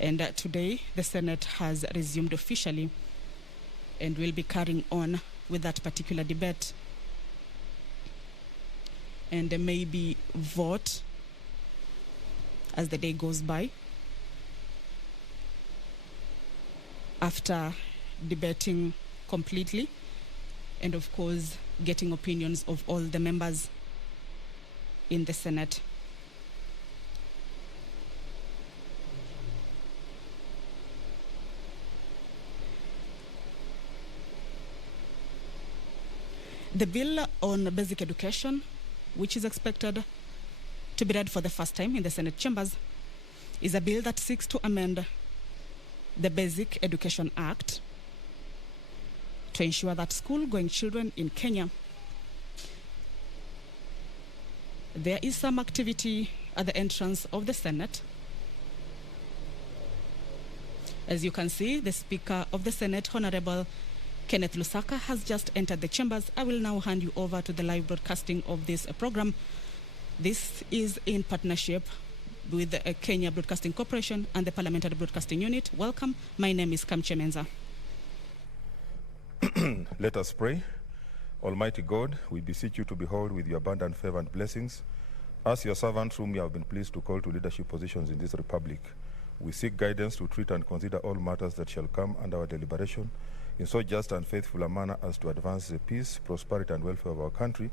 And today the Senate has resumed officially and will be carrying on with that particular debate and maybe vote as the day goes by after debating completely and of course getting opinions of all the members in the Senate. The bill on basic education, which is expected to be read for the first time in the Senate chambers, is a bill that seeks to amend the Basic Education Act to ensure that school-going children in Kenya, there is some activity at the entrance of the Senate. As you can see, the Speaker of the Senate, Honorable Kenneth Lusaka, has just entered the chambers. I will now hand you over to the live broadcasting of this program. This is in partnership with the Kenya Broadcasting Corporation and the Parliamentary Broadcasting Unit. Welcome. My name is Kamche Menza. Let us pray. Almighty God, we beseech you to behold with your abundant favor and blessings as your servants whom you have been pleased to call to leadership positions in this republic. We seek guidance to treat and consider all matters that shall come under our deliberation in so just and faithful a manner as to advance the peace, prosperity, and welfare of our country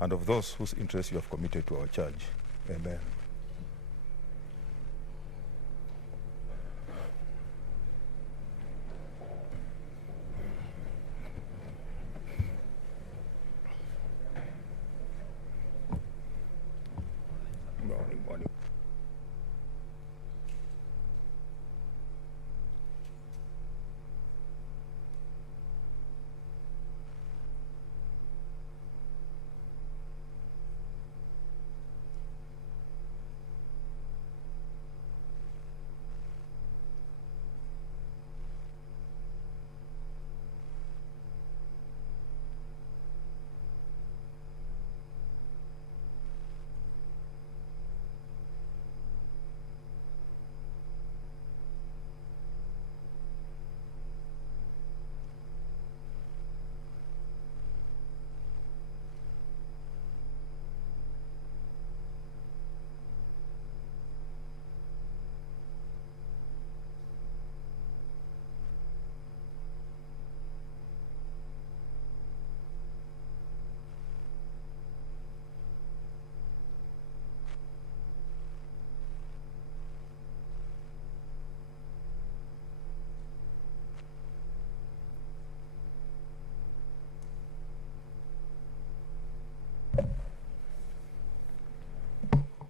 and of those whose interests you have committed to our charge. Amen. Morning.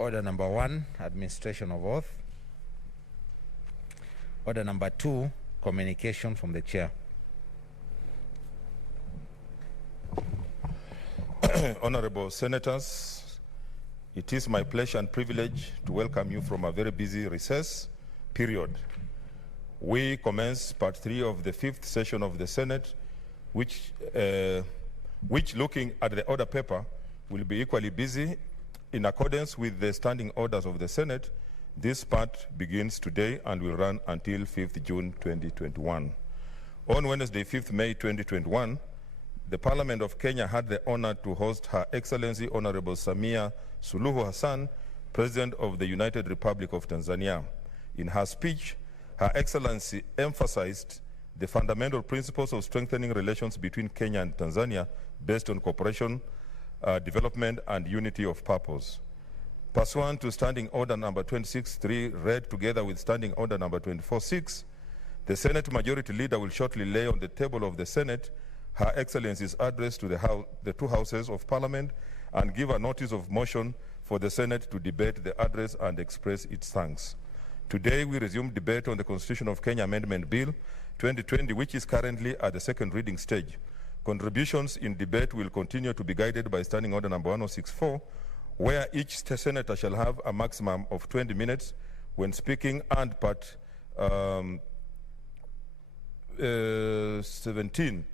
Order number 1, administration of oath. Order number 2, communication from the chair. Honorable Senators, it is my pleasure and privilege to welcome you from a very busy recess period. We commence part 3 of the 5th session of the Senate, which looking at the order paper will be equally busy. In accordance with the standing orders of the Senate, this part begins today and will run until 5th June 2021. On Wednesday, 5th May 2021, the Parliament of Kenya had the honor to host Her Excellency Honorable Samia Suluhu Hassan, President of the United Republic of Tanzania. In her speech, Her Excellency emphasized the fundamental principles of strengthening relations between Kenya and Tanzania based on cooperation, development, and unity of purpose. Pursuant to Standing Order number 26.3, read together with Standing Order number 24.6, the Senate Majority Leader will shortly lay on the table of the Senate Her Excellency's address to the two houses of Parliament and give a notice of motion for the Senate to debate the address and express its thanks. Today we resume debate on the Constitution of Kenya Amendment Bill 2020, which is currently at the second reading stage. Contributions in debate will continue to be guided by Standing Order number 1064, where each senator shall have a maximum of 20 minutes when speaking, and part 17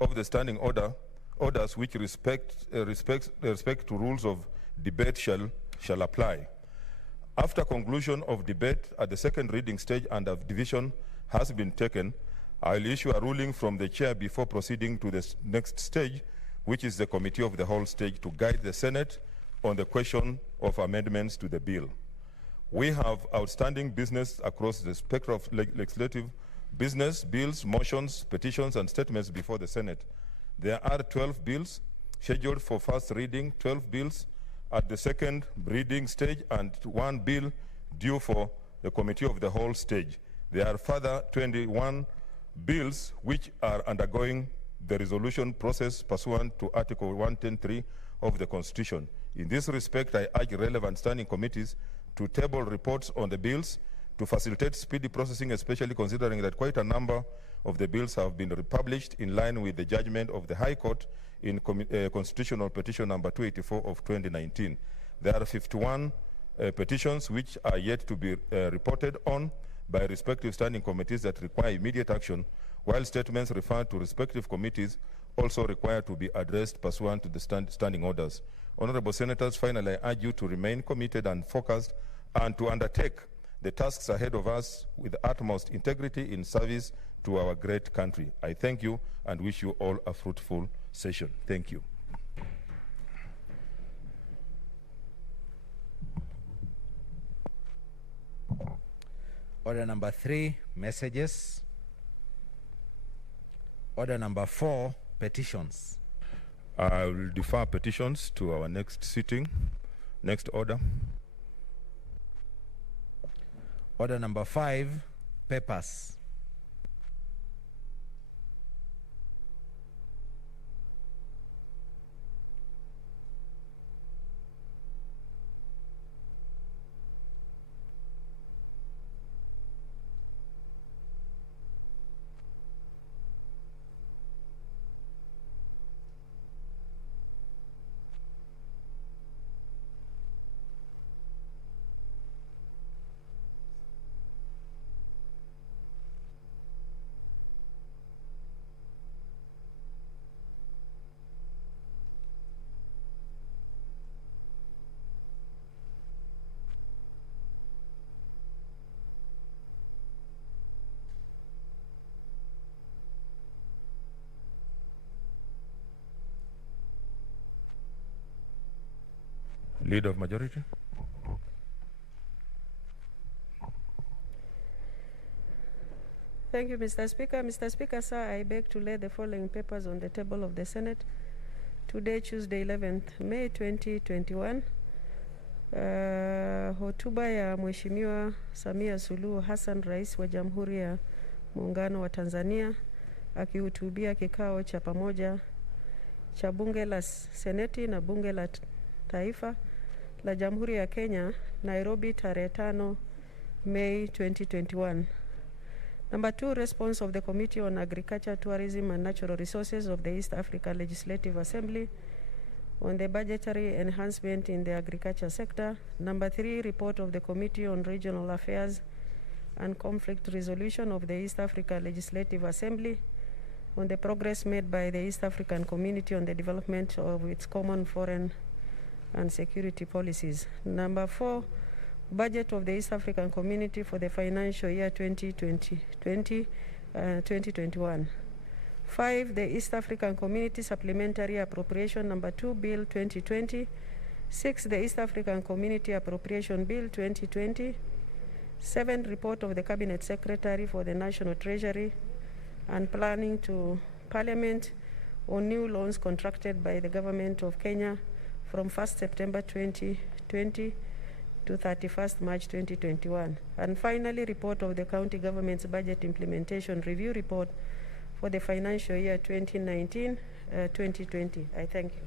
of the Standing Orders which respect to rules of debate shall apply. After conclusion of debate at the second reading stage and a division has been taken, I will issue a ruling from the chair before proceeding to the next stage, which is the committee of the whole stage, to guide the Senate on the question of amendments to the bill. We have outstanding business across the spectrum of legislative business, bills, motions, petitions, and statements before the Senate. There are 12 bills scheduled for first reading, 12 bills at the second reading stage, and 1 bill due for the committee of the whole stage. There are further 21 bills which are undergoing the resolution process pursuant to Article 110(3) of the Constitution. In this respect, I urge relevant standing committees to table reports on the bills to facilitate speedy processing, especially considering that quite a number of the bills have been republished in line with the judgment of the High Court in Constitutional Petition number 284 of 2019. There are 51 petitions which are yet to be reported on by respective standing committees that require immediate action, while statements referred to respective committees also require to be addressed pursuant to the standing orders. Honorable Senators, finally, I urge you to remain committed and focused and to undertake the tasks ahead of us with utmost integrity in service to our great country. I thank you and wish you all a fruitful session. Thank you. Order number 3, messages. Order number 4, petitions. I will defer petitions to our next sitting. Next order. Order number 5, papers. Leader of Majority. Thank you, Mr. Speaker. Mr. Speaker, sir, I beg to lay the following papers on the table of the Senate today, Tuesday, 11th May 2021. Hotuba ya Mheshimiwa Samia Suluhu Hassan, Rais wa Jamhuri ya Muungano wa Tanzania, akihutubia kikao cha pamoja cha Bunge la Seneti na Bunge la Taifa la Jamhuri ya Kenya, Nairobi, tarehe 5 May 2021. Number 2, response of the Committee on Agriculture, Tourism and Natural Resources of the East Africa Legislative Assembly on the budgetary enhancement in the agriculture sector. Number 3, report of the Committee on Regional Affairs and Conflict Resolution of the East Africa Legislative Assembly on the progress made by the East African Community on the development of its common foreign and security policies. Number 4, budget of the East African Community for the financial year 2021. 5, the East African Community Supplementary Appropriation Number 2 Bill 2020. 6, the East African Community Appropriation Bill 2020. 7, report of the Cabinet Secretary for the National Treasury and Planning to Parliament on new loans contracted by the Government of Kenya from 1st September 2020 to 31st March 2021. And finally, report of the County Government's Budget Implementation Review Report for the financial year 2019-2020. I thank you.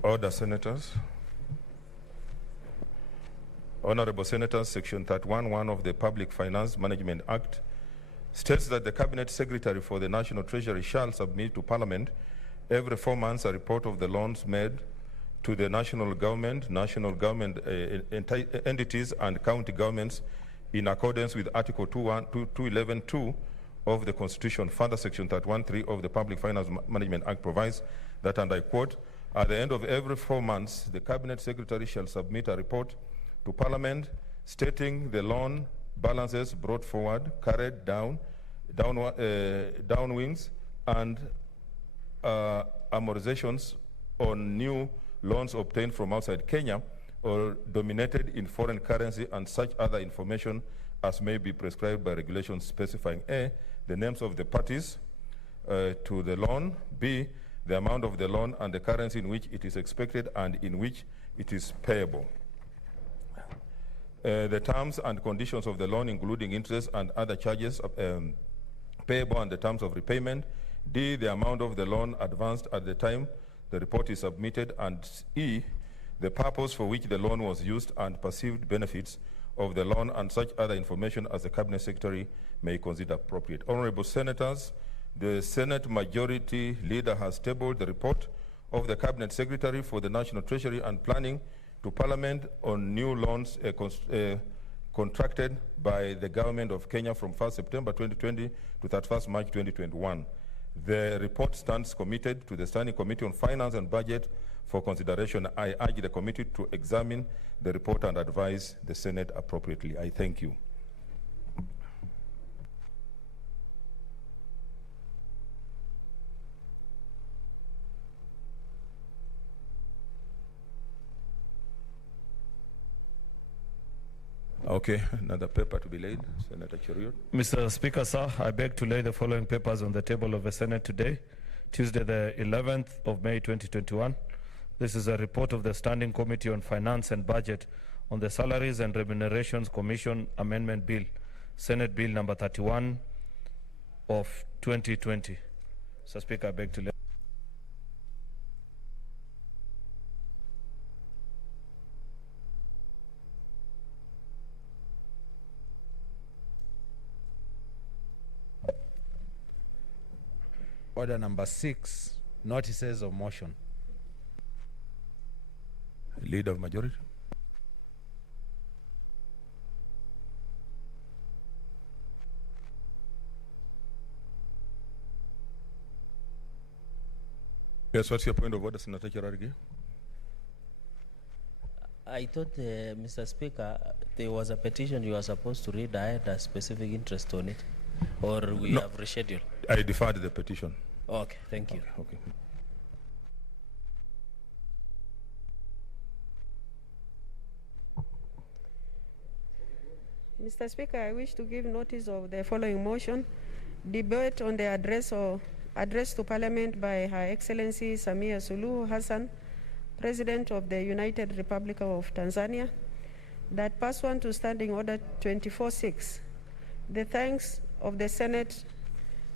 Order, Senators. Honorable Senators, Section 31(1) of the Public Finance Management Act states that the Cabinet Secretary for the National Treasury shall submit to Parliament every 4 months a report of the loans made to the national government entities and county governments in accordance with Article 211(2) of the Constitution. Further, Section 31(3) of the Public Finance Management Act provides that, and I quote, at the end of every 4 months, the Cabinet Secretary shall submit a report to Parliament stating the loan balances brought forward, carried downwings, and amortizations on new loans obtained from outside Kenya or dominated in foreign currency, and such other information as may be prescribed by regulations specifying A, the names of the parties to the loan, B, the amount of the loan and the currency in which it is expected and in which it is payable. The terms and conditions of the loan, including interest and other charges payable and the terms of repayment. D, the amount of the loan advanced at the time the report is submitted. And E, the purpose for which the loan was used and perceived benefits of the loan, and such other information as the Cabinet Secretary may consider appropriate. Honorable Senators, the Senate Majority Leader has tabled the report of the Cabinet Secretary for the National Treasury and Planning to Parliament on new loans contracted by the Government of Kenya from 1st September 2020 to 31st March 2021. The report stands committed to the Standing Committee on Finance and Budget for consideration. I urge the committee to examine the report and advise the Senate appropriately. I thank you. Okay, another paper to be laid. Senator Cheruiyot. Mr. Speaker, sir, I beg to lay the following papers on the table of the Senate today, Tuesday, the 11th of May, 2021. This is a report of the Standing Committee on Finance and Budget on the Salaries and Remunerations Commission Amendment Bill, Senate Bill number 31 of 2020. Mr. Speaker, I beg to lay. Order number 6, notices of motion. Leader of Majority. Yes, what's your point of order, Senator Cherargei? I thought, Mr. Speaker, there was a petition you were supposed to read. I had a specific interest on it. Or we have rescheduled? I deferred the petition. Okay, thank you. Okay. Mr. Speaker, I wish to give notice of the following motion. Debate on the address to Parliament by Her Excellency Samia Suluhu Hassan, President of the United Republic of Tanzania, that pursuant to Standing Order 24.6, the thanks of the Senate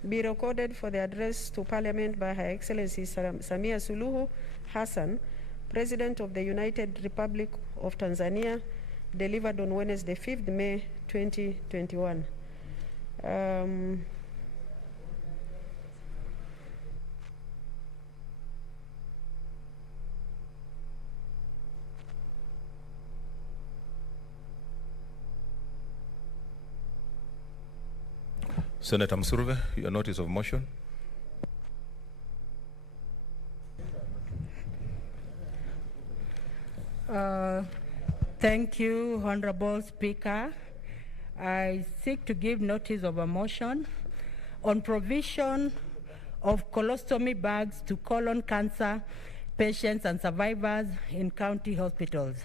be recorded for the address to Parliament by Her Excellency Samia Suluhu Hassan, President of the United Republic of Tanzania, delivered on Wednesday, 5th May 2021. Senator Msurve, your notice of motion. Thank you, Honorable Speaker. I seek to give notice of a motion on provision of colostomy bags to colon cancer patients and survivors in county hospitals.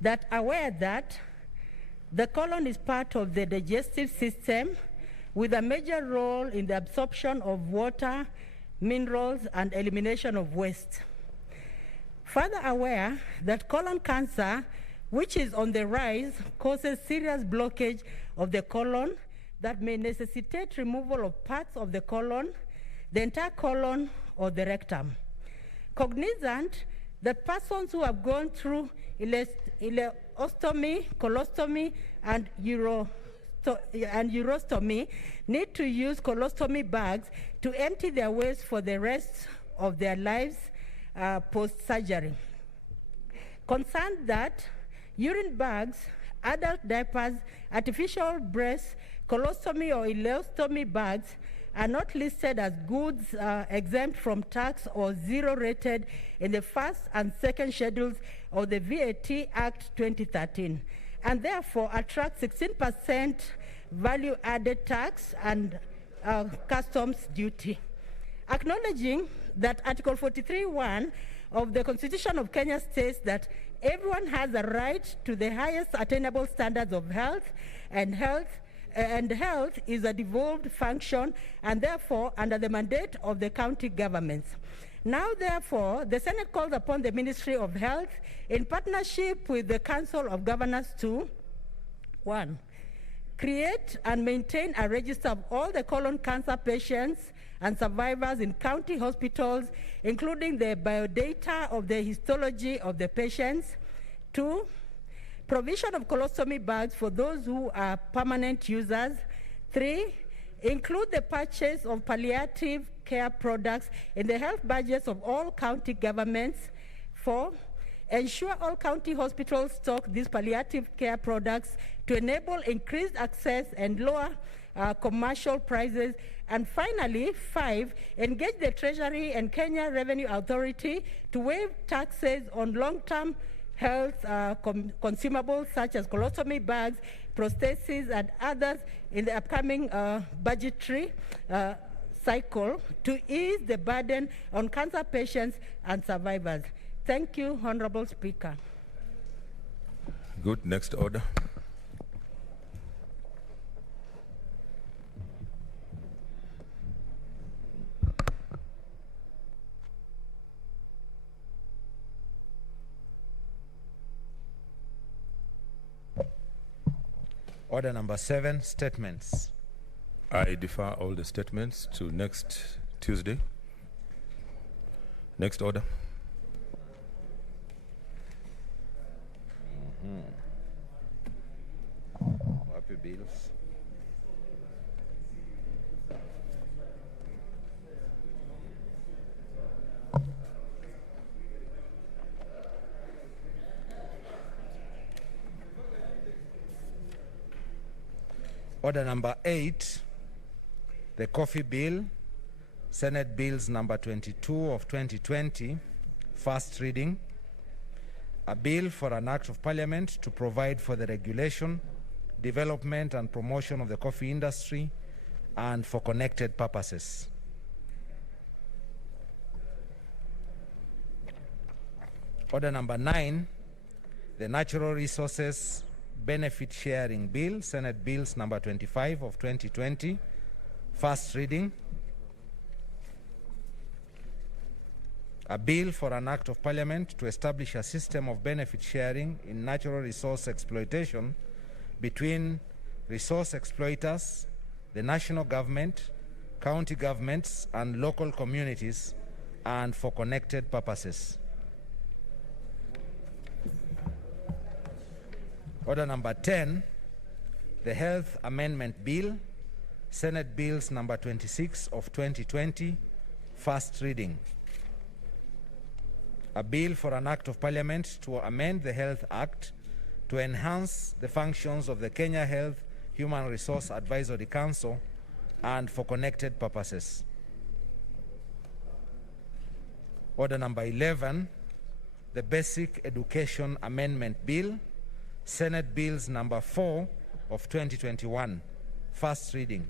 That aware that the colon is part of the digestive system with a major role in the absorption of water, minerals, and elimination of waste. Further aware that colon cancer, which is on the rise, causes serious blockage of the colon that may necessitate removal of parts of the colon, the entire colon, or the rectum. Cognizant that persons who have gone through ileostomy, colostomy, and urostomy need to use colostomy bags to empty their waste for the rest of their lives post-surgery. Concerned that urine bags, adult diapers, artificial breasts, colostomy or ileostomy bags are not listed as goods exempt from tax or zero rated in the first and second schedules of the VAT Act 2013, and therefore attract 16% value added tax and customs duty. Acknowledging that Article 43(1) of the Constitution of Kenya states that everyone has a right to the highest attainable standards of health, and health is a devolved function and therefore under the mandate of the county governments. Now, therefore, the Senate calls upon the Ministry of Health in partnership with the Council of Governors to 1. Create and maintain a register of all the colon cancer patients and survivors in county hospitals, including the biodata of the histology of the patients. 2. Provision of colostomy bags for those who are permanent users. 3. Include the purchase of palliative care products in the health budgets of all county governments. 4. Ensure all county hospitals stock these palliative care products to enable increased access and lower commercial prices. And finally, 5, engage the Treasury and Kenya Revenue Authority to waive taxes on long-term health consumables such as colostomy bags, prostheses, and others in the upcoming budgetary cycle to ease the burden on cancer patients and survivors. Thank you, Honorable Speaker. Good. Next order. Order number 7, statements. I defer all the statements to next Tuesday. Next order. Happy bills. Order number 8, the coffee bill, Senate Bills number 22 of 2020, first reading. A bill for an act of parliament to provide for the regulation, development and promotion of the coffee industry and for connected purposes. Order number 9, the Natural Resources Benefit Sharing Bill, Senate Bills number 25 of 2020, first reading. A bill for an act of parliament to establish a system of benefit sharing in natural resource exploitation between resource exploiters, the national government, county governments, and local communities, and for connected purposes. Order number 10, the Health Amendment Bill, Senate Bills number 26 of 2020, first reading. A bill for an act of parliament to amend the Health Act to enhance the functions of the Kenya Health Human Resource Advisory Council and for connected purposes. Order number 11, the Basic Education Amendment Bill, Senate Bills number 4 of 2021, first reading.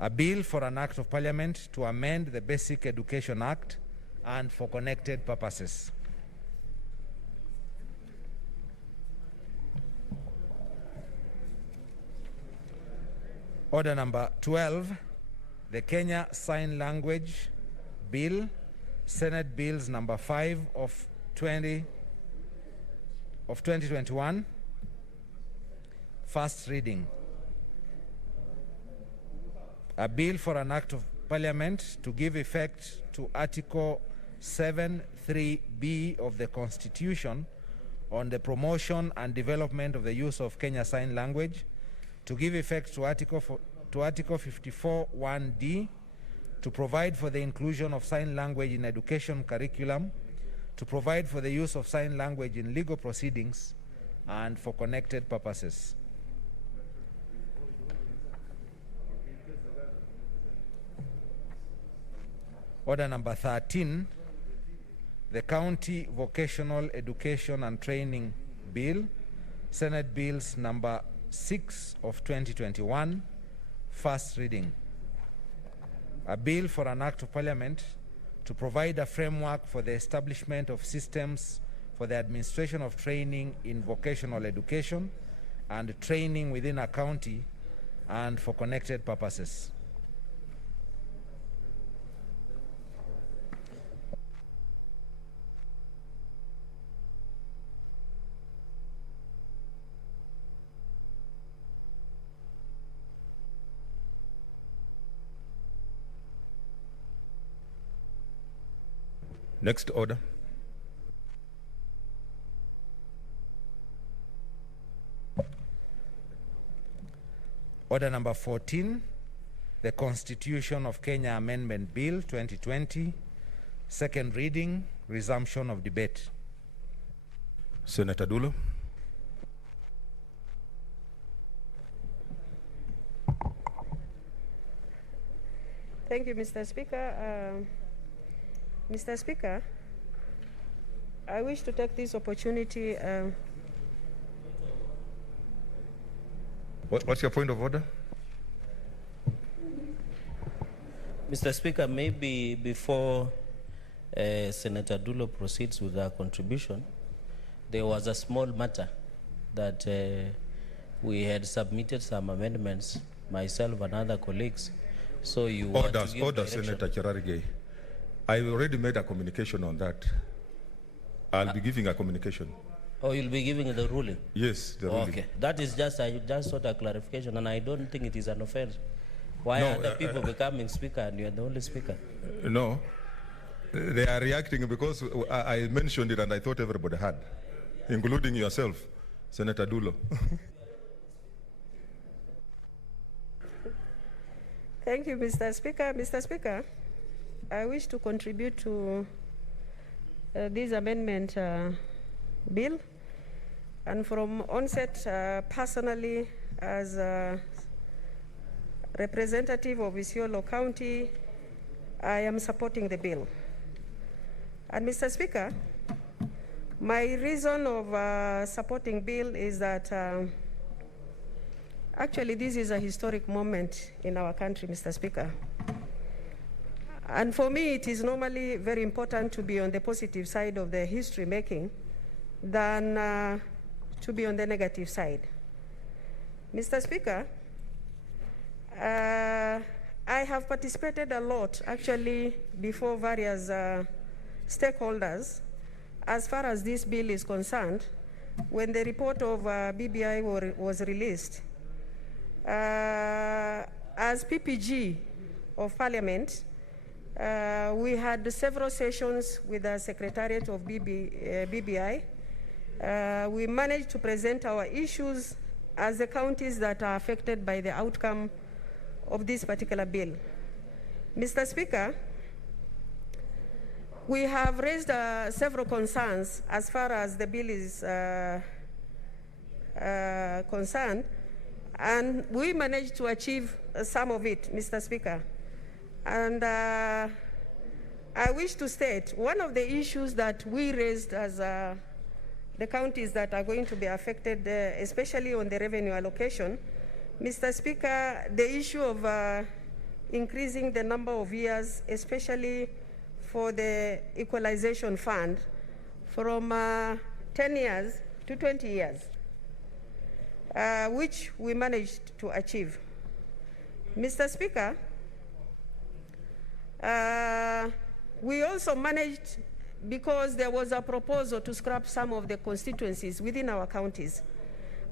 A bill for an act of parliament to amend the Basic Education Act and for connected purposes. Order number 12, the Kenya Sign Language Bill, Senate Bills number 5 of 2021, first reading. A bill for an act of parliament to give effect to Article 7(3)(b) of the Constitution on the promotion and development of the use of Kenya Sign Language, to give effect to Article 54(1)(d), to provide for the inclusion of sign language in education curriculum, to provide for the use of sign language in legal proceedings, and for connected purposes. Order number 13, the County Vocational Education and Training Bill, Senate Bills number 6 of 2021, first reading. A bill for an act of parliament to provide a framework for the establishment of systems for the administration of training in vocational education and training within a county and for connected purposes. Next order. Order number 14, the Constitution of Kenya Amendment Bill 2020, second reading, resumption of debate. Senator Dulo. Thank you, Mr. Speaker. Mr. Speaker, I wish to take this opportunity. What's your point of order? Mr. Speaker, maybe before Senator Dulo proceeds with her contribution, there was a small matter that we had submitted some amendments, myself and other colleagues. So you Order, Senator Cherargei. I already made a communication on that. I'll be giving a communication. Oh, you'll be giving the ruling? Yes, the ruling. Okay, that is just sort of clarification, and I don't think it is an offense. Why are the people becoming speaker and you are the only speaker? No, they are reacting because I mentioned it and I thought everybody had, including yourself, Senator Dulo. Thank you, Mr. Speaker. Mr. Speaker, I wish to contribute to this amendment bill. And from onset, personally, as a representative of Isiolo County, I am supporting the bill. And Mr. Speaker, my reason of supporting bill is that actually this is a historic moment in our country, Mr. Speaker. And for me, it is normally very important to be on the positive side of the history making than to be on the negative side. Mr. Speaker, I have participated a lot, actually, before various stakeholders, as far as this bill is concerned, when the report of BBI was released. As PPG of Parliament, we had several sessions with the Secretariat of BBI. We managed to present our issues as the counties that are affected by the outcome of this particular bill. Mr. Speaker, we have raised several concerns as far as the bill is concerned, and we managed to achieve some of it, Mr. Speaker. And I wish to state one of the issues that we raised as the counties that are going to be affected, especially on the revenue allocation, Mr. Speaker, the issue of increasing the number of years, especially for the equalization fund, from 10 years to 20 years, which we managed to achieve. Mr. Speaker, we also managed, because there was a proposal to scrap some of the constituencies within our counties.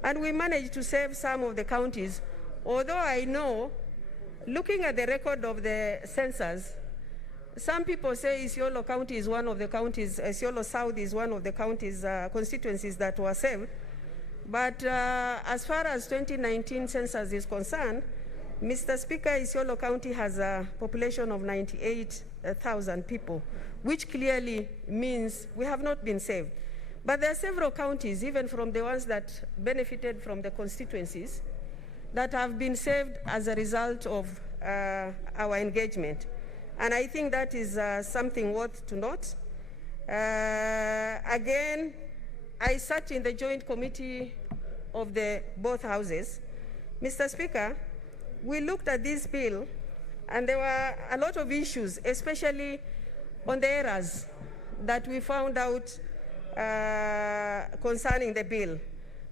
And we managed to save some of the counties, although I know, looking at the record of the census, some people say Isiolo County is one of the counties, Isiolo South is one of the counties, constituencies that were saved. But as far as 2019 census is concerned, Mr. Speaker, Isiolo County has a population of 98,000 people, which clearly means we have not been saved. But there are several counties, even from the ones that benefited from the constituencies, that have been saved as a result of our engagement. And I think that is something worth to note. Again, I sat in the joint committee of the both houses. Mr. Speaker, we looked at this bill, and there were a lot of issues, especially on the errors that we found out concerning the bill.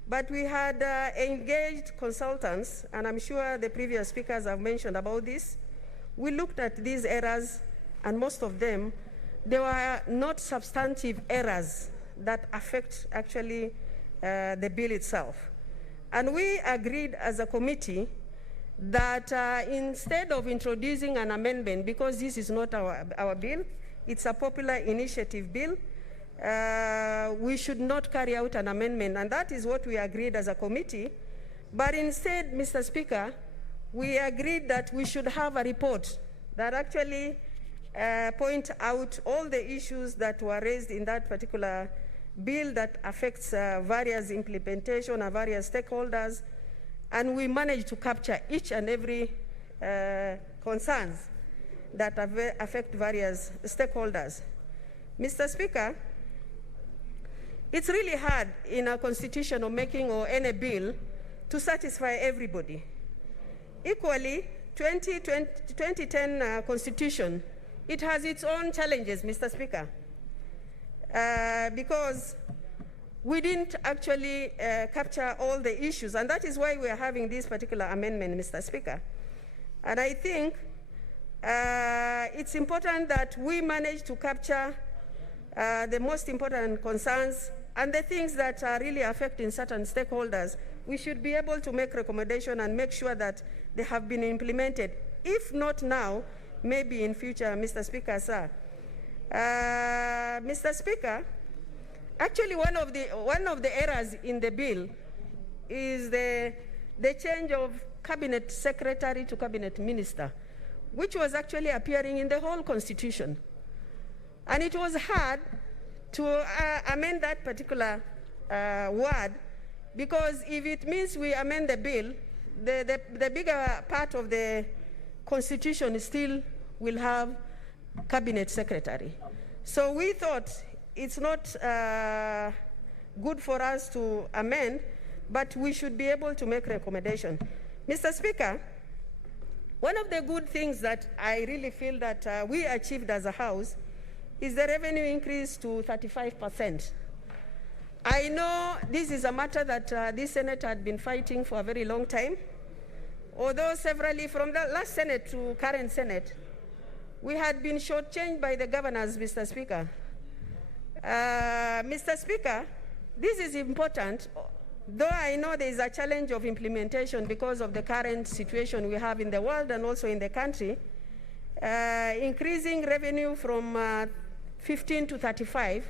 But we had engaged consultants, and I'm sure the previous speakers have mentioned about this. We looked at these errors, and most of them, they were not substantive errors that affect actually the bill itself. And we agreed as a committee that instead of introducing an amendment, because this is not our bill, it's a popular initiative bill, we should not carry out an amendment, and that is what we agreed as a committee. But instead, Mr. Speaker, we agreed that we should have a report that actually point out all the issues that were raised in that particular bill that affects various implementation and various stakeholders, and we managed to capture each and every concerns that affect various stakeholders. Mr. Speaker, it's really hard in a constitution or making or any bill to satisfy everybody. Equally, 2010 Constitution, it has its own challenges, Mr. Speaker, because we didn't actually capture all the issues, and that is why we are having this particular amendment, Mr. Speaker. And I think it's important that we manage to capture the most important concerns and the things that are really affecting certain stakeholders. We should be able to make recommendations and make sure that they have been implemented. If not now, maybe in future, Mr. Speaker, sir. Mr. Speaker, actually one of the errors in the bill is the change of cabinet secretary to cabinet minister, which was actually appearing in the whole constitution. And it was hard to amend that particular word, because if it means we amend the bill, the bigger part of the constitution still will have cabinet secretary. So we thought it's not good for us to amend, but we should be able to make recommendation. Mr. Speaker, one of the good things that I really feel that we achieved as a House is the revenue increase to 35%. I know this is a matter that this Senate had been fighting for a very long time, although severally from the last Senate to current Senate, we had been shortchanged by the governors, Mr. Speaker. Mr. Speaker, this is important, though I know there is a challenge of implementation because of the current situation we have in the world and also in the country. Increasing revenue from 15 to 35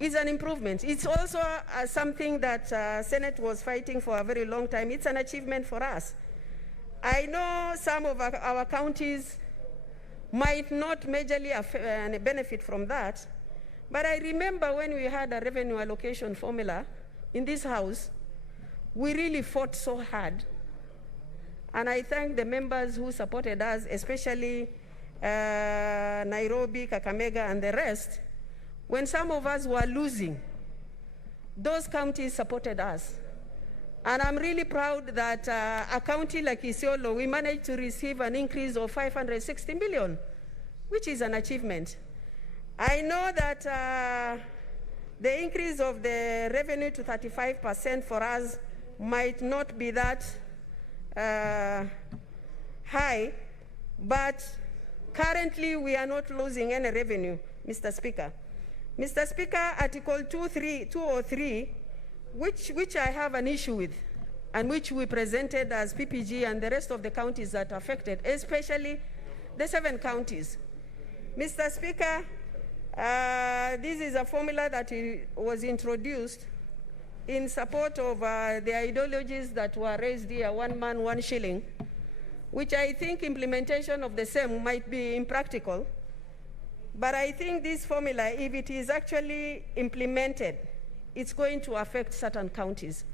is an improvement. It's also something that Senate was fighting for a very long time. It's an achievement for us. I know some of our counties might not majorly benefit from that, but I remember when we had a revenue allocation formula in this House, we really fought so hard. And I thank the members who supported us, especially Nairobi, Kakamega, and the rest. When some of us were losing, those counties supported us. And I'm really proud that a county like Isiolo, we managed to receive an increase of 560 million, which is an achievement. I know that the increase of the revenue to 35% for us might not be that high, but currently we are not losing any revenue, Mr. Speaker. Mr. Speaker, Article 203, which I have an issue with, and which we presented as PPG and the rest of the counties that are affected, especially the 7 counties. Mr. Speaker, this is a formula that was introduced in support of the ideologies that were raised here, 1 man, 1 shilling, which I think implementation of the same might be impractical. But I think this formula, if it is actually implemented, it's going to affect certain counties.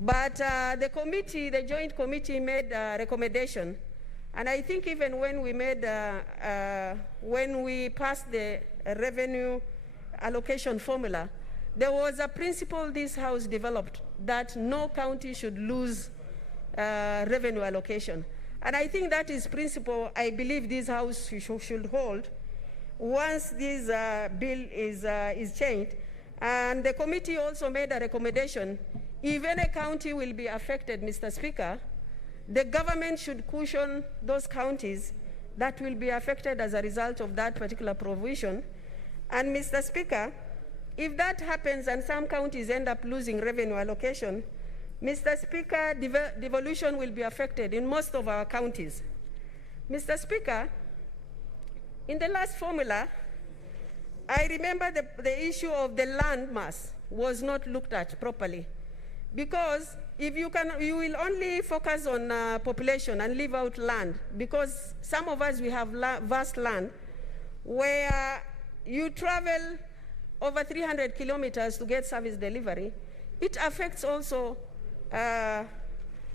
But the committee, the joint committee made a recommendation, and I think even when we made, when we passed the revenue allocation formula, there was a principle this House developed that no county should lose revenue allocation. And I think that is principle I believe this House should hold once this bill is changed. And the committee also made a recommendation. If any county will be affected, Mr. Speaker, the government should cushion those counties that will be affected as a result of that particular provision. And Mr. Speaker, if that happens and some counties end up losing revenue allocation, Mr. Speaker, devolution will be affected in most of our counties. Mr. Speaker, in the last formula, I remember the issue of the land mass was not looked at properly. Because if you will only focus on population and leave out land, because some of us, we have vast land where you travel over 300 kilometers to get service delivery. It affects also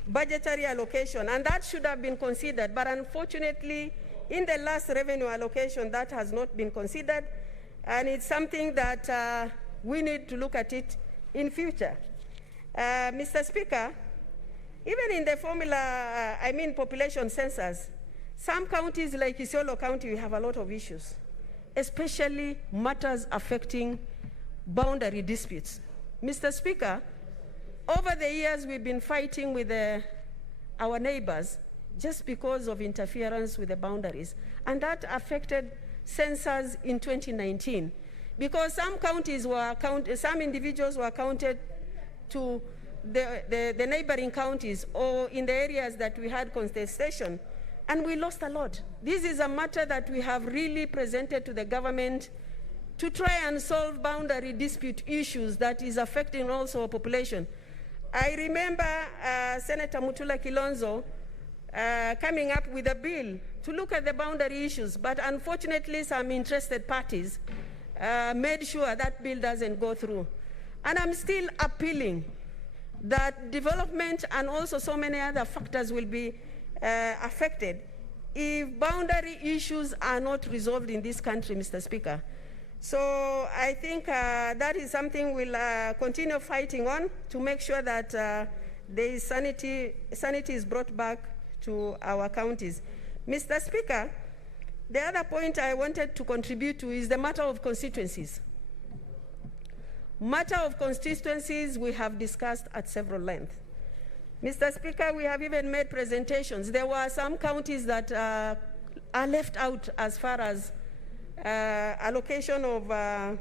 budgetary allocation, and that should have been considered. But unfortunately, in the last revenue allocation, that has not been considered, and it's something that we need to look at it in future. Mr. Speaker, even in the formula, population census, some counties like Isiolo County, we have a lot of issues, especially matters affecting boundary disputes. Mr. Speaker, over the years, we've been fighting with our neighbors just because of interference with the boundaries. And that affected census in 2019, because some counties were some individuals were counted to the neighboring counties or in the areas that we had contestation, and we lost a lot. This is a matter that we have really presented to the government to try and solve boundary dispute issues that is affecting also our population. I remember Senator Mutula Kilonzo coming up with a bill to look at the boundary issues, but unfortunately some interested parties made sure that bill doesn't go through. And I'm still appealing that development and also so many other factors will be affected if boundary issues are not resolved in this country, Mr. Speaker. So I think that is something we'll continue fighting on to make sure that there is sanity is brought back to our counties. Mr. Speaker, the other point I wanted to contribute to is the matter of constituencies. Matter of constituencies we have discussed at several lengths. Mr. Speaker, we have even made presentations. There were some counties that are left out as far as allocation of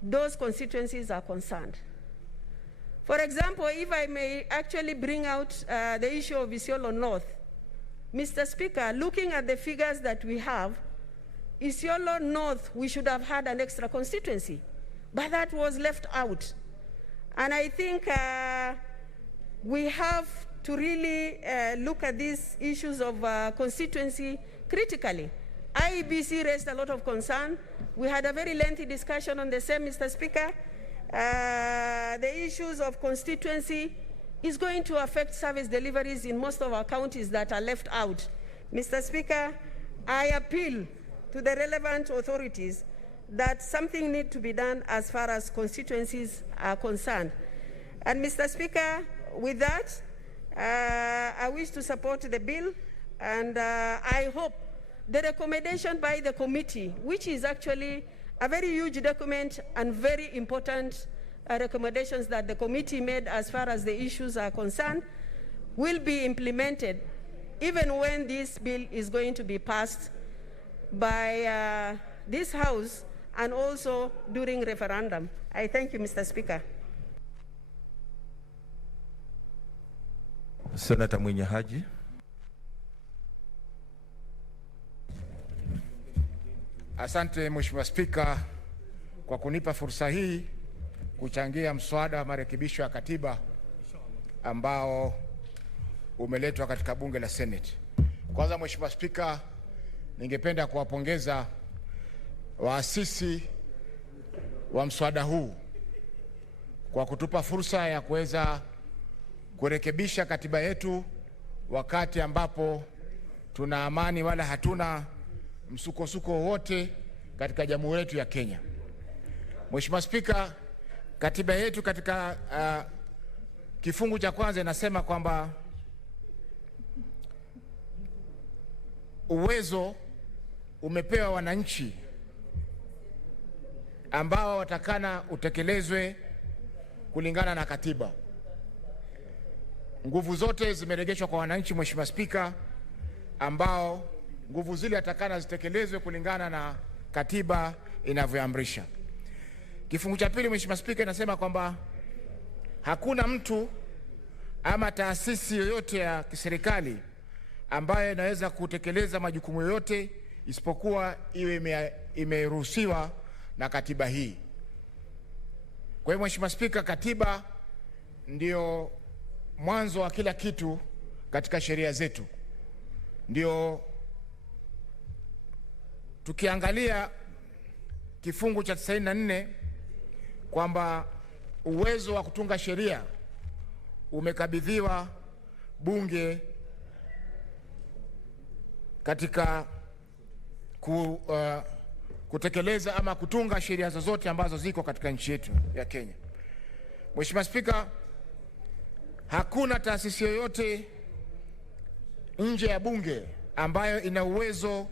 those constituencies are concerned. For example, if I may actually bring out the issue of Isiolo North, Mr. Speaker, looking at the figures that we have, Isiolo North, we should have had an extra constituency, but that was left out. And I think we have to really look at these issues of constituency critically. IEBC raised a lot of concern. We had a very lengthy discussion on the same, Mr. Speaker. The issues of constituency is going to affect service deliveries in most of our counties that are left out. Mr. Speaker, I appeal to the relevant authorities that something needs to be done as far as constituencies are concerned. And Mr. Speaker, with that, I wish to support the bill, and I hope the recommendation by the committee, which is actually a very huge document and very important recommendations that the committee made as far as the issues are concerned, will be implemented even when this bill is going to be passed by this House and also during referendum. I thank you, Mr. Speaker. Senator Mwenye Haji. Asante Mheshimiwa Spika kwa kunipa fursa hii kuchangia mswada wa marekebisho ya katiba ambao umeletwa katika bunge la Senate. Kwanza, Mheshimiwa Spika, ningependa kuwapongeza waasisi wa mswada huu kwa kutupa fursa ya kuweza kurekebisha katiba yetu wakati ambapo tuna amani wala hatuna msukosuko wowote katika jamhuri yetu ya Kenya. Mheshimiwa Spika, katiba yetu katika kifungu cha kwanza inasema kwamba uwezo umepewa wananchi ambao watakana utekelezwe kulingana na katiba. Nguvu zote zimerejeshwa kwa wananchi, Mheshimiwa Spika, ambao nguvu zile atakana zitekelezwe kulingana na katiba inavyoamrisha. Kifungu cha pili, Mheshimiwa Spika, inasema kwamba hakuna mtu ama taasisi yoyote ya kiserikali ambayo inaweza kutekeleza majukumu yoyote isipokuwa iwe imeruhusiwa na katiba hii. Kwa hiyo Mheshimiwa Spika, katiba ndio mwanzo wa kila kitu katika sheria zetu. Ndio tukiangalia kifungu cha 94 kwamba uwezo wa kutunga sheria umekabidhiwa bunge katika kutekeleza ama kutunga sheria zozote ambazo ziko katika nchi yetu ya Kenya. Mheshimiwa Spika, hakuna taasisi yoyote nje ya bunge ambayo ina uwezo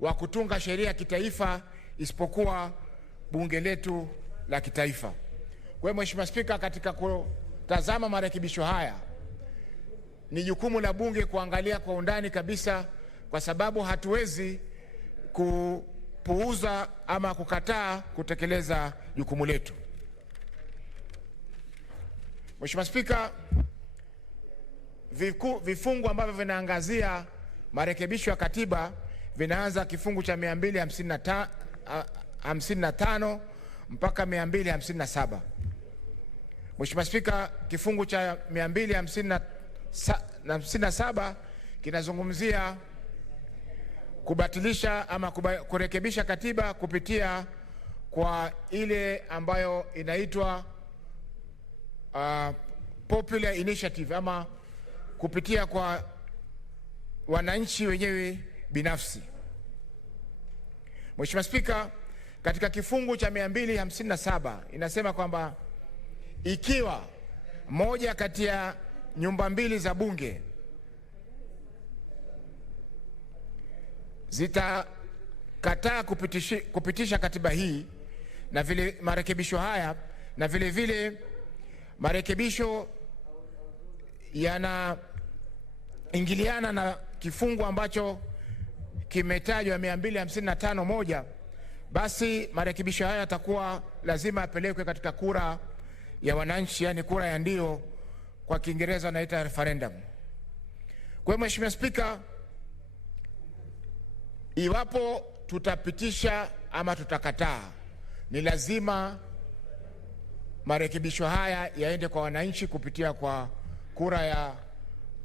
wa kutunga sheria kitaifa isipokuwa bunge letu la kitaifa. Kwa hiyo Mheshimiwa Spika, katika kutazama marekebisho haya ni jukumu la bunge kuangalia kwa undani kabisa, kwa sababu hatuwezi kupuuza ama kukataa kutekeleza jukumu letu. Mheshimiwa Spika, vifungu ambavyo vinaangazia marekebisho ya katiba vinaanza kifungu cha 255 mpaka 257. Mheshimiwa Spika, kifungu cha 257 kinazungumzia kubatilisha ama kurekebisha katiba kupitia kwa ile ambayo inaitwa popular initiative ama kupitia kwa wananchi wenyewe binafsi. Mheshimiwa Spika, katika kifungu cha 257 inasema kwamba ikiwa moja kati ya nyumba mbili za bunge zitakataa kupitisha katiba hii na vile marekebisho haya, na vile vile marekebisho yanaingiliana na kifungu ambacho kimetajwa 255(1), basi marekebisho haya yatakuwa lazima yapelekwe katika kura ya wananchi, yani kura ya ndio, kwa Kiingereza wanaita referendum. Kwa hiyo Mheshimiwa Spika, iwapo tutapitisha ama tutakataa, ni lazima marekebisho haya yaende kwa wananchi kupitia kwa kura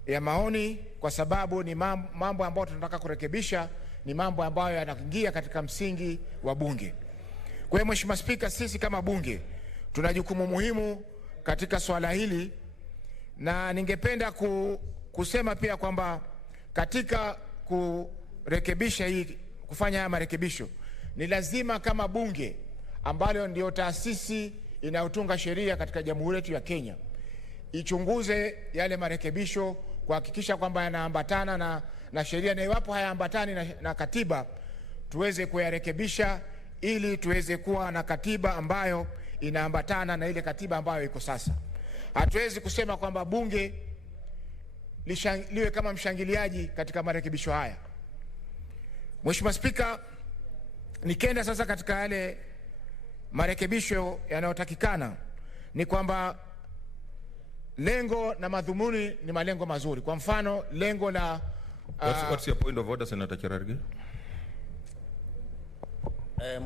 ya maoni, kwa sababu ni mambo ambayo tunataka kurekebisha, ni mambo ambayo yanaingia katika msingi wa bunge. Kwa hiyo Mheshimiwa Spika, sisi kama bunge tuna jukumu muhimu katika swala hili, na ningependa kusema pia kwamba katika kurekebisha hii, kufanya haya marekebisho, ni lazima kama bunge ambalo ndio taasisi inayotunga sheria katika jamhuri yetu ya Kenya ichunguze yale marekebisho kuhakikisha kwamba yanaambatana na sheria, na iwapo hayaambatani na katiba tuweze kuyarekebisha ili tuweze kuwa na katiba ambayo inaambatana na ile katiba ambayo iko sasa. Hatuwezi kusema kwamba bunge liwe kama mshangiliaji katika marekebisho haya. Mheshimiwa Spika, nikenda sasa katika yale marekebisho yanayotakikana, ni kwamba lengo na madhumuni ni malengo mazuri. Kwa mfano, lengo la What's your point of order, Senator Cherargei?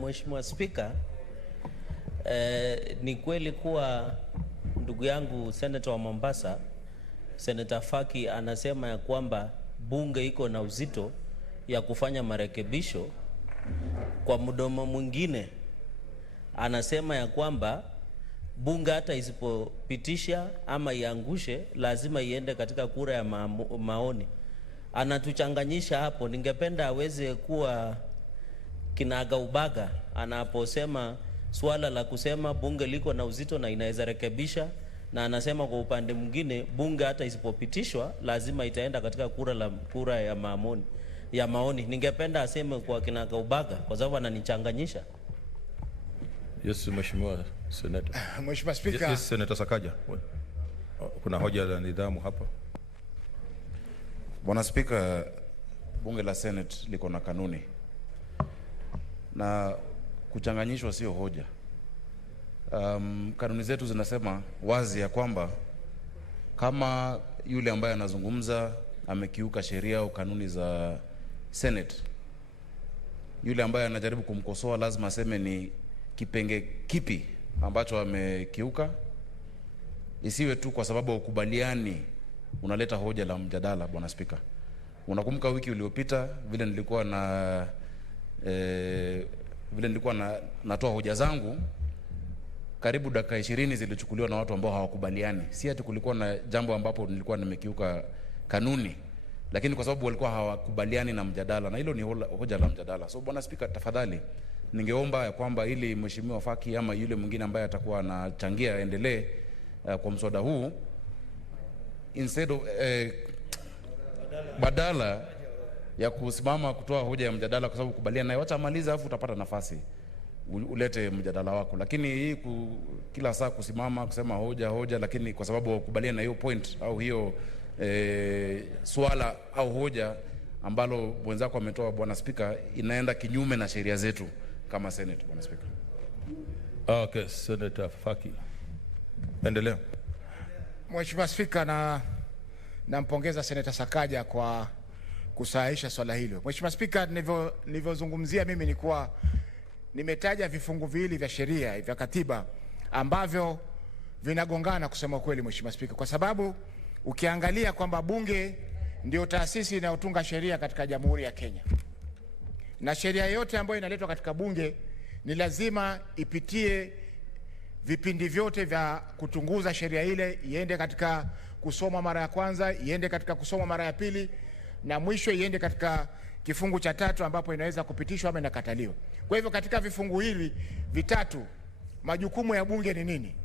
Mheshimiwa Spika, Ni kweli kuwa ndugu yangu Senator wa Mombasa, Senator Faki, anasema ya kwamba bunge iko na uzito ya kufanya marekebisho. Kwa mdomo mwingine anasema ya kwamba bunge hata isipopitisha ama iangushe lazima iende katika kura ya maoni. Anatuchanganyisha hapo. Ningependa aweze kuwa kinaga ubaga anaposema swala la kusema bunge liko na uzito na inaweza rekebisha, na anasema kwa upande mwingine bunge hata isipopitishwa lazima itaenda katika kura ya maoni. Ningependa aseme kwa kinaga ubaga kwa sababu ananichanganyisha. Yes, Mheshimiwa Senator. Mheshimiwa Speaker. Yes, Senator Sakaja. Kuna hoja la nidhamu hapa. Bwana Spika, bunge la Senate liko na kanuni na kuchanganyishwa sio hoja. Kanuni zetu zinasema wazi ya kwamba kama yule ambaye anazungumza amekiuka sheria au kanuni za Senate, yule ambaye anajaribu kumkosoa lazima aseme ni kipenge kipi ambacho amekiuka. Isiwe tu kwa sababu ukubaliani unaleta hoja la mjadala. Bwana Spika, unakumbuka wiki iliyopita vile nilikuwa natoa hoja zangu, karibu dakika 20 zilichukuliwa na watu ambao hawakubaliani. Si ati kulikuwa na jambo ambapo nilikuwa nimekiuka kanuni, lakini kwa sababu walikuwa hawakubaliani na mjadala, na hilo ni hoja la mjadala. So Bwana Spika, tafadhali ningeomba ya kwamba ili Mheshimiwa Faki ama yule mwingine ambaye atakuwa anachangia endelee kwa mswada huu, instead of badala ya kusimama kutoa hoja ya mjadala kwa sababu kubaliana naye, wacha amalize alafu utapata nafasi ulete mjadala wako. Lakini hii kila saa kusimama kusema hoja lakini kwa sababu ukubaliana na hiyo point au hiyo swala au hoja ambalo wenzako wametoa, Bwana Spika, inaenda kinyume na sheria zetu kama Senate. Bwana Spika. Okay, Senator Faki. Endelea. Mheshimiwa Spika, nampongeza Senator Sakaja kwa kusahihisha swala hilo. Mheshimiwa Spika, nilivyozungumzia mimi ni kuwa nimetaja vifungu viwili vya sheria vya katiba ambavyo vinagongana kusema kweli, Mheshimiwa Spika, kwa sababu ukiangalia kwamba bunge ndio taasisi inayotunga sheria katika Jamhuri ya Kenya, na sheria yote ambayo inaletwa katika bunge ni lazima ipitie vipindi vyote vya kutunguza sheria ile, iende katika kusoma mara ya kwanza, iende katika kusoma mara ya pili, na mwisho iende katika kifungu cha 3 ambapo inaweza kupitishwa ama inakataliwa. Kwa hivyo katika vifungu hivi vitatu majukumu ya bunge ni nini?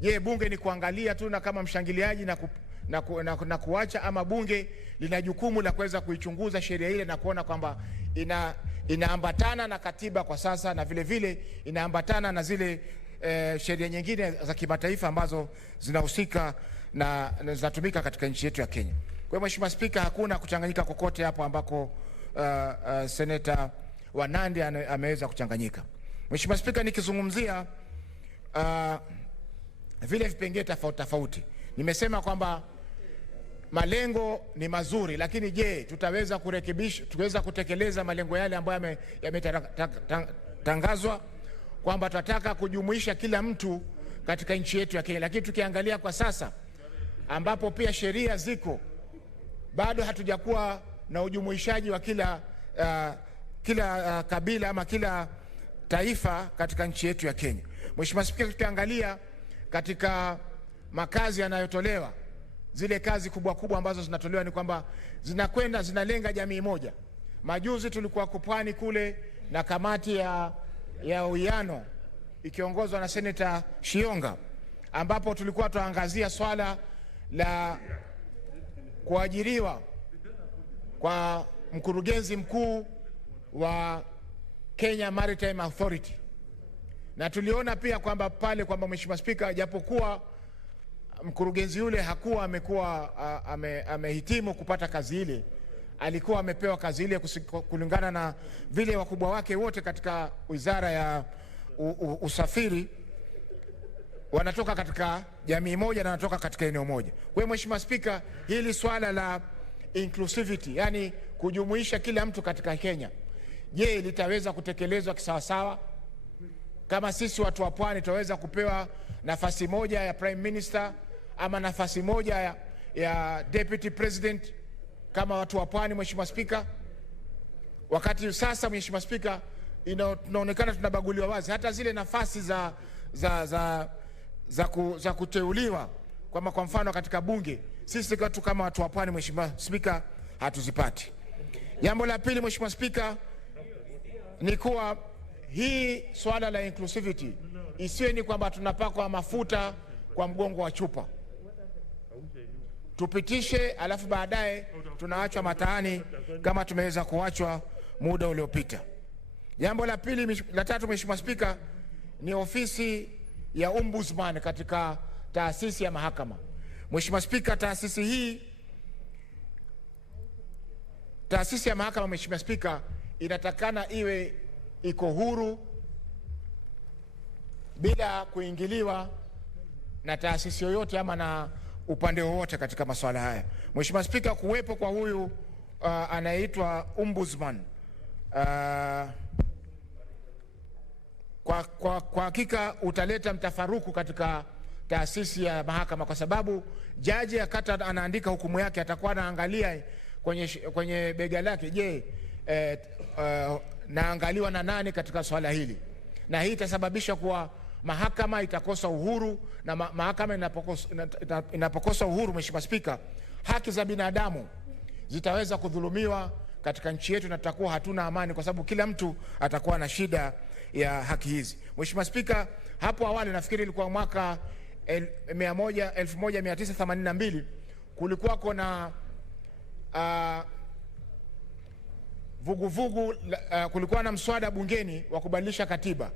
Je, bunge ni kuangalia tu na kama mshangiliaji na kuacha, ama bunge lina jukumu la kuweza kuichunguza sheria ile na kuona kwamba inaambatana na katiba kwa sasa na vile vile inaambatana na zile sheria nyingine za kimataifa ambazo zinahusika na zinatumika katika nchi yetu ya Kenya. Kwa hiyo Mheshimiwa Spika, hakuna kuchanganyika kokote hapo ambako Senator wa Nandi ameweza kuchanganyika. Mheshimiwa Spika, nikizungumzia vile vipengele tofauti, nimesema kwamba malengo ni mazuri, lakini je, tutaweza kurekebisha, tuweza kutekeleza malengo yale ambayo yametangazwa kwamba tunataka kujumuisha kila mtu katika nchi yetu ya Kenya. Lakini tukiangalia kwa sasa ambapo pia sheria ziko, bado hatujakuwa na ujumuishaji wa kila kabila ama kila taifa katika nchi yetu ya Kenya. Mheshimiwa Spika, tukiangalia katika makazi yanayotolewa, zile kazi kubwa ambazo zinatolewa ni kwamba zinalenga jamii moja. Majuzi tulikuwa Kupwani kule na kamati ya uwiano ikiongozwa na Senator Shionga, ambapo tulikuwa tuangazia swala la kuajiriwa kwa mkurugenzi mkuu wa Kenya Maritime Authority, na tuliona pia kwamba pale kwamba Mheshimiwa Spika, japokuwa mkurugenzi yule hakuwa amehitimu kupata kazi ile, alikuwa amepewa kazi ile kulingana na vile wakubwa wake wote katika wizara ya usafiri wanatoka katika jamii moja na wanatoka katika eneo moja. Kwa hiyo Mheshimiwa Spika, hili swala la inclusivity, yani kujumuisha kila mtu katika Kenya, je, litaweza kutekelezwa kisawasawa? kama sisi watu wa Pwani tutaweza kupewa nafasi moja ya prime minister ama nafasi moja ya deputy president kama watu wa Pwani, Mheshimiwa Spika? Wakati sasa, Mheshimiwa Spika, inaonekana tunabaguliwa wazi. Hata zile nafasi za kuteuliwa kwa mfano katika bunge, sisi watu kama watu wa Pwani, Mheshimiwa Spika, hatuzipati. Jambo la pili, Mheshimiwa Spika, ni kuwa hii swala la inclusivity isiwe ni kwamba tunapakwa mafuta kwa mgongo wa chupa, tupitishe alafu baadaye tunaachwa mataani kama tumeweza kuachwa muda uliopita. Jambo la pili, la tatu, Mheshimiwa Spika, ni ofisi ya ombudsman katika taasisi ya mahakama. Mheshimiwa Spika, taasisi ya mahakama, Mheshimiwa Spika, inatakana iwe iko huru bila kuingiliwa na taasisi yoyote ama na upande wowote katika masuala haya. Mheshimiwa Spika, kuwepo kwa huyu anaitwa ombudsman kwa hakika utaleta mtafaruku katika taasisi ya mahakama, kwa sababu jaji akata anaandika hukumu yake atakuwa anaangalia kwenye bega lake, je, naangaliwa na nani katika swala hili, na hii itasababisha kuwa mahakama itakosa uhuru, na mahakama inapokosa uhuru, Mheshimiwa Spika, haki za binadamu zitaweza kudhulumiwa katika nchi yetu na tutakuwa hatuna amani, kwa sababu kila mtu atakuwa na shida ya haki hizi. Mheshimiwa Spika, hapo awali nafikiri ilikuwa mwaka 1982 kulikuwa kuna kulikuwa na mswada bungeni wa kubadilisha katiba.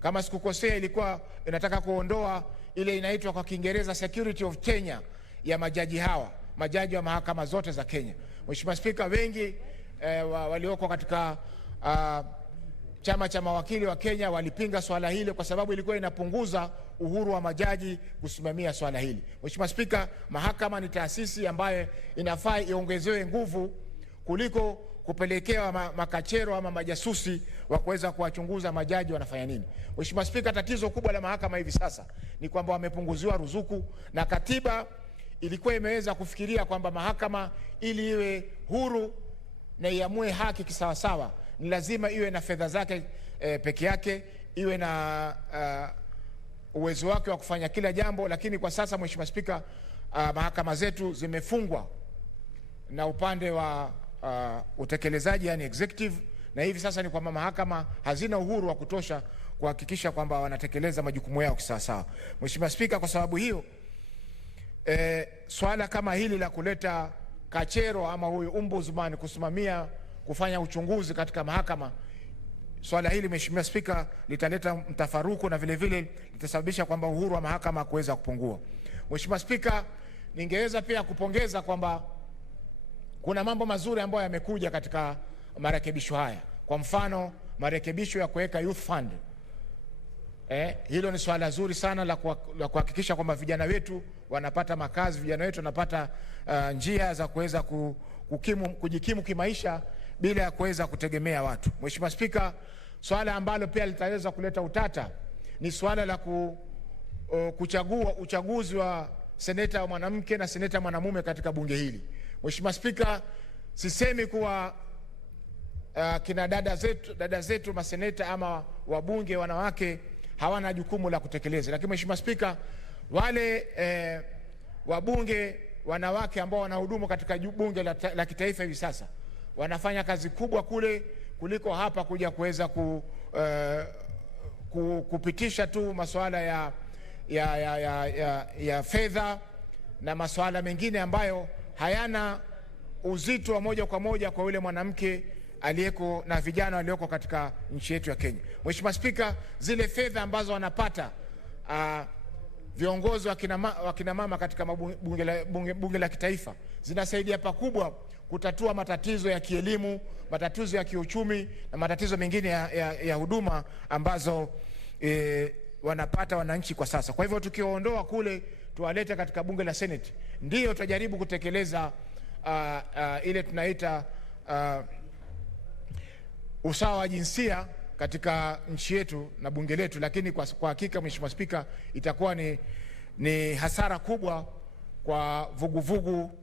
Kama sikukosea, ilikuwa inataka kuondoa ile inaitwa kwa Kiingereza security of tenure ya majaji wa mahakama zote za Kenya. Mheshimiwa Spika, wengi walioko katika chama cha mawakili wa Kenya walipinga swala hili kwa sababu ilikuwa inapunguza uhuru wa majaji kusimamia swala hili. Mheshimiwa Spika, mahakama ni taasisi ambayo inafaa iongezewe nguvu kuliko kupelekewa makachero ama majasusi wa kuweza kuwachunguza majaji wanafanya nini. Mheshimiwa Spika, tatizo kubwa la mahakama hivi sasa ni kwamba wamepunguziwa ruzuku, na katiba ilikuwa imeweza kufikiria kwamba mahakama ili iwe huru na iamue haki kisawasawa ni lazima iwe na fedha zake peke yake, iwe na uwezo wake wa kufanya kila jambo. Lakini kwa sasa, Mheshimiwa Spika, mahakama zetu zimefungwa na upande wa utekelezaji, yani executive, na hivi sasa ni kwamba mahakama hazina uhuru wa kutosha kuhakikisha kwamba wanatekeleza majukumu yao kisawasawa. Mheshimiwa Spika, kwa sababu hiyo swala kama hili la kuleta kachero ama huyu ombudsman kusimamia kufanya uchunguzi katika mahakama, swala hili Mheshimiwa Spika litaleta mtafaruku na vile vile litasababisha kwamba uhuru wa mahakama kuweza kupungua. Mheshimiwa Spika, ningeweza pia kupongeza kwamba kuna mambo mazuri ambayo yamekuja katika marekebisho haya. Kwa mfano, marekebisho ya kuweka youth fund. Hilo ni swala zuri sana la kuhakikisha kwamba vijana wetu wanapata makazi, vijana wetu wanapata njia za kuweza kujikimu kimaisha bila ya kuweza kutegemea watu. Mheshimiwa Spika, swala ambalo pia litaweza kuleta utata ni swala la kuchagua uchaguzi wa seneta wa mwanamke na seneta mwanamume katika bunge hili. Mheshimiwa Spika, sisemi kuwa kina dada zetu maseneta ama wabunge wanawake hawana jukumu la kutekeleza, lakini Mheshimiwa Spika, wale wabunge wanawake ambao wanahudumu katika bunge la kitaifa hivi sasa wanafanya kazi kubwa kule kuliko hapa kuja kuweza kupitisha tu masuala ya fedha na masuala mengine ambayo hayana uzito wa moja kwa moja kwa yule mwanamke aliyeko na vijana walioko katika nchi yetu ya Kenya. Mheshimiwa Spika, zile fedha ambazo wanapata viongozi wa kina mama katika bunge la kitaifa zinasaidia pakubwa kutatua matatizo ya kielimu, matatizo ya kiuchumi na matatizo mengine ya huduma ambazo wanapata wananchi kwa sasa. Kwa hivyo tukiondoa kule tuwalete katika bunge la Senate, ndio tutajaribu kutekeleza ile tunaita usawa wa jinsia katika nchi yetu na bunge letu, lakini kwa hakika Mheshimiwa Spika, itakuwa ni hasara kubwa kwa vuguvugu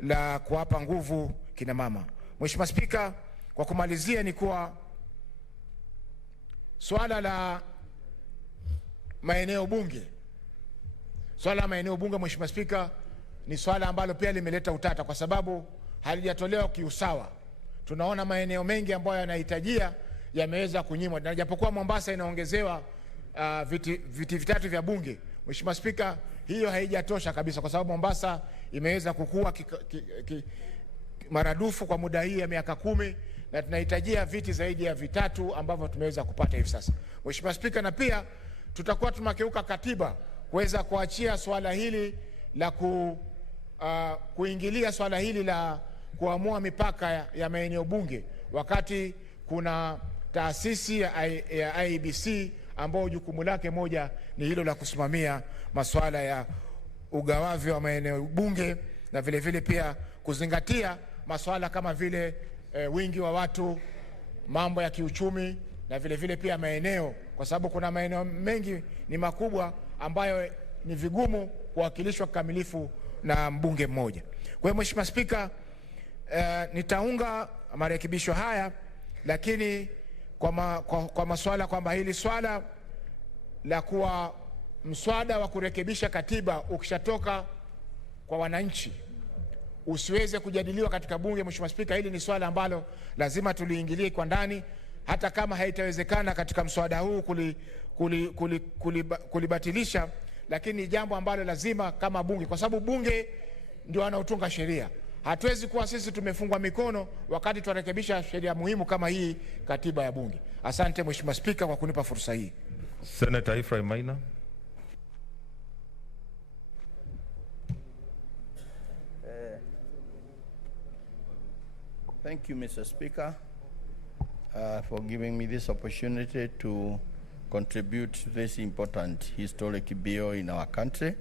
la kuwapa nguvu kina mama. Mheshimiwa Spika, kwa kumalizia ni kuwa swala la maeneo bunge, Mheshimiwa Spika, ni swala ambalo pia limeleta utata kwa sababu halijatolewa kiusawa. Tunaona maeneo mengi ambayo yanahitajia yameweza kunyimwa, na japokuwa Mombasa inaongezewa viti vitatu vya bunge, Mheshimiwa Spika, hiyo haijatosha kabisa, kwa sababu Mombasa imeweza kukua maradufu kwa muda hii ya miaka 10, na tunahitajia viti zaidi ya vitatu ambavyo tumeweza kupata hivi sasa. Mheshimiwa Spika, na pia tutakuwa tunakeuka katiba kuweza kuachia swala hili la kuingilia swala hili la kuamua mipaka ya maeneo bunge, wakati kuna taasisi ya IBC ambao jukumu lake moja ni hilo la kusimamia masuala ya ugawavi wa maeneo bunge, na vile vile pia kuzingatia masuala kama vile wingi wa watu, mambo ya kiuchumi, na vile vile pia maeneo, kwa sababu kuna maeneo mengi ni makubwa ambayo ni vigumu kuwakilishwa kikamilifu na mbunge mmoja. Kwa hiyo Mheshimiwa Spika, nitaunga marekebisho haya, lakini kwa masuala kwamba hili swala la kuwa mswada wa kurekebisha katiba ukishatoka kwa wananchi usiweze kujadiliwa katika bunge. Mheshimiwa Spika, hili ni swala ambalo lazima tuliingilie kwa ndani, hata kama haitawezekana katika mswada huu kulibatilisha, lakini jambo ambalo lazima kama bunge, kwa sababu bunge ndio wanaotunga sheria. Hatuwezi kuwa sisi tumefungwa mikono wakati tunarekebisha sheria muhimu kama hii, katiba ya bunge. Asante Mheshimiwa Spika kwa kunipa fursa hii. Senator Ephraim Maina. Thank you, Mr. Speaker, for giving me this opportunity to contribute to this important historic bill in our country.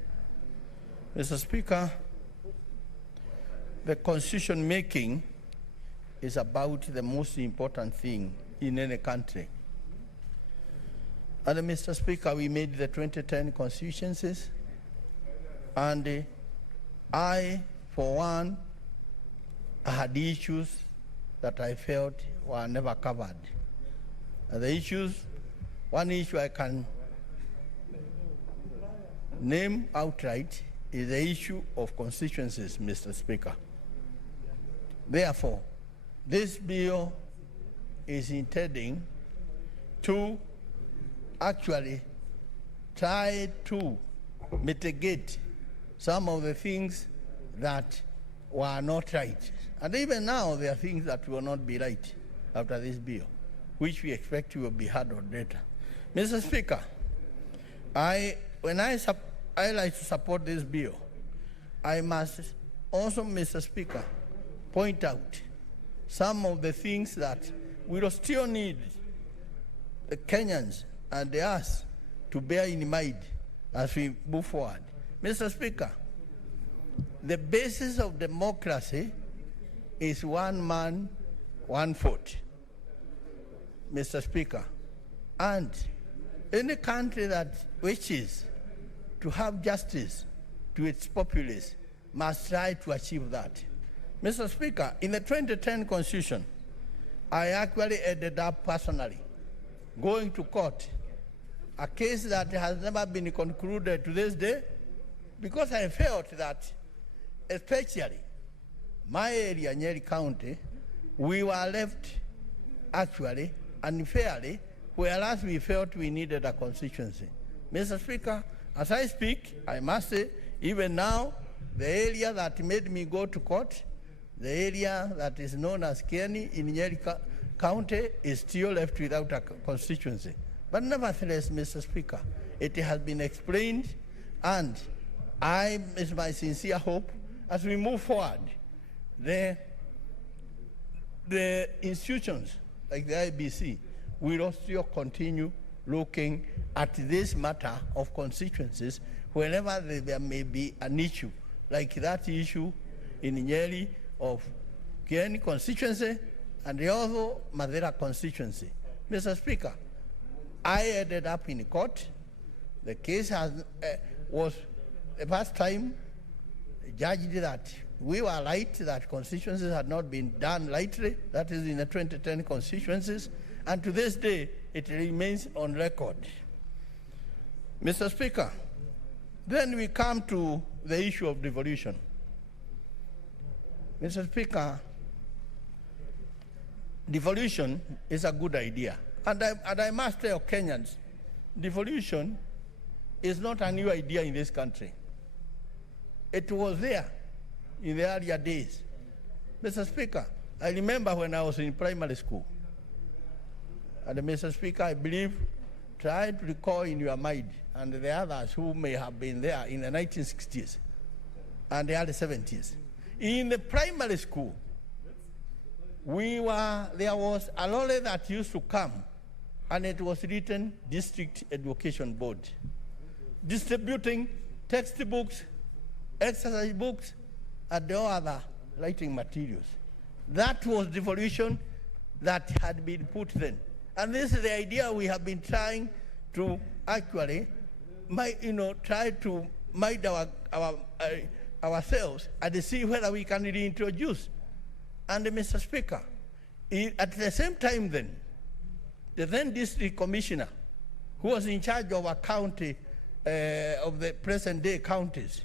Mr. Speaker, the constitution making is about the most important thing in any country. And Mr. Speaker, we made the 2010 constituencies, and I, for one, had issues that I felt were never covered. And the issues, one issue I can name outright is the issue of constituencies, Mr. Speaker. Therefore, this bill is intending to actually try to mitigate some of the things that were not right. And even now, there are things that will not be right after this bill, which we expect will be handled later. Mr. Speaker, when I like to support this bill, I must also, Mr. Speaker, point out some of the things that we will still need the Kenyans and us to bear in mind as we move forward. Mr. Speaker, the basis of democracy is one man, one vote, Mr. Speaker. And any country that wishes to have justice to its populace must try to achieve that. Mr. Speaker, in the 2010 Constitution, I actually ended up personally going to court, a case that has never been concluded to this day, because I felt that, especially my area, Nyeri County, we were left actually unfairly, whereas we felt we needed a constituency. Mr. Speaker, as I speak, I must say, even now, the area that made me go to court, the area that is known as Kieni in Nyeri County, is still left without a constituency. But nevertheless, Mr. Speaker, it has been explained, and it's my sincere hope, as we move forward, the institutions like the IBC will also continue looking at this matter of constituencies whenever there may be an issue, like that issue in Nyeri of Kieni constituency and the other Madeira constituency. Mr. Speaker, I ended up in court. The case was the first time the judge did that. We were right that constituencies had not been done lightly. That is in the 2010 constituencies. And to this day, it remains on record. Mr. Speaker, then we come to the issue of devolution. Mr. Speaker, devolution is a good idea. And I must tell Kenyans, devolution is not a new idea in this country. It was there in the earlier days. Mr. Speaker, I remember when I was in primary school. And Mr. Speaker, I believe, try to recall in your mind, and the others who may have been there in the 1960s and the early 70s. In the primary school, there was a lorry that used to come, and it was written District Education Board, distributing textbooks, exercise books, and all other writing materials. That was devolution that had been put then. And this is the idea we have been trying to actually, try to mind ourselves and see whether we can reintroduce. And Mr. Speaker, at the same time then, the then district commissioner, who was in charge of a county, of the present day counties,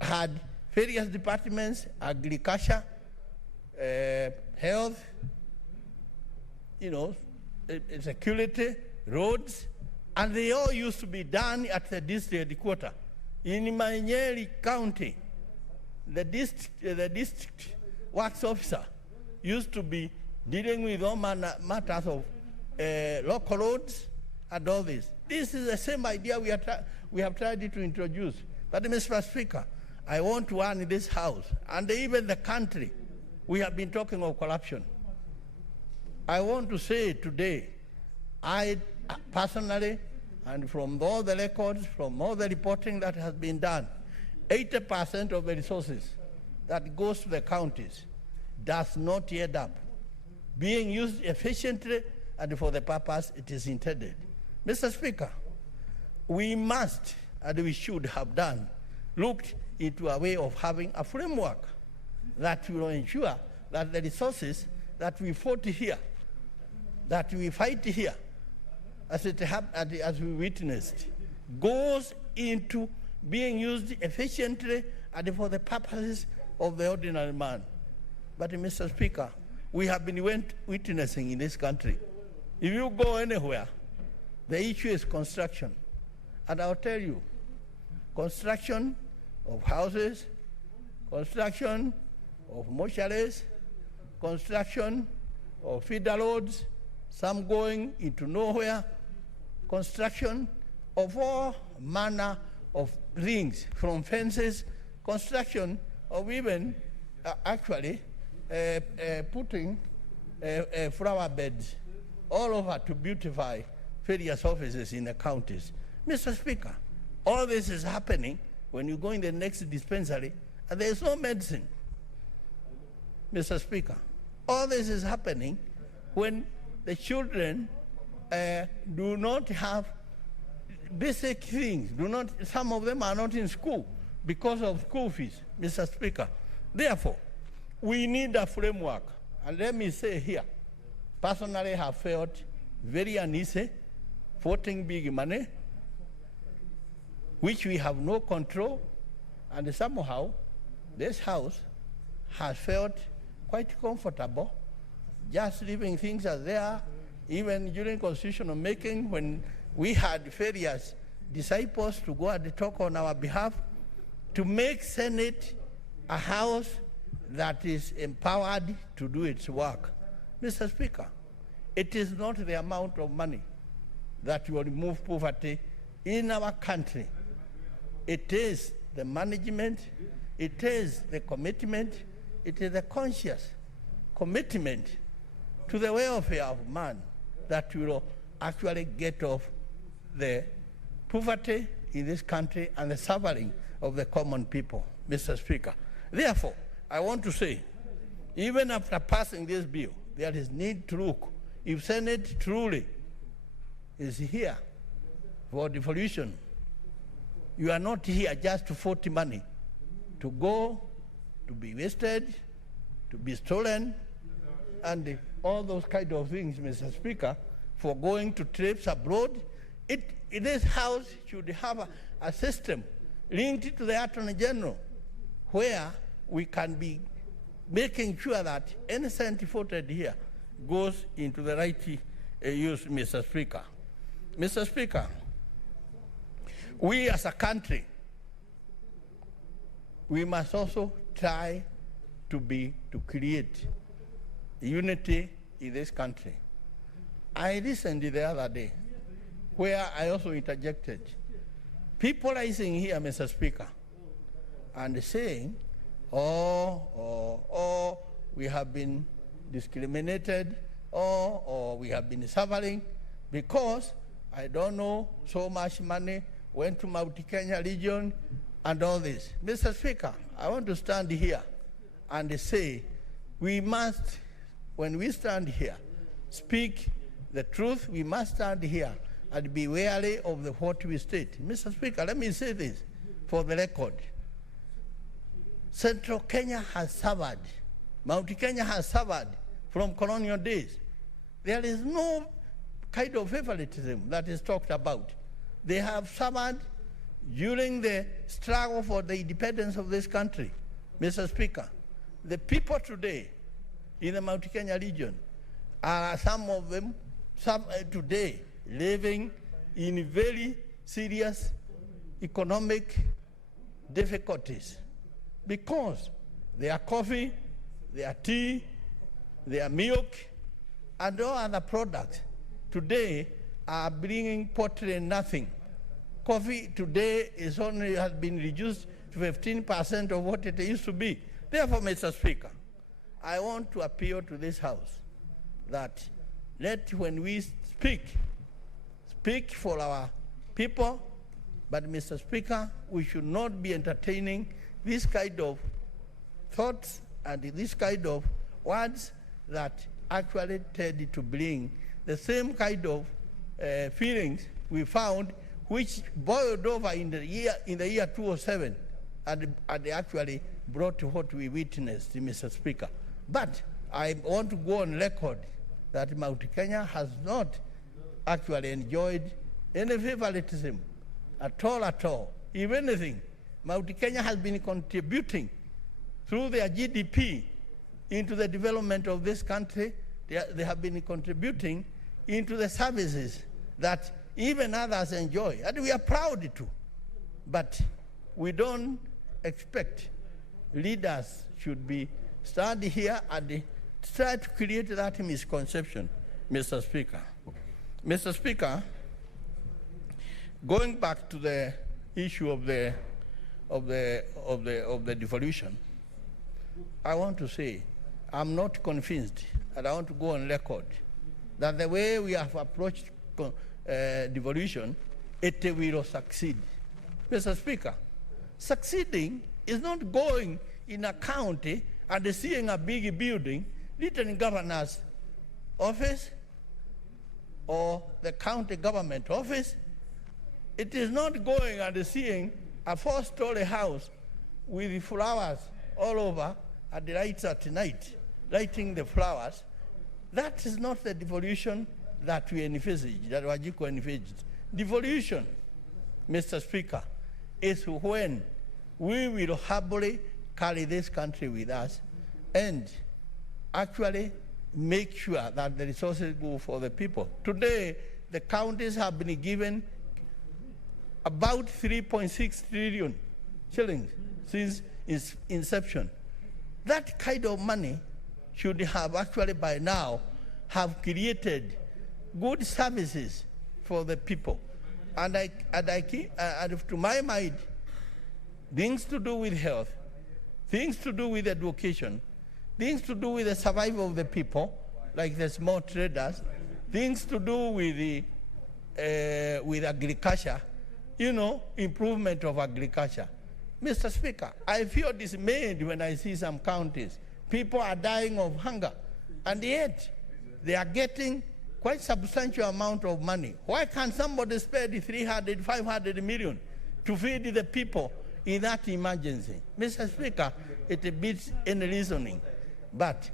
had various departments, agriculture, health, security, roads, and they all used to be done at the district headquarters. In Nyeri County, the district works officer used to be dealing with all matters of local roads and all this. This is the same idea we have tried to introduce. But Mr. Speaker, I want to warn in this House, and even the country, we have been talking of corruption. I want to say today, I personally, and from all the records, from all the reporting that has been done, 80% of the resources that goes to the counties does not end up being used efficiently and for the purpose it is intended. Mr. Speaker, we must, and we should have done, looked into a way of having a framework that will ensure that the resources that we fought here, that we fight here, as we witnessed, goes into being used efficiently and for the purposes of the ordinary man. But Mr. Speaker, we have been witnessing in this country. If you go anywhere, the issue is construction. And I'll tell you, construction of houses, construction of mortuaries, construction of feeder roads, some going into nowhere, construction of all manner of things, from fences, construction of even putting flower beds all over to beautify various offices in the counties. Mr. Speaker, all this is happening when you go in the next dispensary and there is no medicine. Mr. Speaker, all this is happening when the children do not have basic things, some of them are not in school because of school fees, Mr. Speaker. Therefore, we need a framework. And let me say here, personally have felt very uneasy, voting big money, which we have no control, and somehow this House has felt quite comfortable just leaving things as they are, even during constitutional making when we had various disciples to go and talk on our behalf, to make Senate a house that is empowered to do its work. Mr. Speaker, it is not the amount of money that will remove poverty in our country. It is the management, it is the commitment, it is the conscious commitment to the welfare of man that will actually get off the poverty in this country and the suffering of the common people, Mr. Speaker. Therefore, I want to say, even after passing this bill, there is need to look if Senate truly is here for devolution, you are not here just to vote money, to go, to be wasted, to be stolen, and all those kind of things, Mr. Speaker, for going to trips abroad. This House should have a system linked to the Attorney General where we can be making sure that any cent voted here goes into the right use, Mr. Speaker. Mr. Speaker, we as a country, we must also try to create unity in this country. I listened the other day where I also interjected. People are sitting here, Mr. Speaker, and saying, we have been discriminated, or we have been suffering because, I don't know, so much money went to Mount Kenya region and all this. Mr. Speaker, I want to stand here and say we must, when we stand here, speak the truth. We must stand here and be wary of what we state. Mr. Speaker, let me say this for the record. Central Kenya has suffered. Mount Kenya has suffered from colonial days. There is no kind of favoritism that is talked about. They have suffered during the struggle for the independence of this country. Mr. Speaker, the people today in the Mount Kenya region are some of them today living in very serious economic difficulties because their coffee, their tea, their milk, and all other products today are bringing pottery nothing. Coffee today has been reduced to 15% of what it used to be. Therefore, Mr. Speaker, I want to appeal to this House that when we speak for our people, but Mr. Speaker, we should not be entertaining this kind of thoughts and this kind of words that actually tend to bring the same kind of feelings we found, which boiled over in the year 2007, and actually brought to what we witnessed, Mr. Speaker. But I want to go on record that Mount Kenya has not actually enjoyed any favoritism at all. If anything, Mount Kenya has been contributing through their GDP into the development of this country. They have been contributing into the services that even others enjoy, and we are proud to. But we don't expect leaders should be stand here and try to create that misconception, Mr. Speaker. Mr. Speaker, going back to the issue of the devolution, I want to say I'm not convinced, and I want to go on record that the way we have approached devolution, it will succeed. Mr. Speaker, succeeding is not going in a county and seeing a big building, lieutenant governor's office or the county government office. It is not going and seeing a 4-story house with flowers all over at the lights at night, lighting the flowers. That is not the devolution that we envisaged, that Wajiko envisaged. Devolution, Mr. Speaker, is when we will happily carry this country with us and actually make sure that the resources go for the people. Today, the counties have been given about 3.6 trillion shillings since its inception. That kind of money should have actually by now have created good services for the people. And to my mind, things to do with health, things to do with education, things to do with the survival of the people, like the small traders, things to do with agriculture, improvement of agriculture. Mr. Speaker, I feel dismayed when I see some counties. People are dying of hunger, and yet they are getting quite substantial amount of money. Why can't somebody spend 300, 500 million to feed the people in that emergency? Mr. Speaker, it beats any reasoning. But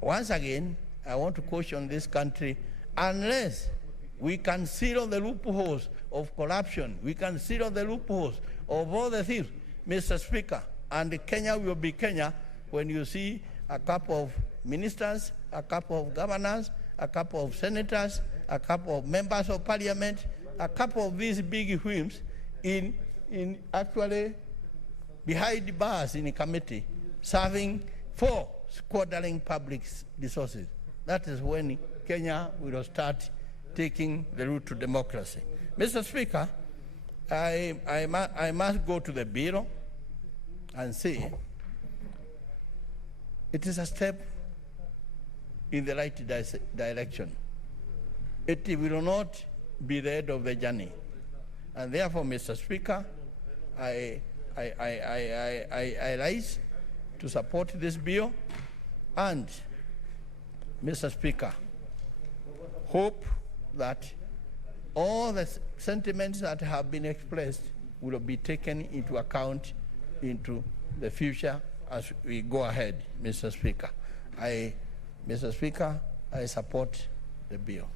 once again, I want to caution this country, unless we can seal the loopholes of corruption, we can seal the loopholes of all the things, Mr. Speaker, and Kenya will be Kenya when you see a couple of ministers, a couple of governors, a couple of senators, a couple of members of parliament, a couple of these big whims in actually behind bars in a committee, serving for squandering public resources. That is when Kenya will start taking the route to democracy. Mr. Speaker, I must go to the Bureau and say it is a step in the right direction. It will not be the end of the journey. And therefore, Mr. Speaker, I rise to support this bill, and Mr. Speaker, hope that all the sentiments that have been expressed will be taken into account into the future as we go ahead, Mr. Speaker. Mr. Speaker, I support the bill.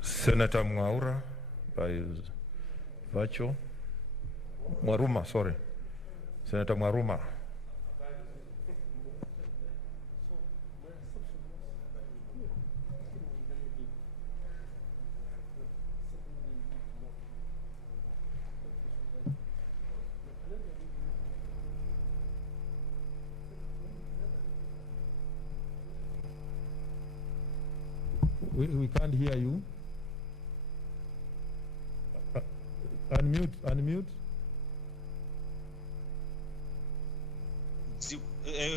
Senator Mwaura, by virtue. Mwaruma, sorry. Senator Mwaruma. We can't hear you. Unmute.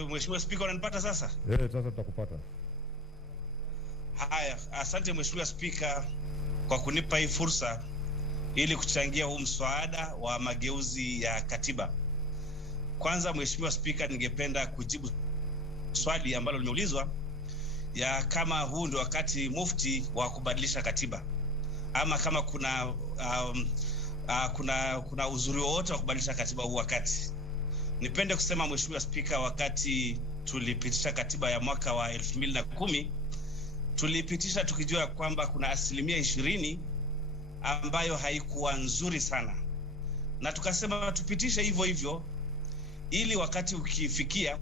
Mheshimiwa Spika, unanipata sasa? Sasa tutakupata. Haya, asante Mheshimiwa Spika kwa kunipa hii fursa ili kuchangia huu mswada wa mageuzi ya katiba. Kwanza Mheshimiwa Spika, ningependa kujibu swali ambalo limeulizwa ya kama huu ndio wakati mufti wa kubadilisha katiba, ama kama kuna uzuri wowote wa kubadilisha katiba huu wakati. Nipende kusema Mheshimiwa Spika, wakati tulipitisha katiba ya mwaka wa 2010 tulipitisha tukijua kwamba kuna 20% ambayo haikuwa nzuri sana, na tukasema tupitishe hivyo hivyo ili wakati ukifikia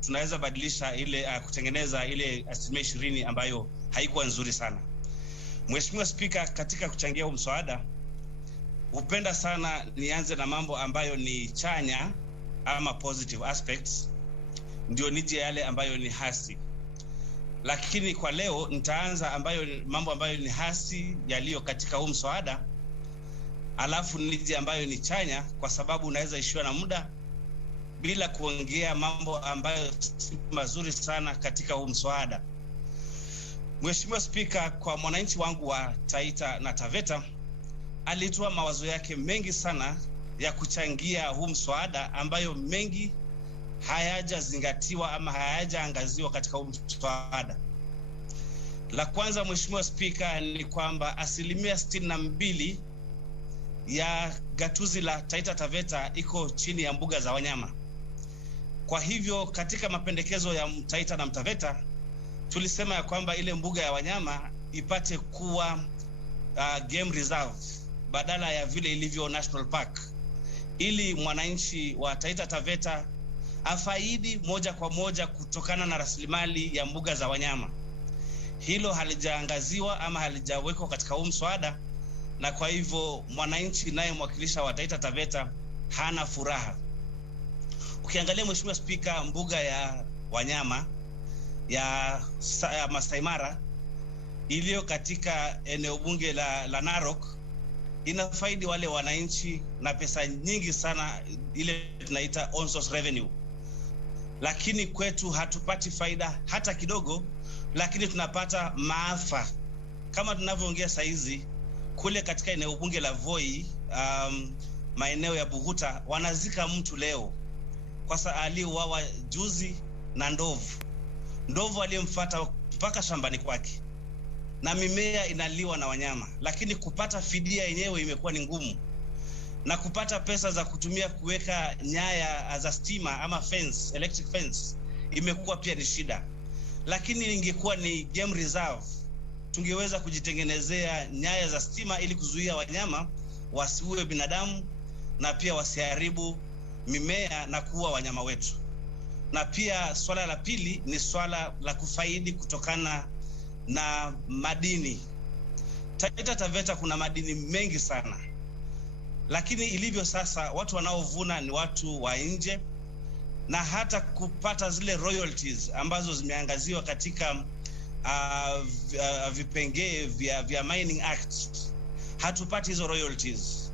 tunaweza badilisha ile kutengeneza ile 20% ambayo haikuwa nzuri sana. Mheshimiwa Spika, katika kuchangia huu mswada, upenda sana nianze na mambo ambayo ni chanya ama positive aspects, ndio nije yale ambayo ni hasi. Lakini kwa leo nitaanza mambo ambayo ni hasi yaliyo katika huu mswada, alafu nije ambayo ni chanya, kwa sababu unaweza ishiwa na muda bila kuongea mambo ambayo si mazuri sana katika huu mswada. Mheshimiwa Spika, kwa mwananchi wangu wa Taita na Taveta, alitoa mawazo yake mengi sana ya kuchangia huu mswada ambayo mengi hayajazingatiwa ama hayajaangaziwa katika huu mswada. La kwanza Mheshimiwa Spika ni kwamba 62% ya gatuzi la Taita Taveta iko chini ya mbuga za wanyama. Kwa hivyo katika mapendekezo ya Taita na Mtaveta tulisema ya kwamba ile mbuga ya wanyama ipate kuwa game reserve badala ya vile ilivyo national park, ili mwananchi wa Taita Taveta afaidi moja kwa moja kutokana na rasilimali ya mbuga za wanyama. Hilo halijaangaziwa ama halijawekwa katika huu mswada, na kwa hivyo mwananchi naye mwakilisha wa Taita Taveta hana furaha. Ukiangalia Mheshimiwa Spika, mbuga ya wanyama ya Masai Mara iliyo katika eneo bunge la Narok inafaidi wale wananchi na pesa nyingi sana, ile tunaita on source revenue. Lakini kwetu hatupati faida hata kidogo, lakini tunapata maafa. Kama tunavyoongea saizi kule katika eneo bunge la Voi, maeneo ya Buhuta, wanazika mtu leo kwa sababu aliuawa juzi na ndovu aliyemfuata mpaka shambani kwake. na mimea inaliwa na wanyama, lakini kupata fidia yenyewe imekuwa ni ngumu, na kupata pesa za kutumia kuweka nyaya za stima ama fence, electric fence, imekuwa pia ni shida. Lakini ingekuwa ni game reserve, tungeweza kujitengenezea nyaya za stima ili kuzuia wanyama wasiue binadamu na pia wasiharibu mimea na kuua wanyama wetu. Na pia swala la pili ni swala la kufaidi kutokana na madini. Taita Taveta kuna madini mengi sana, lakini ilivyo sasa watu wanaovuna ni watu wa nje, na hata kupata zile royalties ambazo zimeangaziwa katika vipengee vya Mining Act, hatupati hizo royalties.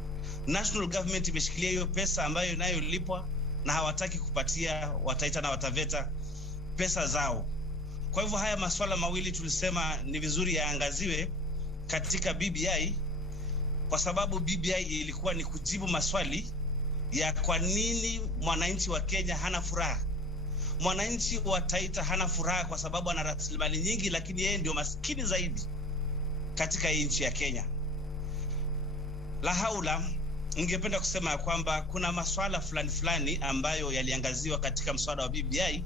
National government imeshikilia hiyo pesa ambayo inayolipwa, na hawataki kupatia Wataita na Wataveta pesa zao. Kwa hivyo haya masuala mawili tulisema ni vizuri yaangaziwe katika BBI, kwa sababu BBI ilikuwa ni kujibu maswali ya kwa nini mwananchi wa Kenya hana furaha. Mwananchi wa Taita hana furaha kwa sababu ana rasilimali nyingi, lakini yeye ndio maskini zaidi katika nchi ya Kenya. La haula, ningependa kusema kwamba kuna masuala fulani ambayo yaliangaziwa katika mswada wa BBI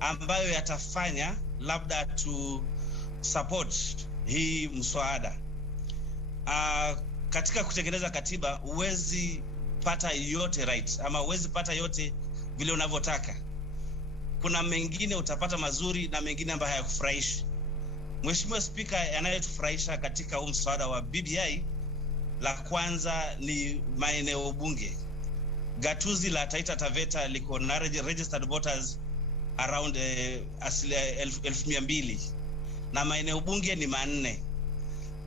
ambayo yatafanya labda to support hii mswada. Katika kutengeneza katiba huwezi pata yote right, ama huwezi pata yote vile unavyotaka. Kuna mengine utapata mazuri na mengine ambayo hayakufurahishi. Mheshimiwa Spika, yanayotufurahisha katika huu mswada wa BBI, la kwanza ni maeneo bunge. Gatuzi la Taita Taveta liko na registered voters around 1200 na maeneo bunge ni 4.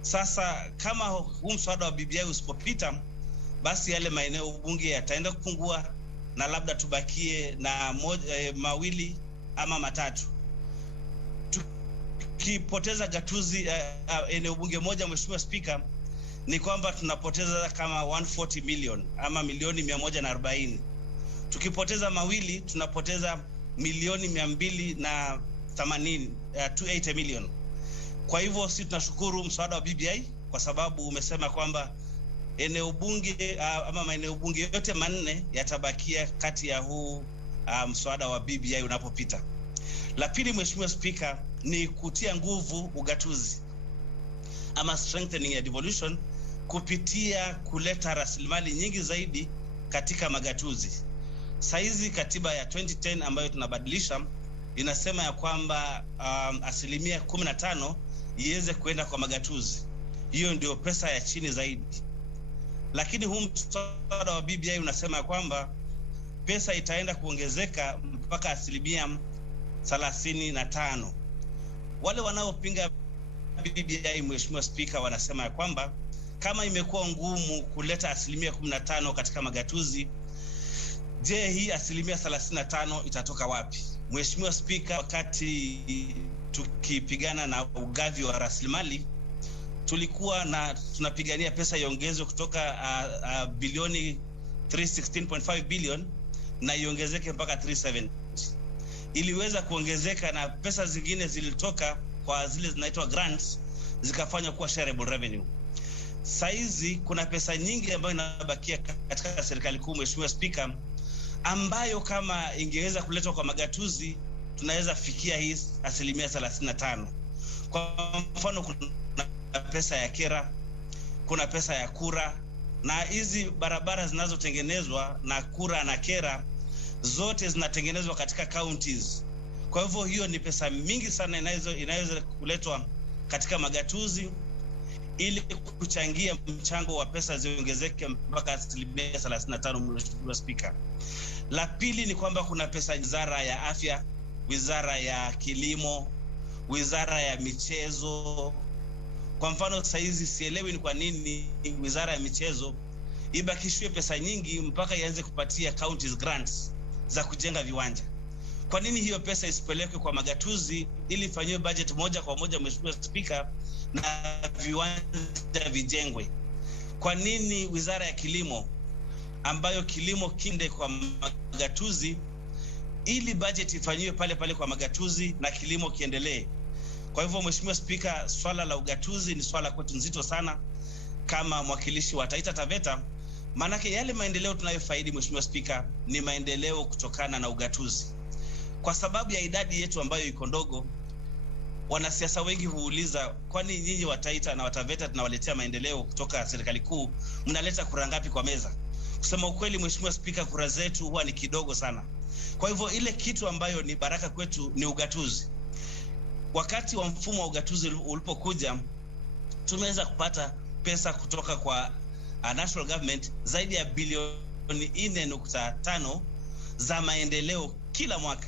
Sasa kama huu mswada wa BBI usipopita, basi yale maeneo bunge yataenda kupungua na labda tubakie na mawili ama matatu. Tukipoteza gatuzi eneo bunge moja, Mheshimiwa Spika, ni kwamba tunapoteza kama 140 million ama milioni 140. Tukipoteza mawili tunapoteza milioni 280, 280 million. Kwa hivyo sisi tunashukuru mswada wa BBI kwa sababu umesema kwamba eneo bunge ama maeneo bunge yote 4 yatabakia kati ya huu mswada wa BBI unapopita. La pili, Mheshimiwa Spika, ni kutia nguvu ugatuzi ama strengthening ya devolution kupitia kuleta rasilimali nyingi zaidi katika magatuzi. Saizi katiba ya 2010 ambayo tunabadilisha inasema ya kwamba 15% iweze kuenda kwa magatuzi. Hiyo ndio pesa ya chini zaidi. Lakini huu mswada wa BBI unasema ya kwamba pesa itaenda kuongezeka mpaka 35%. Wale wanaopinga BBI, Mheshimiwa Spika, wanasema ya kwamba kama imekuwa ngumu kuleta 15% katika magatuzi, je, hii 35% itatoka wapi? Mheshimiwa Spika, wakati tukipigana na ugavi wa rasilimali tulikuwa tunapigania pesa iongezwe kutoka bilioni 316.5 billion na iongezeke mpaka 370. Iliweza kuongezeka na pesa zingine zilitoka kwa zile zinaitwa grants zikafanywa kuwa shareable revenue. Saizi kuna pesa nyingi ambayo inabakia katika serikali kuu, Mheshimiwa Spika, ambayo kama ingeweza kuletwa kwa magatuzi tunaweza fikia hii 35%. Kwa mfano, kuna pesa ya kera, kuna pesa ya kura, na hizi barabara zinazotengenezwa na kura na kera zote zinatengenezwa katika counties. Kwa hivyo hiyo ni pesa mingi sana inaweza kuletwa katika magatuzi ili kuchangia mchango wa pesa ziongezeke mpaka 35%, Mheshimiwa Spika. La pili ni kwamba kuna pesa wizara ya afya, wizara ya kilimo, wizara ya michezo. Kwa mfano saizi sielewi ni kwa nini wizara ya michezo ibakishwe pesa nyingi mpaka ianze kupatia counties grants za kujenga viwanja. Kwa nini hiyo pesa isipelekwe kwa magatuzi ili ifanywe budget moja kwa moja, Mheshimiwa Spika, na viwanja vijengwe? Kwa nini wizara ya kilimo ambayo kilimo kinde kwa magatuzi ili budget ifanywe pale pale kwa magatuzi na kilimo kiendelee? Kwa hivyo Mheshimiwa Spika, swala la ugatuzi ni swala kwetu nzito sana kama mwakilishi wa Taita Taveta, manake yale maendeleo tunayofaidi Mheshimiwa Spika ni maendeleo kutokana na ugatuzi. Kwa sababu ya idadi yetu ambayo iko ndogo, wanasiasa wengi huuliza, kwani nyinyi wa Taita na wa Taveta tunawaletea maendeleo kutoka serikali kuu, mnaleta kura ngapi kwa meza? Kusema ukweli Mheshimiwa Spika, kura zetu huwa ni kidogo sana. Kwa hivyo ile kitu ambayo ni baraka kwetu ni ugatuzi. Wakati wa mfumo wa ugatuzi ulipokuja, tumeweza kupata pesa kutoka kwa national government zaidi ya bilioni 4.5 za maendeleo kila mwaka.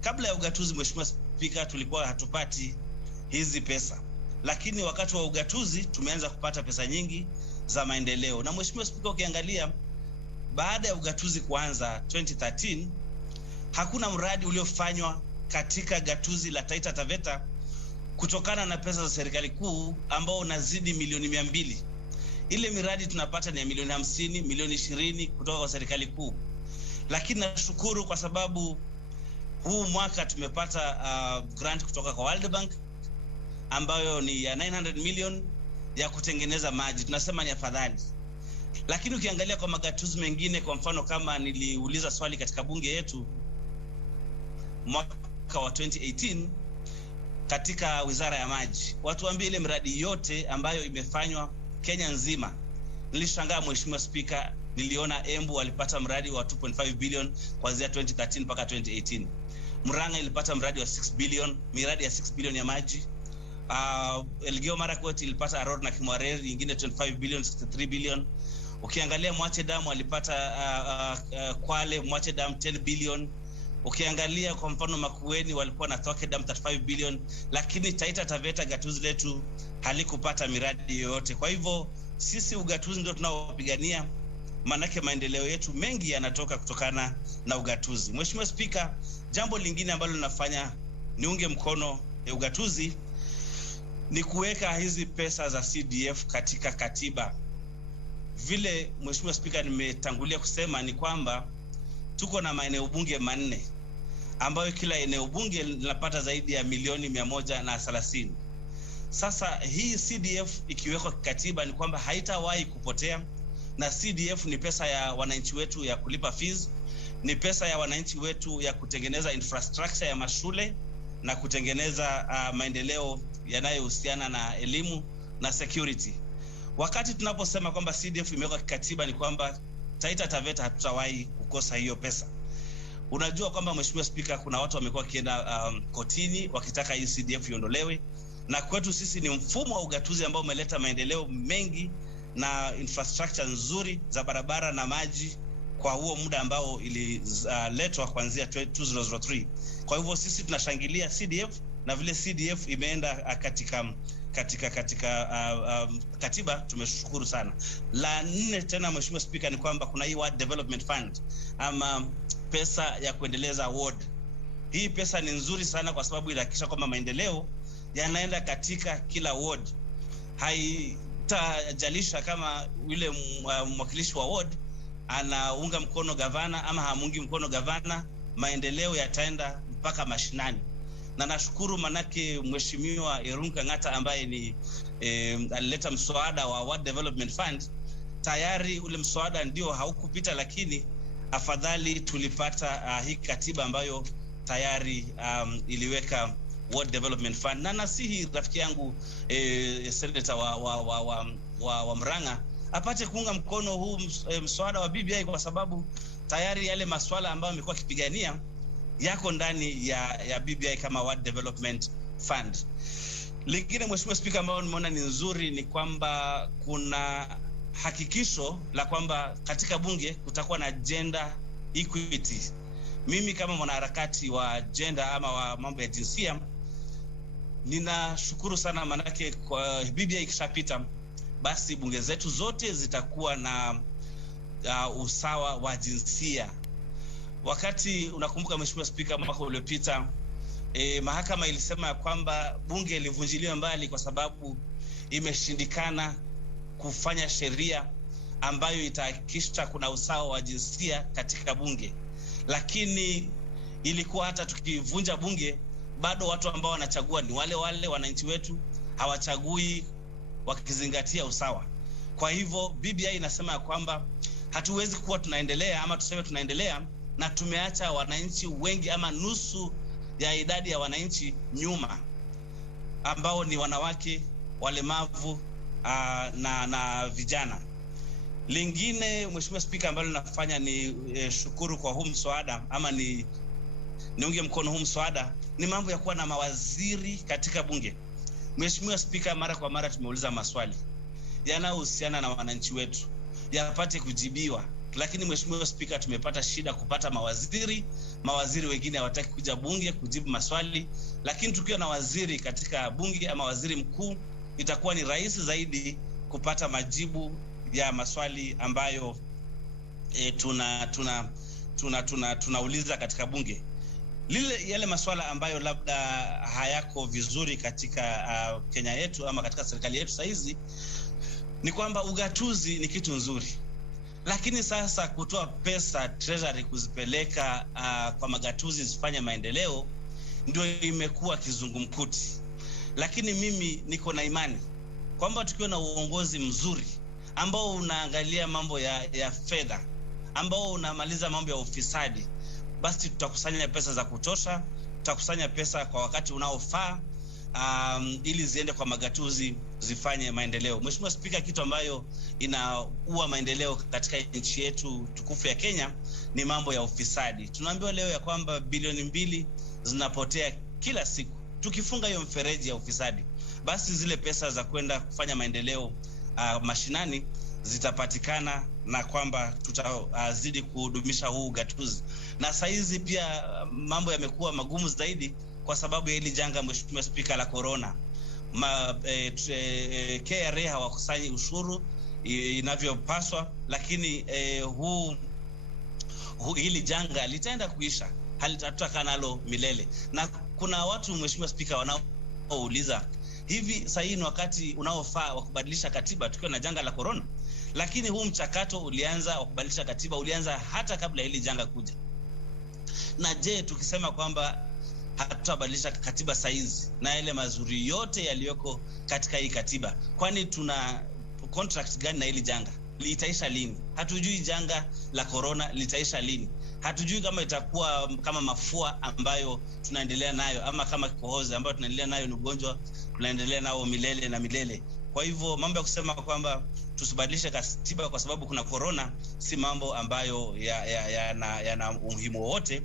Kabla ya ugatuzi Mheshimiwa Spika, tulikuwa hatupati hizi pesa, lakini wakati wa ugatuzi tumeanza kupata pesa nyingi za maendeleo. Na Mheshimiwa Spika, ukiangalia baada ya ugatuzi kuanza 2013, hakuna mradi uliofanywa katika gatuzi la Taita Taveta kutokana na pesa za serikali kuu ambao unazidi milioni 200. Ile miradi tunapata ni ya milioni 50, milioni 20 kutoka kwa serikali kuu. Lakini nashukuru kwa sababu huu mwaka tumepata grant kutoka kwa World Bank ambayo ni ya 900 million ya kutengeneza maji. Tunasema ni afadhali. Lakini ukiangalia kwa magatuzi mengine, kwa mfano kama niliuliza swali katika bunge yetu mwaka wa 2018 katika wizara ya maji, watu waambie ile miradi yote ambayo imefanywa Kenya nzima. Nilishangaa Mheshimiwa Spika, niliona Embu walipata mradi wa 2.5 billion kuanzia 2013 mpaka 2018. Murang'a ilipata mradi wa 6 billion, miradi ya 6 billion ya maji. Elgeyo Marakwet ilipata Aror na Kimwareri nyingine 25 billion, 63 billion. Ukiangalia Mwache Dam walipata Kwale Mwache Dam 10 billion. Ukiangalia kwa mfano Makueni walikuwa na Thoke Dam 35 billion, lakini Taita Taveta gatuzi letu halikupata miradi yoyote. Kwa hivyo sisi ugatuzi ndio tunaopigania, manake maendeleo yetu mengi yanatoka kutokana na ugatuzi. Mheshimiwa Spika, jambo lingine ambalo linafanya niunge mkono ugatuzi ni kuweka hizi pesa za CDF katika katiba. Vile Mheshimiwa Spika nimetangulia kusema ni kwamba tuko na maeneo bunge 4 ambayo kila eneo bunge linapata zaidi ya milioni 130. Sasa hii CDF ikiwekwa katiba ni kwamba haitawahi kupotea, na CDF ni pesa ya wananchi wetu ya kulipa fees, ni pesa ya wananchi wetu ya kutengeneza infrastructure ya mashule na kutengeneza maendeleo yanayohusiana na elimu na security. Wakati tunaposema kwamba CDF imewekwa katiba ni kwamba Taita Taveta hatutawahi kukosa hiyo pesa. Unajua kwamba Mheshimiwa Spika, kuna watu wamekuwa kienda kotini wakitaka hii CDF iondolewe, na kwetu sisi ni mfumo wa ugatuzi ambao umeleta maendeleo mengi na infrastructure nzuri za barabara na maji kwa huo muda ambao ililetwa kuanzia 2003. Kwa hivyo sisi tunashangilia CDF, na vile CDF imeenda katika katiba, tumeshukuru sana. La 4 tena Mheshimiwa Spika ni kwamba kuna hii Ward Development Fund ama pesa ya kuendeleza ward. Hii pesa ni nzuri sana kwa sababu inahakikisha kwamba maendeleo yanaenda katika kila ward. Haitajalisha kama yule mwakilishi wa ward anaunga mkono gavana ama hamungi mkono gavana, maendeleo yataenda mpaka mashinani. Na nashukuru manake Mheshimiwa Irunga Ngata ambaye ni alileta mswada wa Ward Development Fund. Tayari ule mswada ndio haukupita, lakini afadhali tulipata hii katiba ambayo tayari iliweka Ward Development Fund. Na nasihi rafiki yangu senator wa Murang'a apate kuunga mkono huu mswada wa BBI, kwa sababu tayari yale maswala ambayo amekuwa akipigania yako ndani ya BBI kama Ward Development Fund. Lingine Mheshimiwa Spika ambao nimeona ni nzuri ni kwamba kuna hakikisho la kwamba katika bunge kutakuwa na gender equity. Mimi kama mwanaharakati wa gender ama wa mambo ya jinsia ninashukuru sana, manake kwa BBI ikishapita basi bunge zetu zote zitakuwa na usawa wa jinsia. Wakati unakumbuka Mheshimiwa Spika, mwaka uliopita mahakama ilisema kwamba bunge ilivunjiliwa mbali kwa sababu imeshindikana kufanya sheria ambayo itahakikisha kuna usawa wa jinsia katika bunge. Lakini ilikuwa hata tukivunja bunge bado watu ambao wanachagua ni wale wale wananchi wetu, hawachagui wakizingatia usawa. Kwa hivyo BBI inasema ya kwamba hatuwezi kuwa tunaendelea ama tuseme tunaendelea na tumeacha wananchi wengi ama nusu ya idadi ya wananchi nyuma, ambao ni wanawake, walemavu na vijana. Lingine Mheshimiwa Spika, ambalo nafanya ni shukuru kwa huu mswada ama niunge mkono huu mswada, ni mambo ya kuwa na mawaziri katika bunge. Mheshimiwa Spika, mara kwa mara tumeuliza maswali yanayohusiana na wananchi wetu yapate kujibiwa, lakini Mheshimiwa Spika, tumepata shida kupata mawaziri wengine hawataki kuja bunge kujibu maswali. Lakini tukiwa na waziri katika bunge ama waziri mkuu, itakuwa ni rahisi zaidi kupata majibu ya maswali ambayo tunauliza katika bunge. Yale maswala ambayo labda hayako vizuri katika Kenya yetu ama katika serikali yetu saizi ni kwamba ugatuzi ni kitu nzuri, lakini sasa kutoa pesa treasury kuzipeleka kwa magatuzi zifanye maendeleo ndio imekuwa kizungumkuti. Lakini mimi niko na imani kwamba tukiwa na uongozi mzuri ambao unaangalia mambo ya fedha, ambao unamaliza mambo ya ufisadi, basi tutakusanya pesa za kutosha, tutakusanya pesa kwa wakati unaofaa, ili ziende kwa magatuzi zifanye maendeleo. Mheshimiwa Spika, kitu ambayo inaua maendeleo katika nchi yetu tukufu ya Kenya ni mambo ya ufisadi. Tunaambiwa leo ya kwamba bilioni 2 zinapotea kila siku. Tukifunga hiyo mfereji ya ufisadi, basi zile pesa za kwenda kufanya maendeleo mashinani zitapatikana, na kwamba tutazidi kudumisha huu ugatuzi. Na saizi pia mambo yamekuwa magumu zaidi kwa sababu ya hili janga, Mheshimiwa Spika, la corona. KRA hawakusanyi ushuru inavyopaswa, lakini hili janga litaenda kuisha, halitatoka nalo milele. Na kuna watu, Mheshimiwa Spika, wanaouliza hivi sasa hii ni wakati unaofaa wa kubadilisha katiba tukiwa na janga la corona? Lakini huu mchakato ulianza wa kubadilisha katiba ulianza hata kabla hili janga kuja. Na je, tukisema kwamba hatutabadilisha katiba saizi na yale mazuri yote yaliyoko katika hii katiba, kwani tuna contract gani na hili janga? Litaisha lini? Hatujui janga la corona litaisha lini. Hatujui kama itakuwa kama mafua ambayo tunaendelea nayo, ama kama kikohozi ambayo tunaendelea nayo ni ugonjwa tunaendelea nao milele na milele. Kwa hivyo mambo ya kusema kwamba tusibadilishe katiba kwa sababu kuna corona si mambo ambayo yana umuhimu wowote,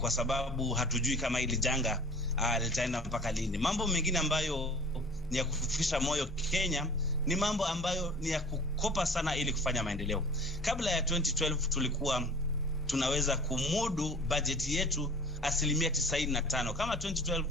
kwa sababu hatujui kama hili janga litaenda mpaka lini. Mambo mengine ambayo ni ya kufisha moyo Kenya ni mambo ambayo ni ya kukopa sana ili kufanya maendeleo. Kabla ya 2012 tulikuwa tunaweza kumudu budget yetu 95%. Kama 2012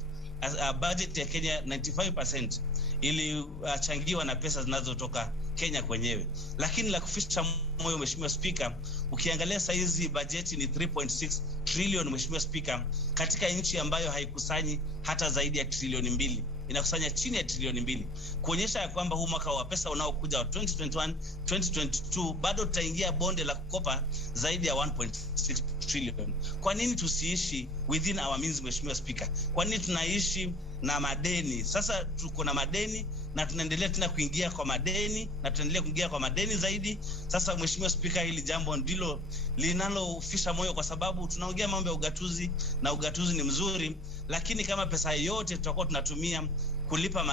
budget ya Kenya 95% ilichangiwa na pesa zinazotoka Kenya kwenyewe. Lakini la kufisha moyo, Mheshimiwa Spika, ukiangalia saizi bajeti ni 3.6 trillion, Mheshimiwa Spika, katika nchi ambayo haikusanyi hata zaidi ya trilioni 2. Inakusanya chini ya trilioni 2, kuonyesha ya kwamba huu mwaka wa pesa unaokuja wa 2021 2022 bado tutaingia bonde la kukopa zaidi ya 1.6 trillion. Kwa nini tusiishi within our means, Mheshimiwa Spika? Kwa nini tunaishi na madeni? Sasa tuko na madeni na tunaendelea tena kuingia kwa madeni na tunaendelea kuingia kwa madeni zaidi. Sasa Mheshimiwa Spika, hili jambo ndilo linalofisha moyo, kwa sababu tunaongea mambo ya ugatuzi na ugatuzi ni mzuri, lakini kama pesa yote tutakuwa tunatumia kulipa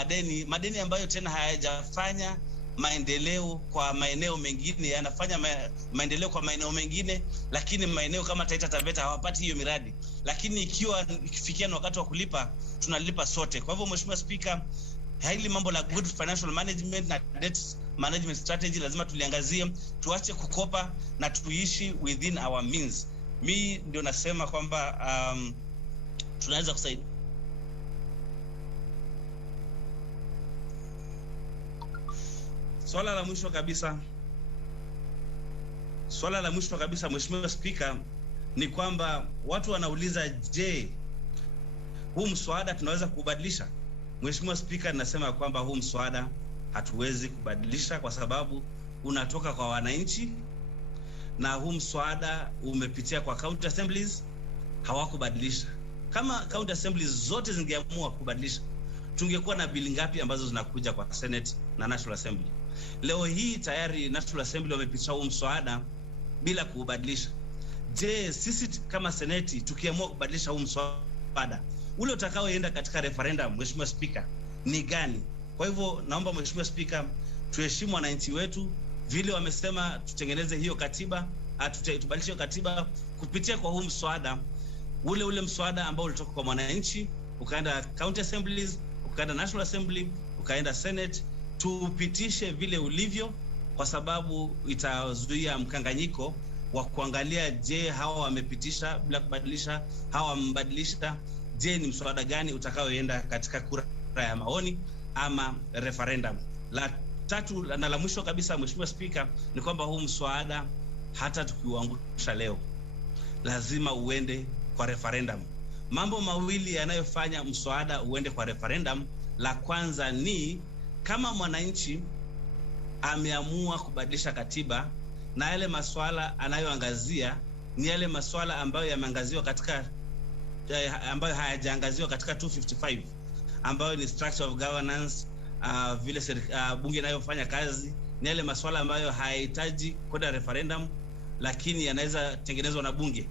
madeni ambayo tena hayajafanya maendeleo kwa maeneo mengine, yanafanya maendeleo kwa maeneo mengine, lakini maeneo kama Taita Taveta hawapati hiyo miradi. Lakini ikifikia na wakati wa kulipa, tunalipa sote. Kwa hivyo Mheshimiwa Spika, hili mambo la good financial management na debt management strategy lazima tuliangazie, tuache kukopa na tuishi within our means. Mi ndio nasema kwamba tunaweza kusaidia. Swala la mwisho kabisa Mheshimiwa Spika, ni kwamba watu wanauliza, je, huu mswada tunaweza kubadilisha? Mheshimiwa Spika, ninasema kwamba huu mswada hatuwezi kubadilisha kwa sababu unatoka kwa wananchi, na huu mswada umepitia kwa county assemblies, hawakubadilisha. Kama county assemblies zote zingeamua kubadilisha, tungekuwa na bili ngapi ambazo zinakuja kwa Senate na National Assembly? Leo hii tayari National Assembly wamepitisha huu mswada bila kuubadilisha. Je, sisi kama Senate tukiamua kubadilisha huu mswada, ule utakaoenda katika referendum, Mheshimiwa Speaker, ni gani? Kwa hivyo naomba Mheshimiwa Speaker, tuheshimu wananchi wetu, vile wamesema tutengeneze hiyo katiba, tubadilishe hiyo katiba kupitia kwa huu mswada, ule mswada ambao ulitoka kwa mwananchi, ukaenda county assemblies, ukaenda National Assembly, ukaenda Senate, tupitishe vile ulivyo, kwa sababu itazuia mkanganyiko wa kuangalia, je, hawa wamepitisha bila kubadilisha, hawa wamebadilisha, je, ni mswada gani utakaoenda katika kura ya maoni ama referendum. La tatu na la mwisho kabisa, Mheshimiwa Speaker, ni kwamba huu mswada hata tukiuangusha leo lazima uende kwa referendum. Mambo mawili yanayofanya mswada uende kwa referendum, la kwanza ni kama mwananchi ameamua kubadilisha katiba na yale masuala anayoangazia ni yale masuala ambayo yameangaziwa katika ambayo hayajaangaziwa katika 255 ambayo ni structure of governance, vile bunge inayofanya kazi, ni yale masuala ambayo hayahitaji kwenda referendum lakini yanaweza tengenezwa na bunge.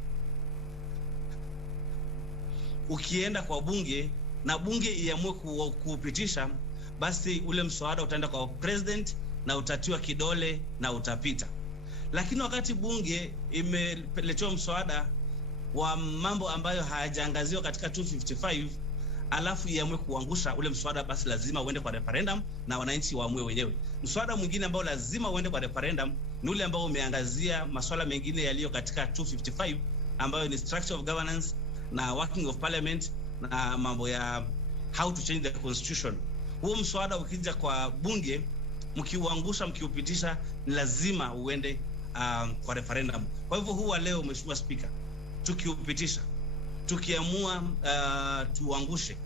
Ukienda kwa bunge na bunge iamue kuupitisha, basi ule mswada utaenda kwa president na utatiwa kidole na utapita. Lakini wakati bunge imeletewa mswada wa mambo ambayo hayajaangaziwa katika 255 alafu iamue kuangusha ule mswada, basi lazima uende kwa referendum na wananchi waamue wenyewe. Mswada mwingine ambao lazima uende kwa referendum ni ule ambao umeangazia masuala mengine yaliyo katika 255 ambayo ni structure of governance na working of parliament na mambo ya how to change the constitution. Huo mswada ukija kwa bunge, mkiuangusha, mkiupitisha, ni lazima uende kwa referendum. Kwa hivyo huwa leo, Mheshimiwa Speaker, tukiupitisha, tukiamua tuangushe,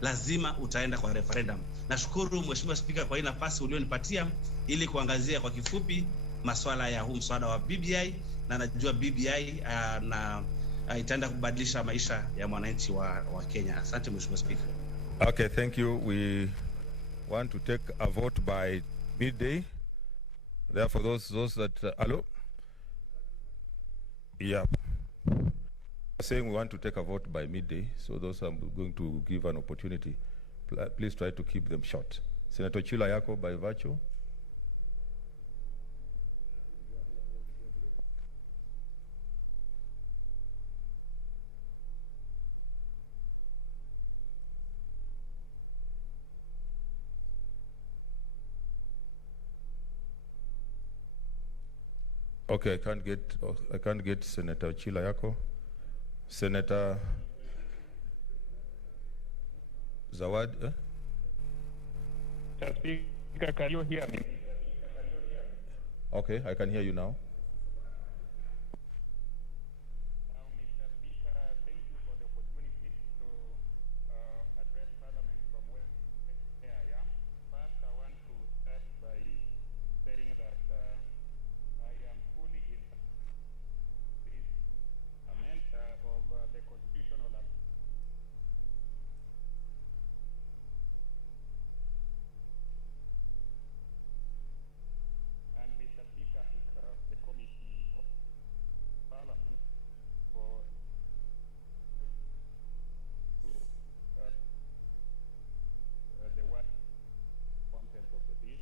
lazima utaenda kwa referendum. Nashukuru Mheshimiwa Speaker kwa hii nafasi ulionipatia ili kuangazia kwa kifupi masuala ya huu mswada wa BBI, na najua BBI na itaenda kubadilisha maisha ya mwananchi wa Kenya. Asante Mheshimiwa Speaker. Okay, thank you. We want to take a vote by midday. Therefore, those that hello, yeah, saying we want to take a vote by midday, so those I'm going to give an opportunity. Please try to keep them short. Senator Chila Yako by virtue. Okay, I can't get Senator Chila Yako. Senator Zawad. Mr. Speaker, can you hear me? Okay, I can hear you now. Now, Mr. Speaker, thank you for the opportunity to address Parliament from where I am. First, I want to start by saying that I am fully in this amendment of the constitutional amendment. And Mr. Speaker, I thank the Committee of Parliament for the work content of the bill.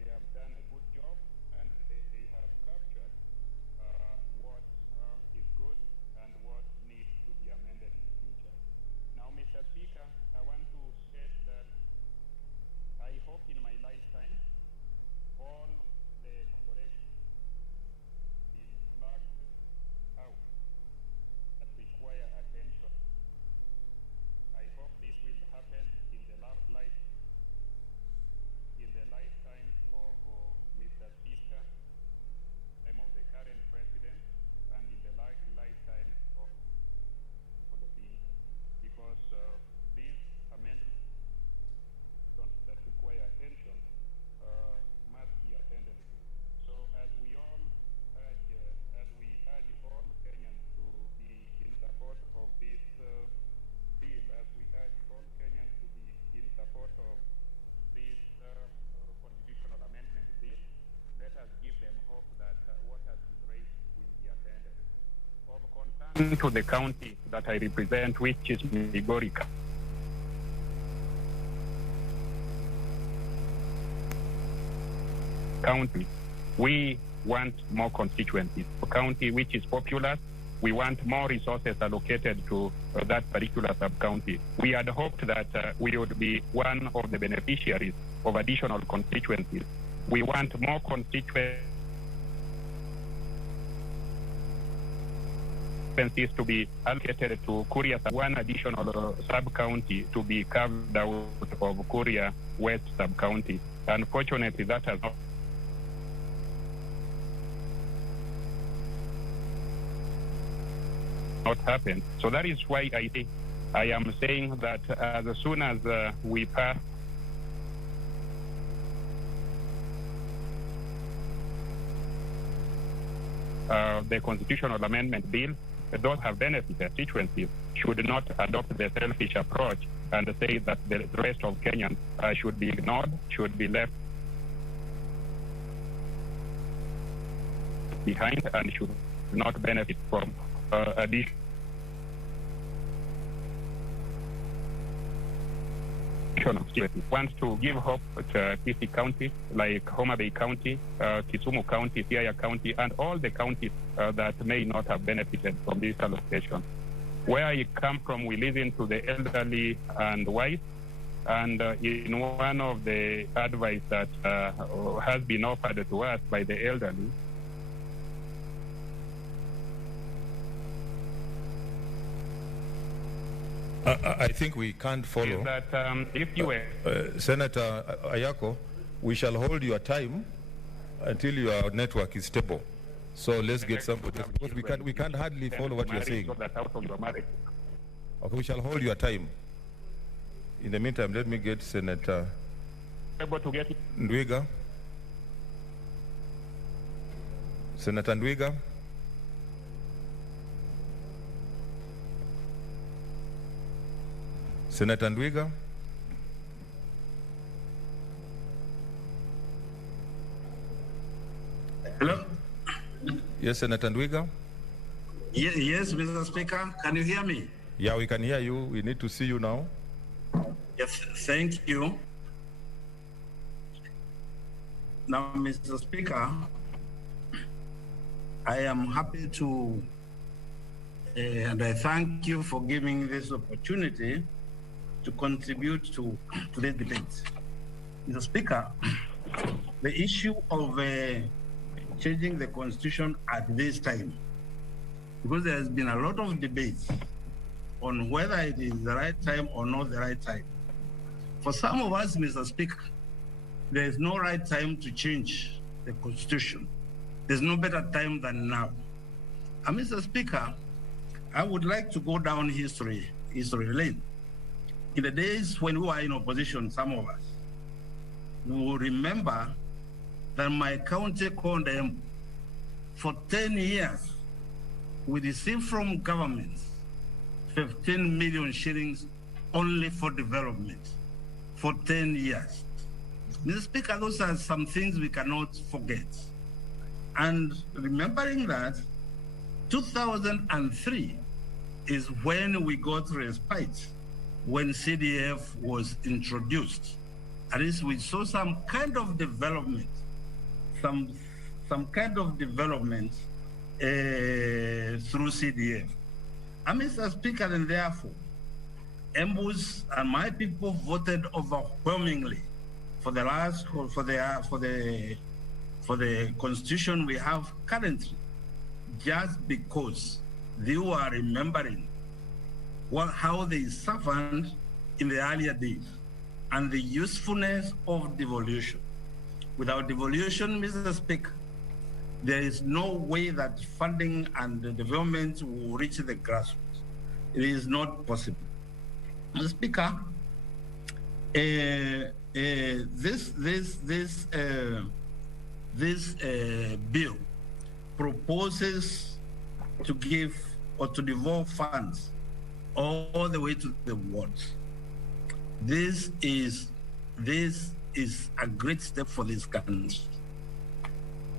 They have done a good job, and they have captured what is good and what needs to be amended in the future. Now, Mr. Speaker, I want to state that I hope in my lifetime all the corrections in flagged of this constitutional amendment bill, let us give them hope that what has been raised will be attended. Of concern to the county that I represent, which is Migori County, we want more constituencies. A county which is populous, we want more resources allocated to that particular sub-county. We had hoped that we would be one of the beneficiaries of additional constituencies. We want more constituencies to be allocated to Kuria, one additional sub-county to be carved out of Kuria West sub-county. Unfortunately, that has not happened. So that is why I am saying that as soon as we pass the constitutional amendment bill, those have benefited constituencies should not adopt the selfish approach and say that the rest of Kenyans should be ignored, should be left behind, and should not benefit from additional wants to give hope to Kisi County, like Homa Bay County, Kisumu County, Siaya County, and all the counties that may not have benefited from this allocation. Where I come from, we listen to the elderly and wise, and in one of the advice that has been offered to us by the elderly, I think we can't follow. That, if you were Senator Ayako, we shall hold your time until your network is stable. So let's get somebody, because we can't hardly follow what you're saying. Okay, we shall hold your time. In the meantime, let me get Senator Ndwiga. Senator Ndwiga. Senator Ndwiga. Hello? Yes, Senator Ndwiga. Yes, Mr. Speaker. Can you hear me? Yeah, we can hear you. We need to see you now. Yes, thank you. Now, Mr. Speaker, I am happy to, and I thank you for giving this opportunity to contribute to today's debate. Mr. Speaker, the issue of changing the constitution at this time, because there has been a lot of debates on whether it is the right time or not the right time. For some of us, Mr. Speaker, there is no right time to change the constitution. There's no better time than now. And Mr. Speaker, I would like to go down history lane. In the days when we were in opposition, some of us will remember that my county called them for 10 years, we received from government 15 million shillings only for development for 10 years. Mr. Speaker, those are some things we cannot forget. And remembering that, 2003 is when we got respite, when CDF was introduced. At least we saw some kind of development, some kind of development through CDF. And Mr. Speaker, and therefore, Embus and my people voted overwhelmingly for the last for the constitution we have currently, just because they were remembering how they suffered in the earlier days and the usefulness of devolution. Without devolution, Mr. Speaker, there is no way that funding and the development will reach the grassroots. It is not possible. Mr. Speaker, this bill proposes to give or to devolve funds all the way to the wards. This is this is a great step for this country.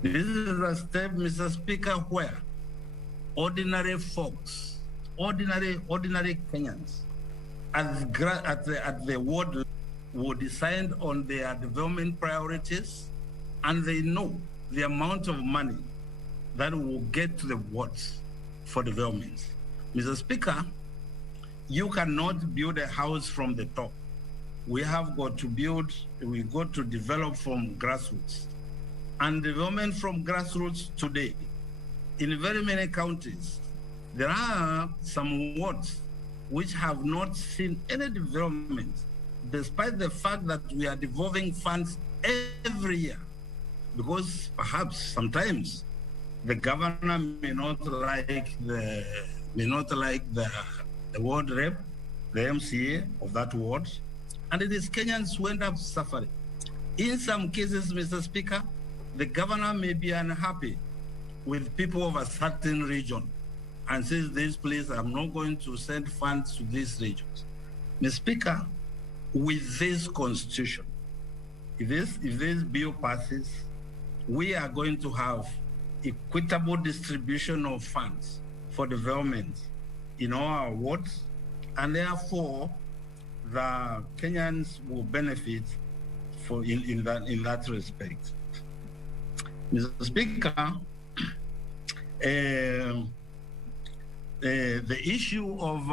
This is a step, Mr. Speaker, where ordinary folks, ordinary Kenyans at the ward level will decide on their development priorities, and they know the amount of money that will get to the wards for development. Mr. Speaker, you cannot build a house from the top. We have got to build, we got to develop from grassroots. And development from grassroots today, in very many counties, there are some wards which have not seen any development, despite the fact that we are devolving funds every year. Because perhaps sometimes the governor may not like the ward rep, the MCA of that ward, and it is Kenyans who end up suffering. In some cases, Mr. Speaker, the governor may be unhappy with people of a certain region and says, this place, I'm not going to send funds to these regions. Mr. Speaker, with this constitution, if this bill passes, we are going to have equitable distribution of funds for development in all our wards, and therefore the Kenyans will benefit in that respect. Mr. Speaker, the issue of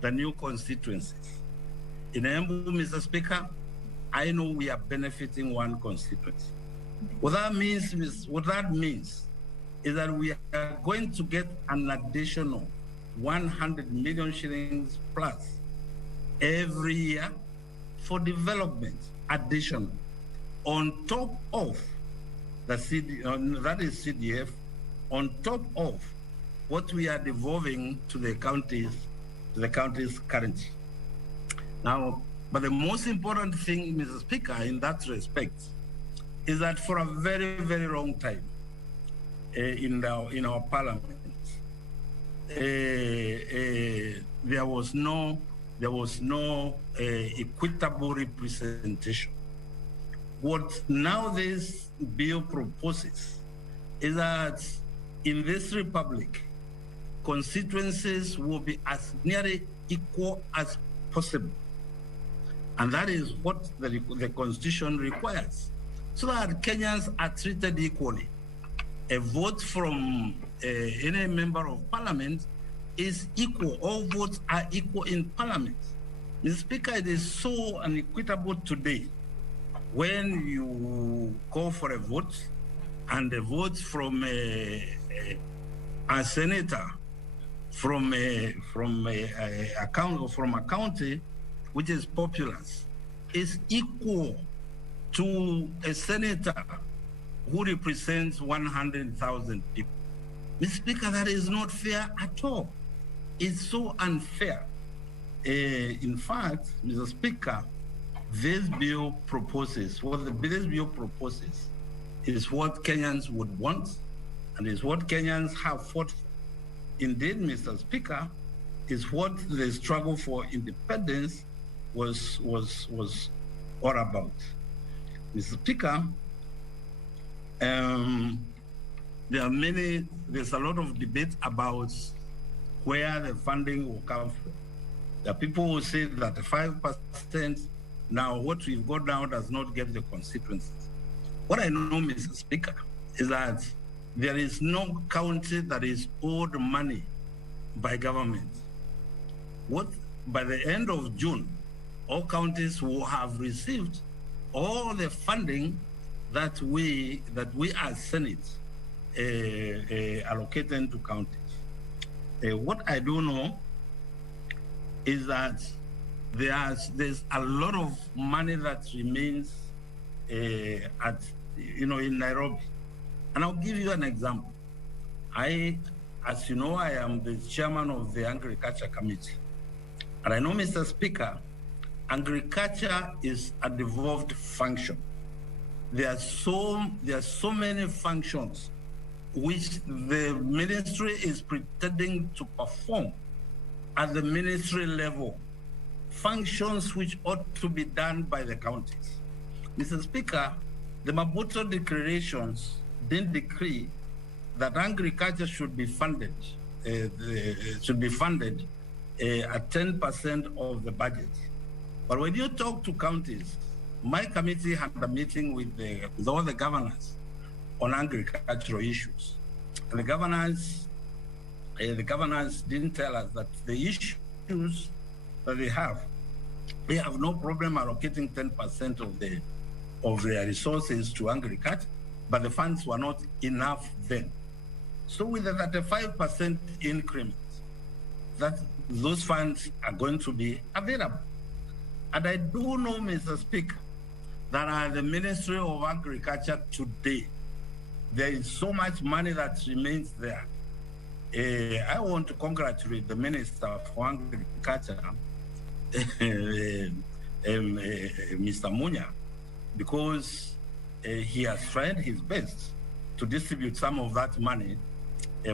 the new constituencies. In Embu, Mr. Speaker, I know we are benefiting one constituency. What that means is that we are going to get an additional 100 million shillings plus every year for development, additional, on top of the CDF, on top of what we are devolving to the counties currently. Now, but the most important thing, Mr. Speaker, in that respect, is that for a very, very long time in our parliament, there was no equitable representation. What now this bill proposes is that in this republic, constituencies will be as nearly equal as possible. And that is what the Constitution requires, so that Kenyans are treated equally. A vote from any member of parliament is equal. All votes are equal in parliament. Mr. Speaker, it is so unequitable today when you call for a vote and the vote from a senator from a county which is populous is equal to a senator who represents 100,000 people. Mr. Speaker, that is not fair at all. It's so unfair. In fact, Mr. Speaker, this bill proposes, this bill proposes is what Kenyans would want and is what Kenyans have fought for. Indeed, Mr. Speaker, is what the struggle for independence was all about. Mr. Speaker, there's a lot of debate about where the funding will come from. There are people who say that the 5%, now what we've got now does not get the constituencies. What I know, Mr. Speaker, is that there is no county that is owed money by government. By the end of June, all counties will have received all the funding that we as Senate allocated to counties. What I do know is that there's a lot of money that remains in Nairobi. And I'll give you an example. As you know, I am the chairman of the Agriculture Committee. And I know, Mr. Speaker, agriculture is a devolved function. There are so many functions which the ministry is pretending to perform at the ministry level functions which ought to be done by the counties. Mr. Speaker, the Maputo declarations didn't decree that agriculture should be funded, at 10% of the budget. But when you talk to counties, my committee had a meeting with all the governors on agricultural issues. And the governors didn't tell us that the issues that they have no problem allocating 10% of their resources to agriculture, but the funds were not enough then. So with the 35% increment, that those funds are going to be available. And I do know, Mr. Speaker, that at the Ministry of Agriculture today, there is so much money that remains there. I want to congratulate the Minister for Agriculture, Mr. Munya, because he has tried his best to distribute some of that money,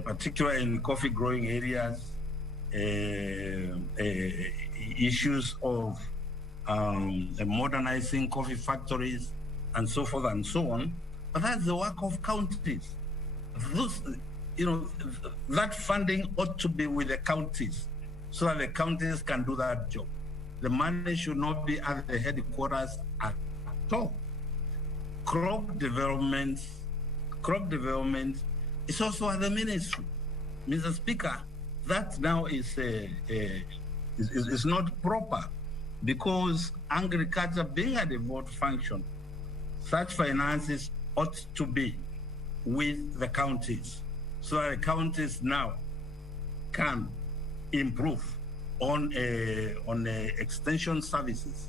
particularly in coffee growing areas, issues of modernizing coffee factories, and so forth and so on. But that's the work of counties. Those, that funding ought to be with the counties so that the counties can do that job. The money should not be at the headquarters at all. Crop development is also at the ministry. Mr. Speaker, that now is not proper, because agriculture being a devolved function, such finances ought to be with the counties, so that the counties now can improve on extension services.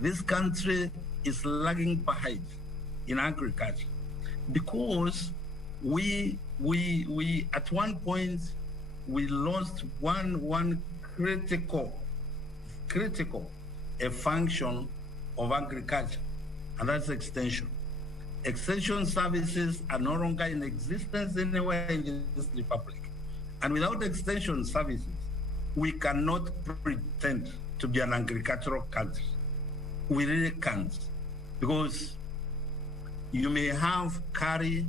This country is lagging behind in agriculture because we at one point we lost one critical function of agriculture, and that's extension. Extension services are no longer in existence anywhere in this republic. And without extension services, we cannot pretend to be an agricultural country. We really can't, because you may have CARI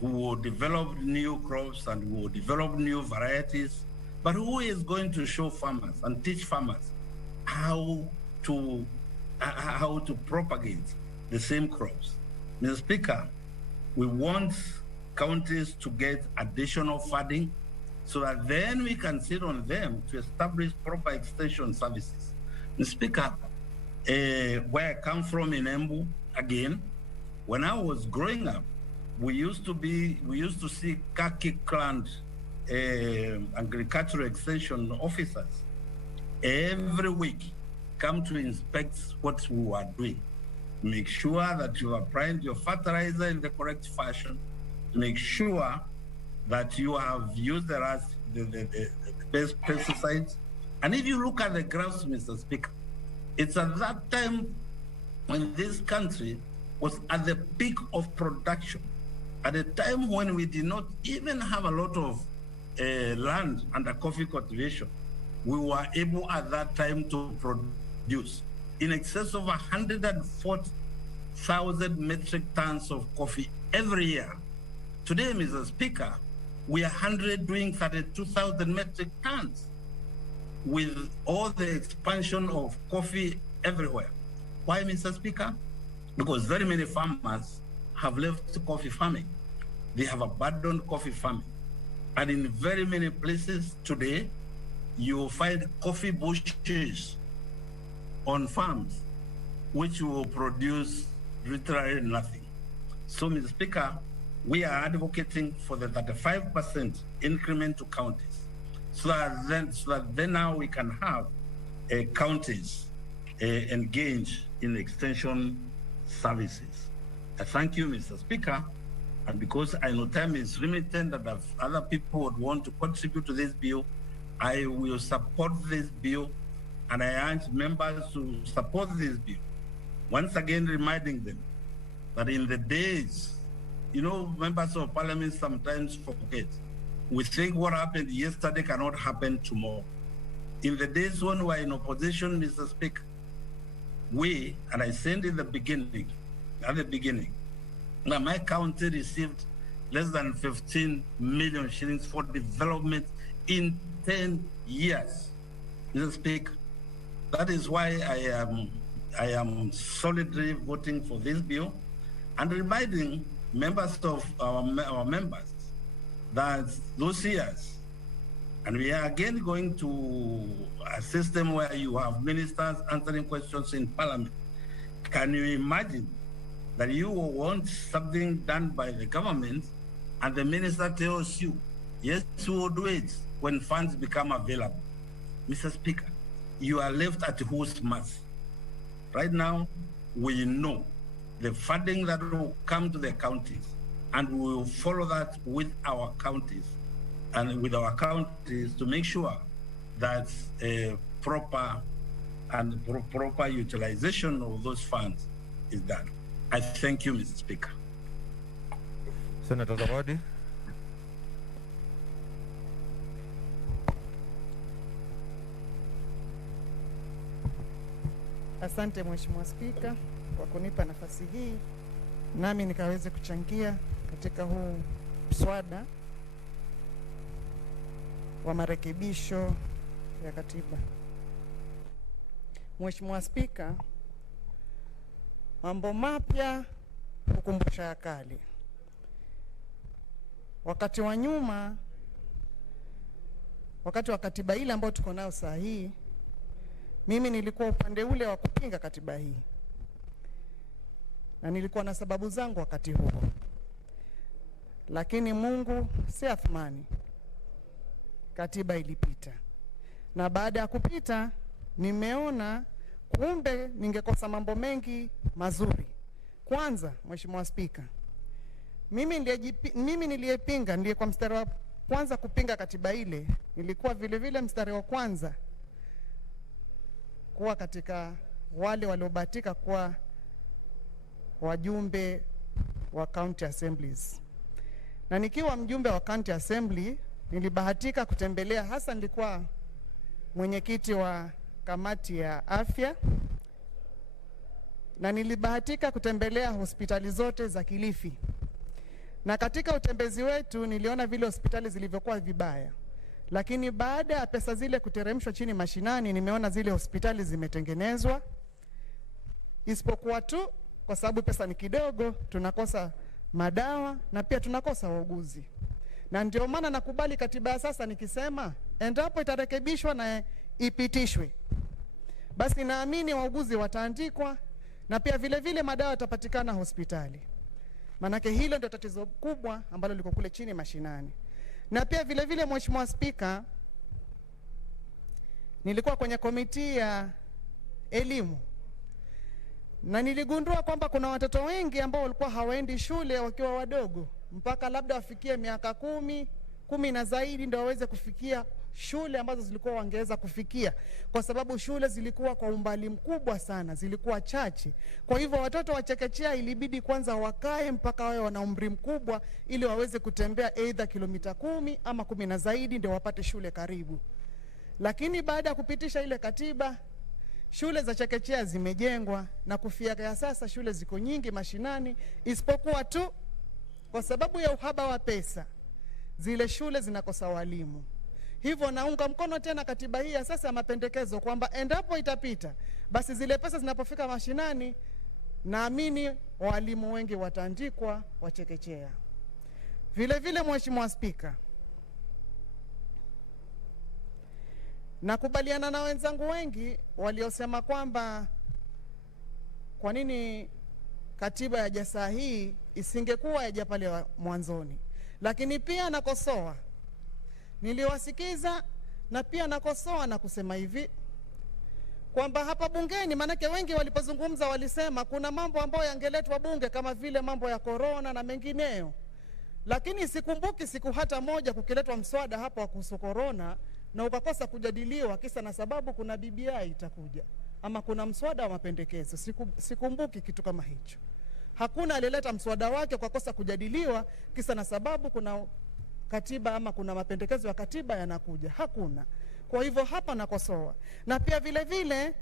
who will develop new crops and who will develop new varieties, but who is going to show farmers and teach farmers how to propagate the same crops? Mr. Speaker, we want counties to get additional funding so that then we can sit on them to establish proper extension services. Mr. Speaker, where I come from in Embu, again, when I was growing up, we used to see khaki-clad agricultural extension officers every week come to inspect what we were doing. Make sure that you applied your fertilizer in the correct fashion, make sure that you have used the best pesticides. And if you look at the graphs, Mr. Speaker, it's at that time when this country was at the peak of production, at a time when we did not even have a lot of land under coffee cultivation. We were able at that time to produce in excess of 140,000 metric tons of coffee every year. Today, Mr. Speaker, we are 100 doing 32,000 metric tons with all the expansion of coffee everywhere. Why, Mr. Speaker? Because very many farmers have left coffee farming. They have abandoned coffee farming. And in very many places today, you will find coffee bushes on farms, which will produce literally nothing. So, Mr. Speaker, we are advocating for the 35% increment to counties, so that then now we can have counties engage in extension services. I thank you, Mr. Speaker, and because I know time is limited and if other people would want to contribute to this bill, I will support this bill, and I urge members to support this bill. Once again, reminding them that in the days, members of parliament sometimes forget. We think what happened yesterday cannot happen tomorrow. In the days when we were in opposition, Mr. Speaker, we, and I said at the beginning, that my county received less than 15 million shillings for development in 10 years. Mr. Speaker, that is why I am solidly voting for this bill and reminding members of our members that those years, and we are again going to a system where you have ministers answering questions in Parliament. Can you imagine that you want something done by the government and the minister tells you, yes, we will do it when funds become available? Mr. Speaker, you are left at whose mercy? Right now, we know the funding that will come to the counties, and we will follow that with our counties to make sure that a proper utilization of those funds is done. I thank you, Mr. Speaker. Senator Zawadi. Asante Mheshimiwa Spika kwa kunipa nafasi hii nami nikaweze kuchangia katika huu mswada wa marekebisho ya katiba. Mheshimiwa Spika, mambo mapya hukumbusha ya kale. Wakati wa nyuma, wakati wa katiba ile ambayo tuko nayo saa hii, mimi nilikuwa upande ule wa kupinga katiba hii. Na nilikuwa na sababu zangu wakati huo. Lakini Mungu si athmani. Katiba ilipita. Na baada ya kupita, nimeona kumbe ningekosa mambo mengi mazuri. Kwanza, Mheshimiwa Spika, mimi niliyepinga, ndiye kwa mstari wa kwanza kupinga katiba ile, nilikuwa vile vile mstari wa kwanza kuwa katika wale waliobahatika kuwa wajumbe wa county assemblies. Na nikiwa mjumbe wa county assembly, nilibahatika kutembelea, hasa nilikuwa mwenyekiti wa kamati ya afya, na nilibahatika kutembelea hospitali zote za Kilifi. Na katika utembezi wetu niliona vile hospitali zilivyokuwa vibaya. Lakini baada ya pesa zile kuteremshwa chini mashinani, nimeona zile hospitali zimetengenezwa. Isipokuwa tu kwa sababu pesa ni kidogo, tunakosa madawa na pia tunakosa wauguzi. Na ndio maana nakubali katiba ya sasa nikisema endapo itarekebishwa na ipitishwe, basi naamini wauguzi wataandikwa na pia vile vile madawa yatapatikana hospitali. Manake hilo ndio tatizo kubwa ambalo liko kule chini mashinani. Na pia vile vile Mheshimiwa Spika, nilikuwa kwenye komiti ya elimu. Na niligundua kwamba kuna watoto wengi ambao walikuwa hawaendi shule wakiwa wadogo, mpaka labda wafikie miaka 10 na zaidi ndio waweze kufikia shule ambazo zilikuwa wangeweza kufikia, kwa sababu shule zilikuwa kwa umbali mkubwa sana, zilikuwa chache. Kwa hivyo watoto wa chekechea ilibidi kwanza wakae mpaka wawe wana umri mkubwa ili waweze kutembea either kilomita 10 ama 10 na zaidi ndio wapate shule karibu. Lakini baada ya kupitisha ile katiba, shule za chekechea zimejengwa na kufikia sasa shule ziko nyingi mashinani, isipokuwa tu kwa sababu ya uhaba wa pesa zile shule zinakosa walimu. Hivyo naunga mkono tena katiba hii ya sasa ya mapendekezo kwamba endapo itapita, basi zile pesa zinapofika mashinani, naamini walimu wengi wataandikwa wa chekechea. Vile vile Mheshimiwa Spika, nakubaliana na wenzangu wengi waliosema kwamba kwa nini katiba ya jasa hii isingekuwa yaja pale mwanzoni. Lakini pia nakosoa, niliwasikiza na pia nakosoa na kusema hivi kwamba hapa bungeni, manake wengi walipozungumza walisema kuna mambo ambayo yangeletwa bunge kama vile mambo ya corona na mengineyo. Lakini sikumbuki siku hata moja kukiletwa mswada hapa wa kuhusu corona na ukakosa kujadiliwa kisa na sababu kuna BBI itakuja ama kuna mswada wa mapendekezo. Sikumbuki kitu kama hicho. Hakuna alileta mswada wake kwa kosa kujadiliwa kisa na sababu kuna katiba ama kuna mapendekezo ya katiba yanakuja. Hakuna. Kwa hivyo hapa nakosoa. Na pia vile vile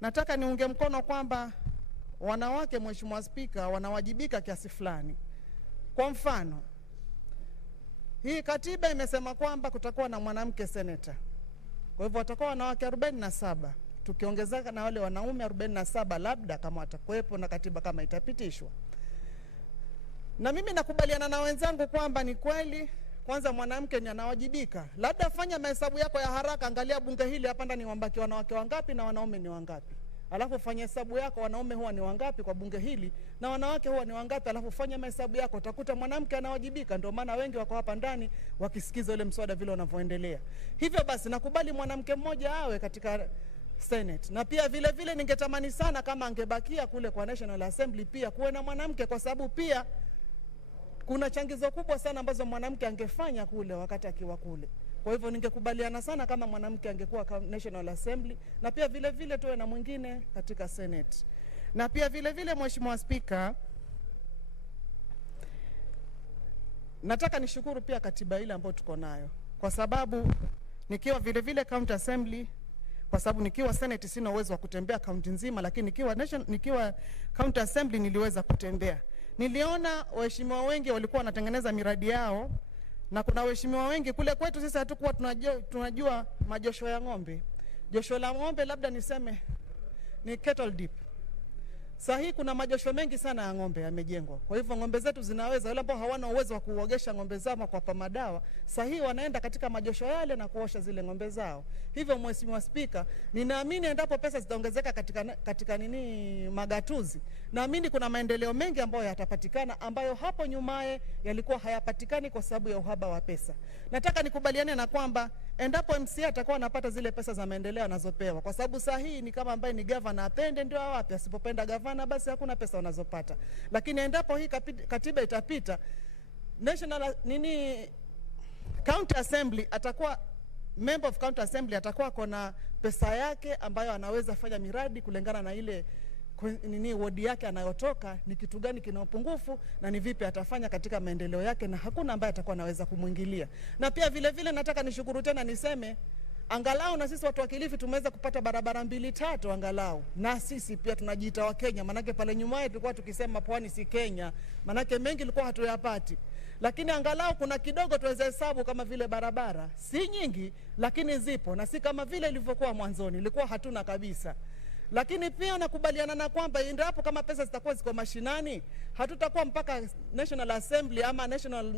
nataka niunge mkono kwamba wanawake, Mheshimiwa Spika, wanawajibika kiasi fulani. Kwa mfano, hii katiba imesema kwamba kutakuwa na mwanamke seneta. Kwa hivyo watakuwa wanawake 47. Tukiongezeka na wale wanaume 47 labda kama watakuwepo na katiba kama itapitishwa. Na mimi nakubaliana na wenzangu kwamba ni kweli kwanza mwanamke ni anawajibika. Labda fanya mahesabu yako ya haraka, angalia bunge hili hapa ndani wambaki wanawake wangapi na wanaume ni wangapi. Alafu fanya hesabu yako, wanaume huwa ni wangapi kwa bunge hili na wanawake huwa ni wangapi, alafu fanya mahesabu yako, utakuta mwanamke anawajibika. Ndio maana wengi wako hapa ndani wakisikiza ile mswada vile unavyoendelea. Hivyo basi nakubali mwanamke mmoja awe katika Senate. Na pia vile vile ningetamani sana kama angebakia kule kwa National Assembly pia kuwe na mwanamke, kwa sababu pia kuna changizo kubwa sana ambazo mwanamke angefanya kule wakati akiwa kule. Kwa hivyo ningekubaliana sana kama mwanamke angekuwa National Assembly, na pia vile vile tuwe na mwingine katika Senate. Na pia vile vile Mheshimiwa Spika, nataka nishukuru pia katiba ile ambayo tuko nayo, kwa sababu nikiwa vile vile County Assembly, kwa sababu nikiwa Senate sina uwezo wa kutembea kaunti nzima, lakini nikiwa County Assembly niliweza kutembea. Niliona waheshimiwa wengi walikuwa wanatengeneza miradi yao, na kuna waheshimiwa wengi kule kwetu sisi hatukuwa tunajua majosho ya ng'ombe. Josho la ng'ombe labda niseme ni kettle dip. Sahi kuna majosho mengi sana ya ng'ombe yamejengwa. Kwa hivyo ng'ombe zetu zinaweza, wale ambao hawana uwezo wa kuogesha ng'ombe zao kwa pamadawa, sahi wanaenda katika majosho yale na kuosha zile ng'ombe zao. Hivyo Mheshimiwa Spika, ninaamini endapo pesa zitaongezeka katika magatuzi, naamini kuna maendeleo mengi ambayo yatapatikana ambayo hapo nyumaye yalikuwa hayapatikani kwa sababu ya uhaba wa pesa. Nataka nikubaliane na kwamba endapo MCA atakuwa anapata zile pesa za maendeleo anazopewa, kwa sababu sahi ni kama ambaye ni governor apende ndio awape, asipopenda governor basi hakuna pesa wanazopata. Lakini endapo hii katiba itapita, County Assembly atakuwa member of County Assembly atakuwa kona pesa yake ambayo anaweza fanya miradi kulingana na ile wodi yake anayotoka, ni kitu gani kina upungufu na ni vipi atafanya katika maendeleo yake, na hakuna ambaye atakuwa anaweza kumuingilia. Na pia vile vile nataka nishukuru tena niseme angalau na sisi watu wa Kilifi tumeweza kupata barabara 2-3 angalau. Na sisi pia tunajiita wa Kenya, manake pale nyuma yetu tulikuwa tukisema pwani si Kenya, manake mengi ilikuwa hatuyapati. Lakini angalau kuna kidogo tuweza hesabu kama vile barabara. Si nyingi lakini zipo, na si kama vile ilivyokuwa mwanzoni, ilikuwa hatuna kabisa. Lakini pia nakubaliana na kwamba endapo kama pesa zitakuwa ziko mashinani, hatutakuwa mpaka National Assembly ama National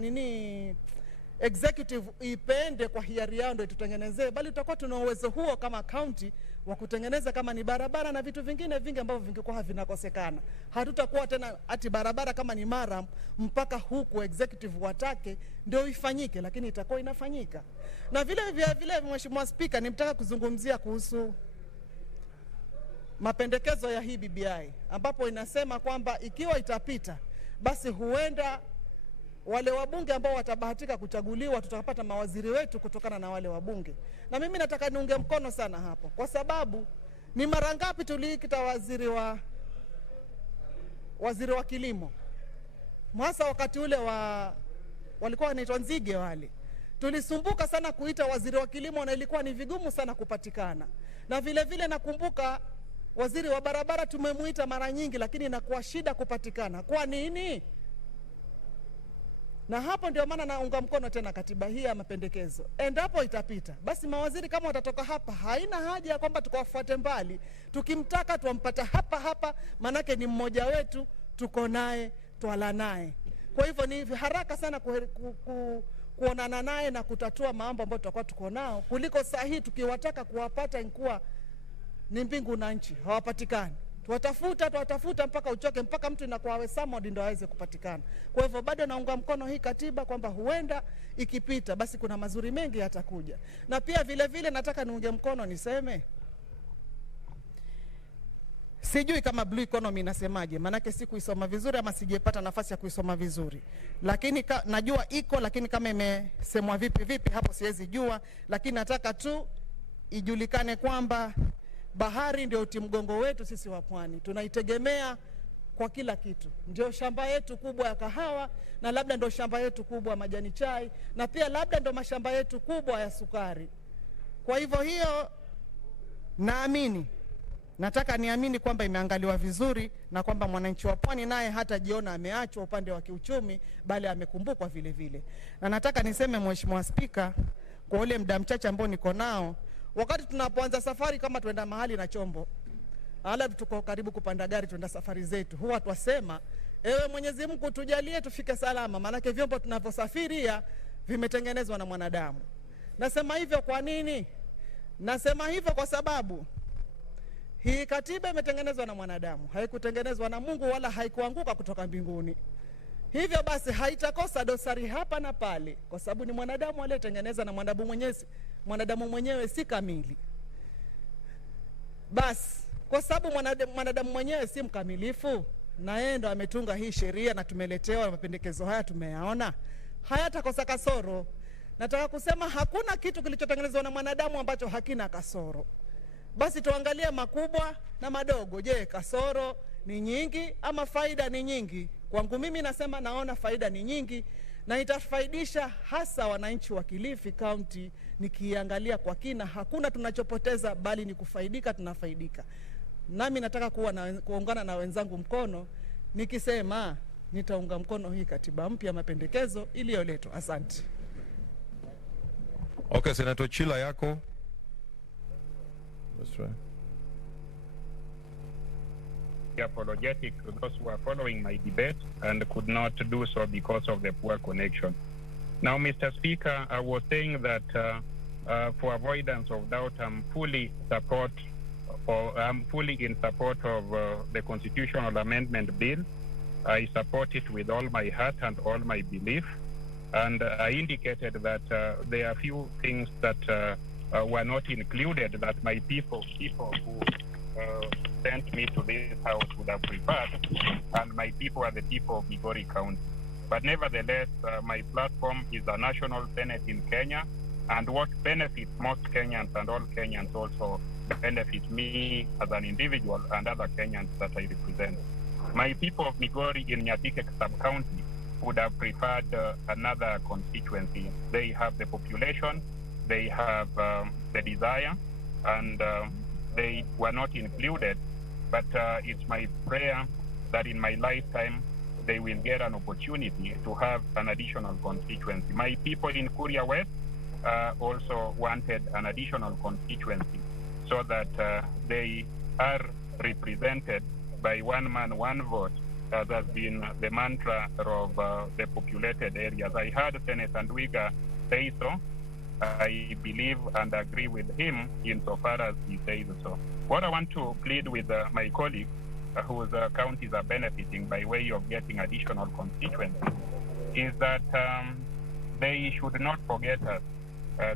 Executive ipende kwa hiari yao ndio tutengenezee, bali tutakuwa tuna uwezo huo kama county wa kutengeneza kama ni barabara na vitu vingine vingi ambavyo vingekuwa havinakosekana. Hatutakuwa tena ati barabara kama ni mara mpaka huku executive watake ndio ifanyike, lakini itakuwa inafanyika. Na vile Mheshimiwa Spika, nimtaka kuzungumzia kuhusu mapendekezo ya hii BBI, ambapo inasema kwamba ikiwa itapita basi huenda wale wabunge ambao watabahatika kuchaguliwa tutapata mawaziri wetu kutokana na wale wabunge. Na mimi nataka niunge mkono sana hapo, kwa sababu ni mara ngapi tuliikita waziri wa kilimo, hasa wakati ule walikuwa wanaitwa nzige wale. Tulisumbuka sana kuita waziri wa kilimo na ilikuwa ni vigumu sana kupatikana. Na vile vile nakumbuka waziri wa barabara tumemuita mara nyingi, lakini inakuwa shida kupatikana. Kwa nini? Na hapo ndio maana naunga mkono tena katiba hii ya mapendekezo. Endapo itapita, basi mawaziri kama watatoka hapa, haina haja ya kwamba tukawafuate mbali. Tukimtaka tuwampata hapa, manake ni mmoja wetu, tuko naye, twala naye. Kwa hivyo ni haraka sana kuonana naye na kutatua mambo ambayo tutakuwa tuko nao, kuliko sahihi tukiwataka kuwapata inkuwa ni mbingu na nchi, hawapatikani. Tuwatafuta mpaka uchoke, mpaka mtu inakuwa awe samodi ndio aweze kupatikana. Kwa hivyo bado naunga mkono hii katiba kwamba huenda ikipita basi kuna mazuri mengi yatakuja. Na pia vile vile nataka niunge mkono niseme, sijui kama blue economy inasemaje, manake sikuisoma vizuri ama sijepata nafasi ya kuisoma vizuri. Lakini najua iko, lakini kama imesemwa vipi hapo siwezi jua, lakini nataka tu ijulikane kwamba bahari ndio uti mgongo wetu sisi wa pwani. Tunaitegemea kwa kila kitu. Ndio shamba yetu kubwa ya kahawa, na labda ndio shamba yetu kubwa ya majani chai, na pia labda ndio mashamba yetu kubwa ya sukari. Kwa hivyo hiyo naamini, nataka niamini kwamba imeangaliwa vizuri na kwamba mwananchi wa Pwani naye hatajiona ameachwa upande wa kiuchumi, bali amekumbukwa vile vile. Na nataka niseme Mheshimiwa Spika, kwa ule muda mchache ambao niko nao, wakati tunapoanza safari kama tuenda mahali na chombo, ala tuko karibu kupanda gari tuenda safari zetu, huwa twasema ewe Mwenyezi Mungu tujalie tufike salama, maanake vyombo tunavyosafiria vimetengenezwa na mwanadamu. Nasema hivyo kwa nini? Nasema hivyo kwa sababu hii katiba imetengenezwa na mwanadamu, haikutengenezwa na Mungu wala haikuanguka kutoka mbinguni. Hivyo basi haitakosa dosari hapa na pale, kwa sababu ni mwanadamu aliyetengeneza, na mwanadamu mwenyewe si kamili. Basi kwa sababu mwanadamu mwenyewe si mkamilifu, na yeye ndo ametunga hii sheria na tumeletewa mapendekezo haya, tumeyaona hayatakosa kasoro. Nataka kusema hakuna kitu kilichotengenezwa na mwanadamu ambacho hakina kasoro. Basi tuangalie makubwa na madogo. Je, kasoro ni nyingi ama faida ni nyingi? Kwangu mimi nasema naona faida ni nyingi, na itafaidisha hasa wananchi wa Kilifi County. Nikiangalia kwa kina, hakuna tunachopoteza, bali ni kufaidika, tunafaidika. Nami nataka kuungana na wenzangu mkono nikisema nitaunga mkono hii katiba mpya, mapendekezo iliyoletwa. Asante. Okay, Senator Chila yako. That's right. Apologetic to those who are following my debate and could not do so because of the poor connection. Now, Mr. Speaker, I was saying that for avoidance of doubt, I'm fully in support of the constitutional amendment bill. I support it with all my heart and all my belief. And I indicated that there are few things that were not included that my people who sent me to this house would have preferred, and my people are the people of Migori County. But nevertheless, my platform is a national senate in Kenya, and what benefits most Kenyans and all Kenyans also benefits me as an individual and other Kenyans that I represent. My people of Migori in Nyatike sub-county would have preferred another constituency. They have the population, they have the desire, and they were not included. But it's my prayer that in my lifetime, they will get an opportunity to have an additional constituency. My people in Kuria West also wanted an additional constituency so that they are represented by one man, one vote, as has been the mantra of the populated areas. I heard Senator Ndwiga say so. I believe and agree with him insofar as he says so. What I want to plead with my colleagues whose counties are benefiting by way of getting additional constituencies is that they should not forget us,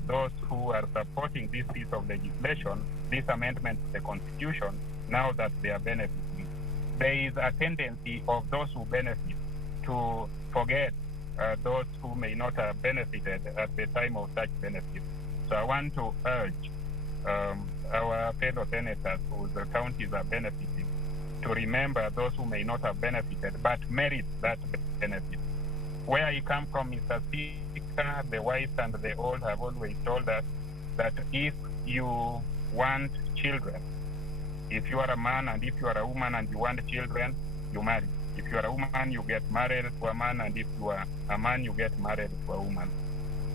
those who are supporting this piece of legislation, this amendment to the Constitution, now that they are benefiting. There is a tendency of those who benefit to forget those who may not have benefited at the time of such benefit. So I want to urge our fellow senators whose counties are benefiting to remember those who may not have benefited but merit that benefit. Where I come from, Mr. Speaker, the wise and the old have always told us that if you want children, if you are a man and if you are a woman and you want children, you marry. If you are a woman, you get married to a man, and if you are a man, you get married to a woman.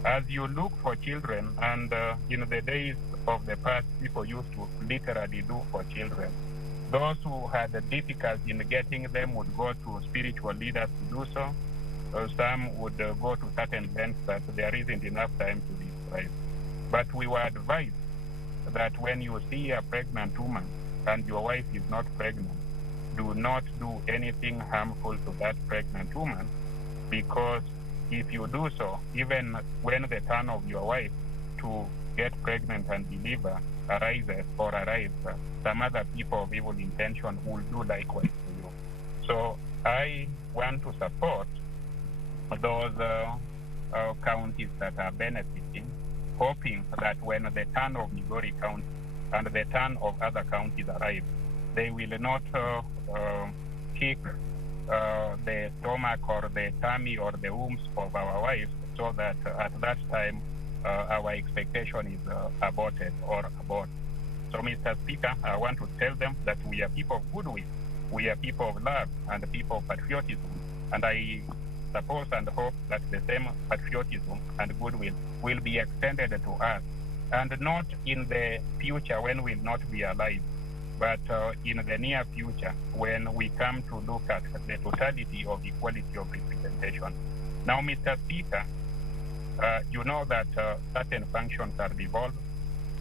As you look for children, and in the days of the past, people used to literally do for children. Those who had a difficulty in getting them would go to spiritual leaders to do so. Some would go to certain lengths that there isn't enough time to describe. But we were advised that when you see a pregnant woman and your wife is not pregnant, do not do anything harmful to that pregnant woman, because if you do so, even when the turn of your wife to get pregnant and deliver arises or arrives, some other people of evil intention will do likewise to you. So I want to support those counties that are benefiting, hoping that when the turn of Migori County and the turn of other counties arrive, they will not kick the stomach or the tummy or the wombs of our wives, so that at that time our expectation is aborted or abort. So, Mr. Speaker, I want to tell them that we are people of goodwill, we are people of love and people of patriotism. And I suppose and hope that the same patriotism and goodwill will be extended to us, and not in the future when we'll not be alive, but in the near future when we come to look at the totality of equality of representation. Now, Mr. Speaker, you know that certain functions are devolved,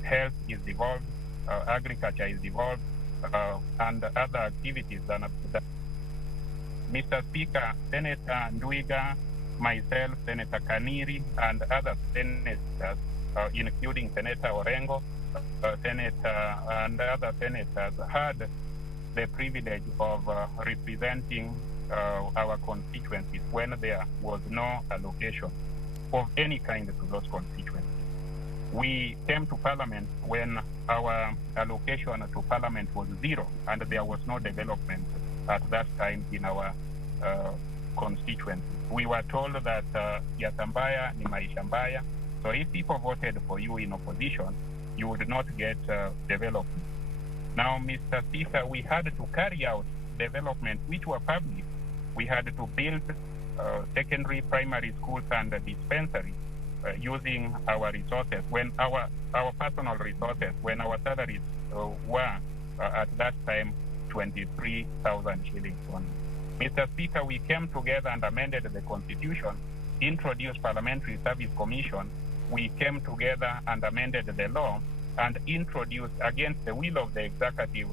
health is devolved, agriculture is devolved, and other activities than Mr. Speaker, Senator Nduiga, myself, Senator Kaniri, and other senators, including Senator Orengo, Senator and other senators, had the privilege of representing our constituencies when there was no allocation of any kind to those constituencies. We came to Parliament when our allocation to Parliament was zero, and there was no development at that time in our constituency. We were told that Yatambaya ni maisha mbaya, so if people voted for you in opposition, you would not get development. Now, Mr. Speaker, we had to carry out development which were public. We had to build secondary, primary schools and dispensaries using our resources, when our personal resources, when our salaries were at that time 23,000 shillings only. Mr. Speaker, we came together and amended the Constitution, introduced Parliamentary Service Commission. We came together and amended the law and introduced, against the will of the executive,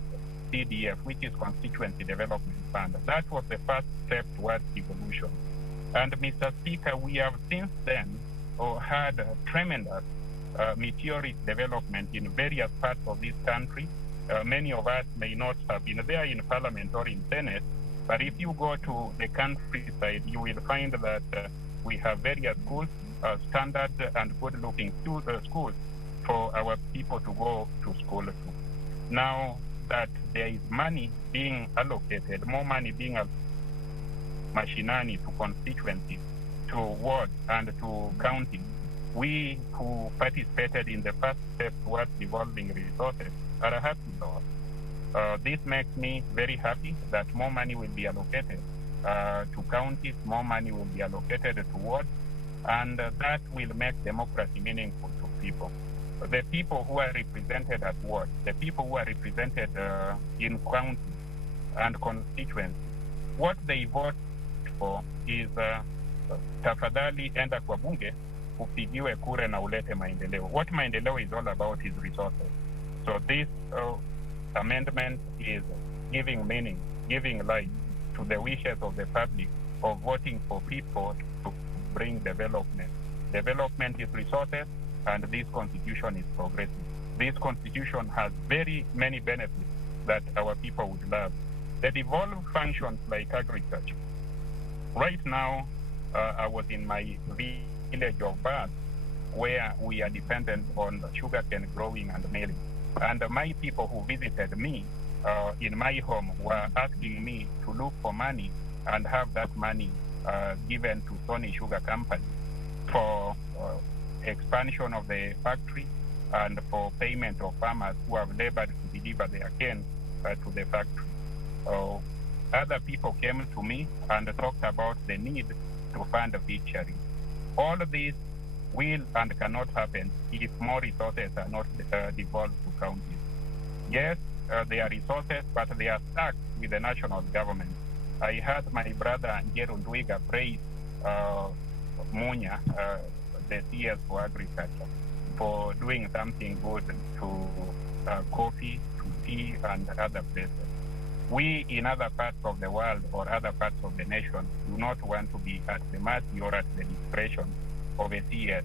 CDF, which is Constituency Development Fund. That was the first step towards evolution. And Mr. Speaker, we have since then had tremendous meteoric development in various parts of this country. Many of us may not have been there in Parliament or in Senate, but if you go to the countryside, you will find that we have various schools, standard and good-looking schools for our people to go to school to. Now that there is money being allocated, more money being allocated mashinani to constituencies, to wards and to counties, we who participated in the first step towards devolving resources are happy about. This makes me very happy that more money will be allocated to counties, more money will be allocated to wards, and that will make democracy meaningful to people. The people who are represented at wards, the people who are represented in counties and constituencies, what they vote for is tafadhali enda kwa bunge upigiwe kura na ulete maendeleo. What maendeleo is all about is resources. So this amendment is giving meaning, giving life to the wishes of the public of voting for people to bring development. Development is resources, and this constitution is progressive. This constitution has very many benefits that our people would love. The devolved functions like agriculture. Right now, I was in my village of birth, where we are dependent on sugarcane growing and milling. And my people who visited me in my home were asking me to look for money and have that money given to Sony Sugar Company for expansion of the factory and for payment of farmers who have labored to deliver their cane to the factory. Other people came to me and talked about the need to fund fisheries. All of this will and cannot happen if more resources are not devolved to counties. Yes, there are resources, but they are stuck with the national government. I heard my brother Njeru Ndwiga praise Munya, the CS for Agriculture, for doing something good to coffee, to tea, and other places. We in other parts of the world or other parts of the nation do not want to be at the mercy or at the discretion of a CS.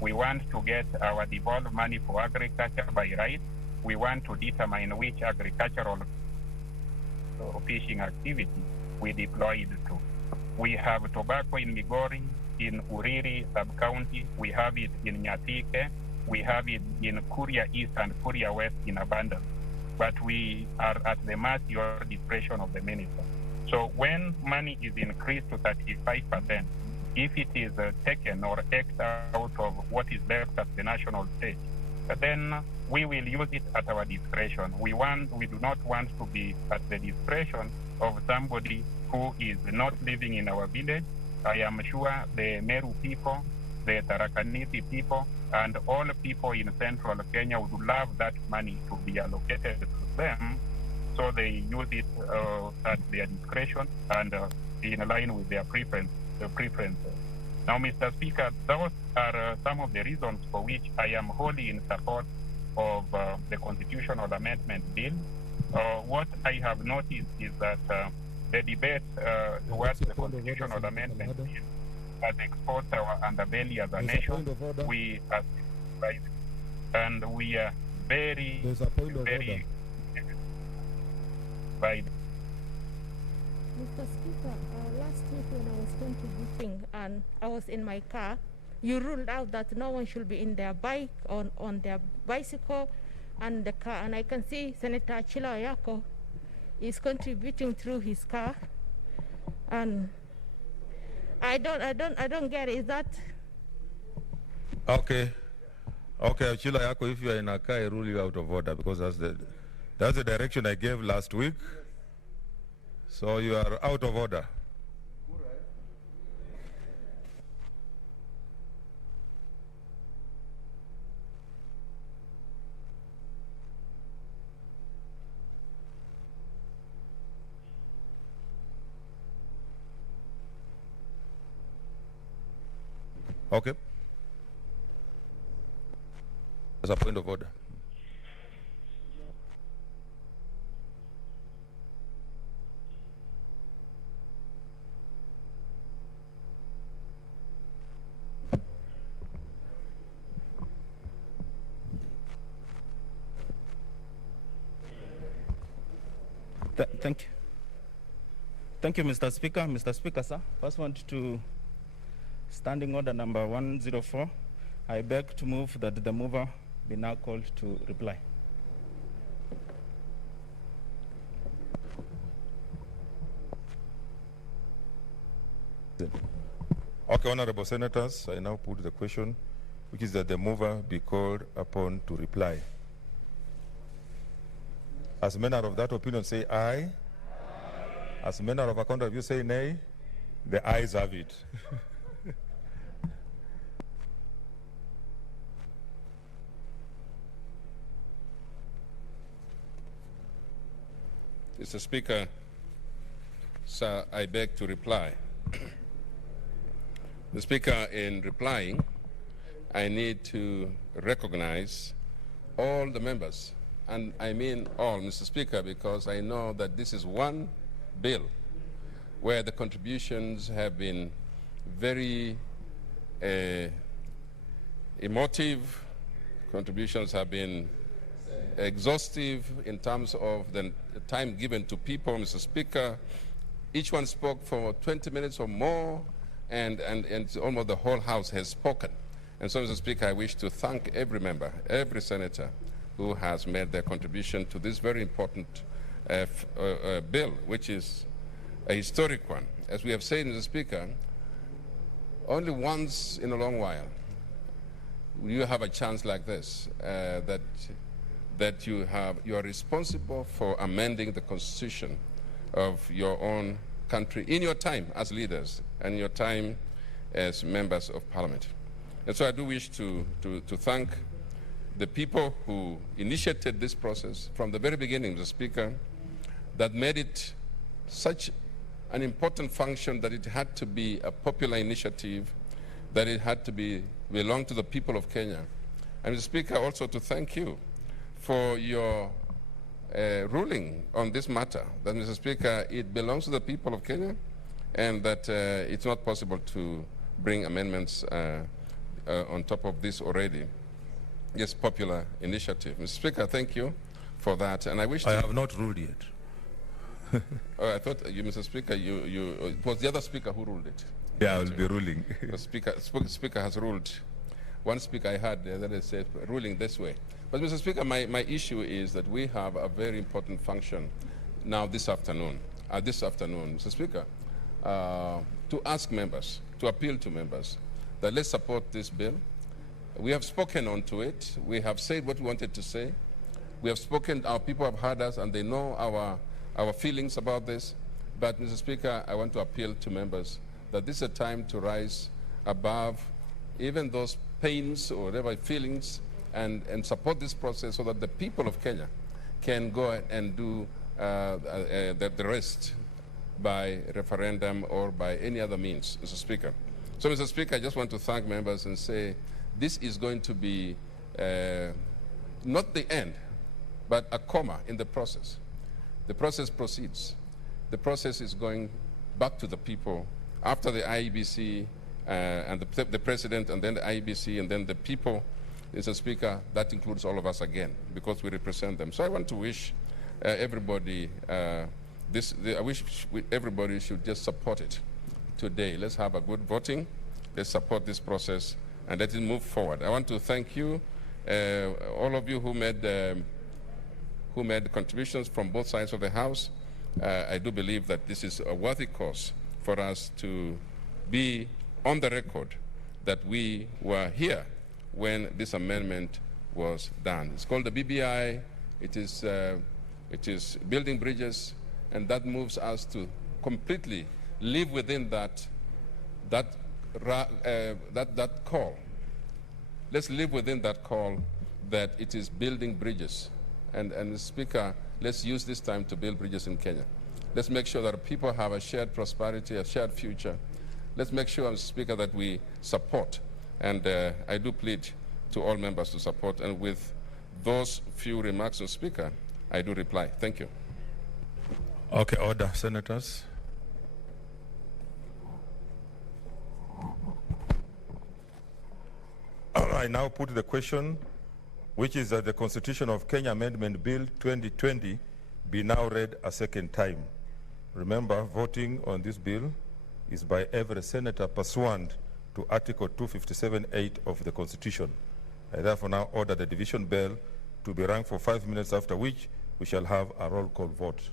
We want to get our devolved money for agriculture by right. We want to determine which agricultural or fishing activity we deploy it to. We have tobacco in Migori, in Uriri sub-county, we have it in Nyatike, we have it in Kuria East and Kuria West in abundance. But we are at the mercy or discretion of the minister. So when money is increased to 35%, if it is taken or eked out of what is left at the national stage, then we will use it at our discretion. We do not want to be at the discretion of somebody who is not living in our village. I am sure the Meru people, the Tarakaniti people, and all people in central Kenya would love that money to be allocated to them, so they use it at their discretion and in line with their preferences. Now, Mr. Speaker, those are some of the reasons for which I am wholly in support of the constitutional amendment bill. What I have noticed is that the debate towards the constitutional amendment bill has exposed our underbelly as a nation. We are surprised, and we are very, very divided. Mr. Speaker, last week when I was contributing and I was in my car, you ruled out that no one should be in their bike, on their bicycle and the car. And I can see Senator Achila Oyako is contributing through his car. And I don't get it. Is that? Okay, Achila Oyako, if you are in a car, I rule you out of order, because that's the direction I gave last week. So you are out of order. Okay. As a point of order. Thank you. Thank you, Mr. Speaker. Mr. Speaker, sir, first want to standing order number 104. I beg to move that the mover be now called to reply. Okay, honorable senators, I now put the question, which is that the mover be called upon to reply. As a manner of that opinion, say aye. Aye. As a manner of a counter of you, say nay. The ayes have it. Mr. Speaker, sir, I beg to reply. The Speaker, in replying, I need to recognize all the members, and I mean all, Mr. Speaker, because I know that this is one bill where the contributions have been very emotive, contributions have been exhaustive in terms of the time given to people, Mr. Speaker. Each one spoke for 20 minutes or more, and almost the whole House has spoken. And so, Mr. Speaker, I wish to thank every member, every senator who has made their contribution to this very important bill, which is a historic one. As we have said, Mr. Speaker, only once in a long while you have a chance like this, that you are responsible for amending the constitution of your own country in your time as leaders and your time as members of parliament. And so I do wish to thank the people who initiated this process from the very beginning, Mr. Speaker, that made it such an important function that it had to be a popular initiative, that it had to belong to the people of Kenya. And Mr. Speaker, also to thank you for your ruling on this matter, that, Mr. Speaker, it belongs to the people of Kenya, and that it's not possible to bring amendments on top of this already. Yes, popular initiative. Mr. Speaker, thank you for that, and I wish I have not ruled yet. Oh, I thought you, Mr. Speaker, it was the other speaker who ruled it. Yeah, I will be ruling. The speaker has ruled. One speaker I had that is ruling this way. But, Mr. Speaker, my issue is that we have a very important function now this afternoon, Mr. Speaker, to ask members to appeal to members that let's support this bill. We have spoken onto it. We have said what we wanted to say. We have spoken, our people have heard us, and they know our feelings about this. But, Mr. Speaker, I want to appeal to members that this is a time to rise above even those pains or whatever feelings and support this process so that the people of Kenya can go and do the rest by referendum or by any other means, Mr. Speaker. So, Mr. Speaker, I just want to thank members and say this is going to be not the end, but a comma in the process. The process proceeds. The process is going back to the people after the IEBC and the president, and then the IEBC, and then the people, Mr. Speaker. That includes all of us again, because we represent them. So I want to wish everybody I wish everybody should just support it today. Let's have a good voting. Let's support this process and let it move forward. I want to thank you, all of you who made contributions from both sides of the House. I do believe that this is a worthy cause for us to be on the record that we were here when this amendment was done. It's called the BBI. It is building bridges, and that moves us to completely live within that call. Let's live within that call that it is building bridges. And Speaker, let's use this time to build bridges in Kenya. Let's make sure that people have a shared prosperity, a shared future. Let's make sure, Mr. Speaker, that we support. And I do plead to all members to support. And with those few remarks, Mr. Speaker, I do reply. Thank you. Okay, order, senators. I now put the question, which is that the Constitution of Kenya Amendment Bill 2020 be now read a second time. Remember, voting on this bill is by every senator pursuant to Article 257(8) of the Constitution. I therefore now order the division bell to be rung for 5 minutes, after which we shall have a roll call vote.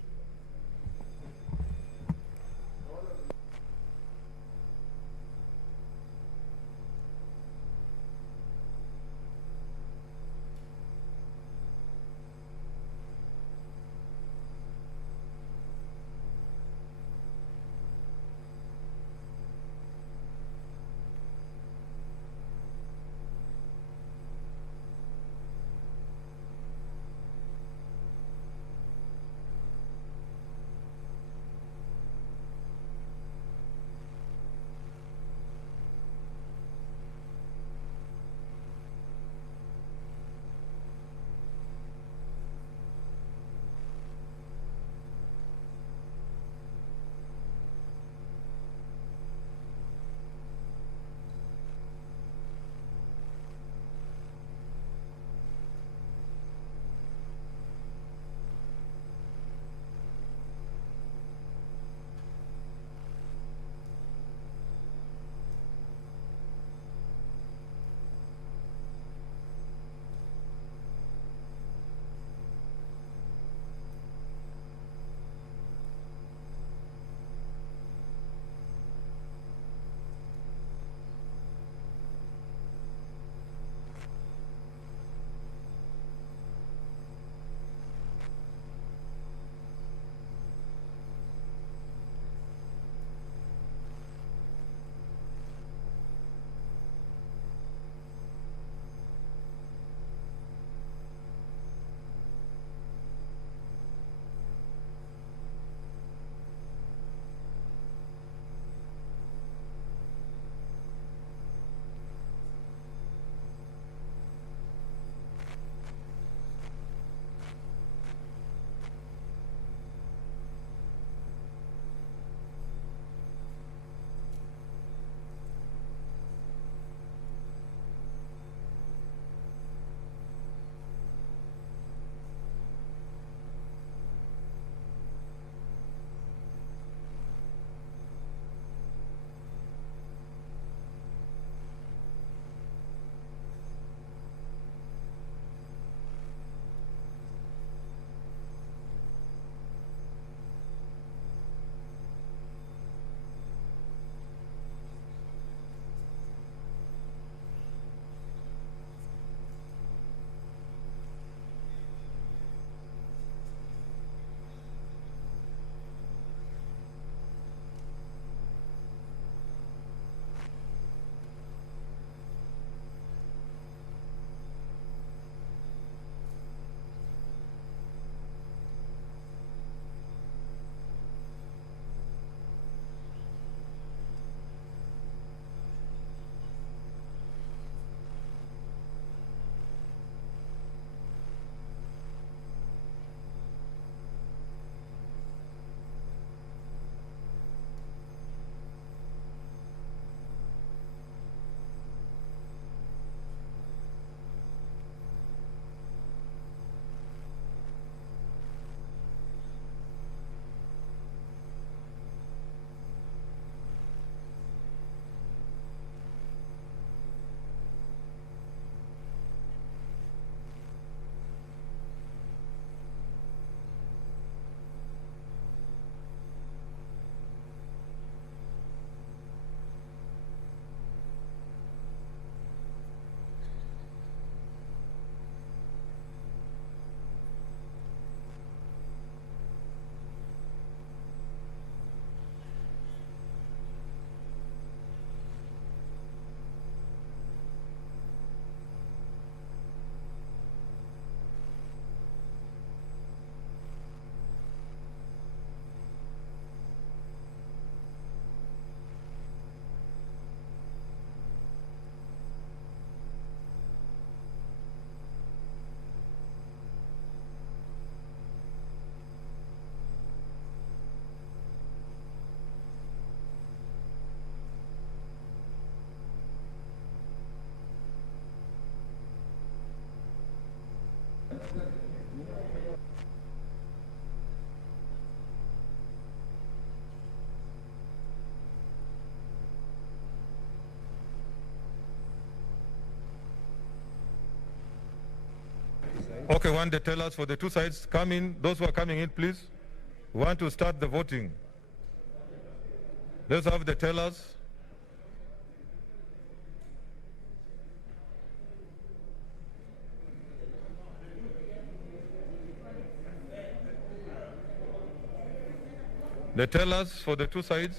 Okay, one the tellers for the two sides. Come in. Those who are coming in, please. We want to start the voting. Let's have the tellers. The tellers for the two sides.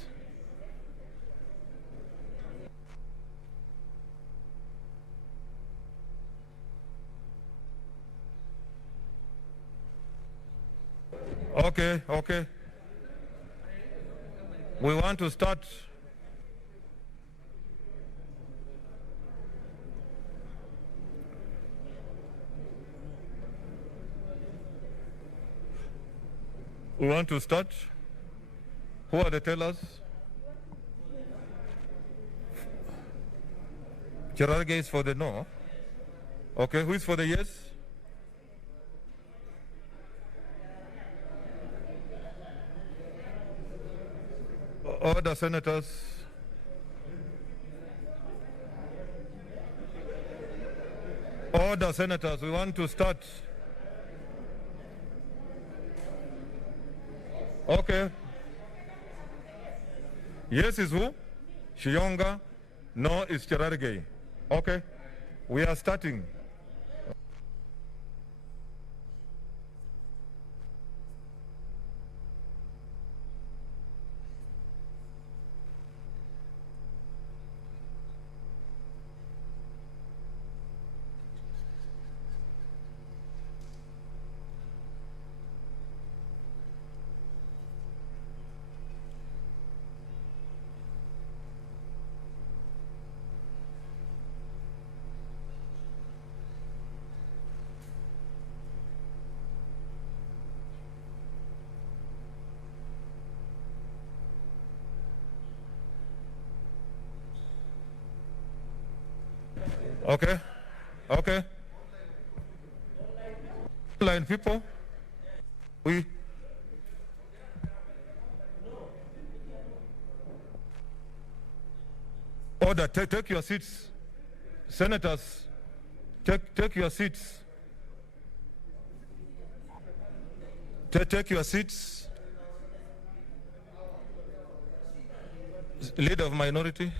Okay, okay. We want to start. We want to start. Who are the tellers? Cherarge is for the no. Okay, who is for the yes? Order, senators. Order, senators. We want to start. Okay. Yes is who? Shiyonga. No is Cherarge. Okay. We are starting. Okay, okay. Online people, order, take your seats. Senators, take your seats. Take your seats. Leader of minority.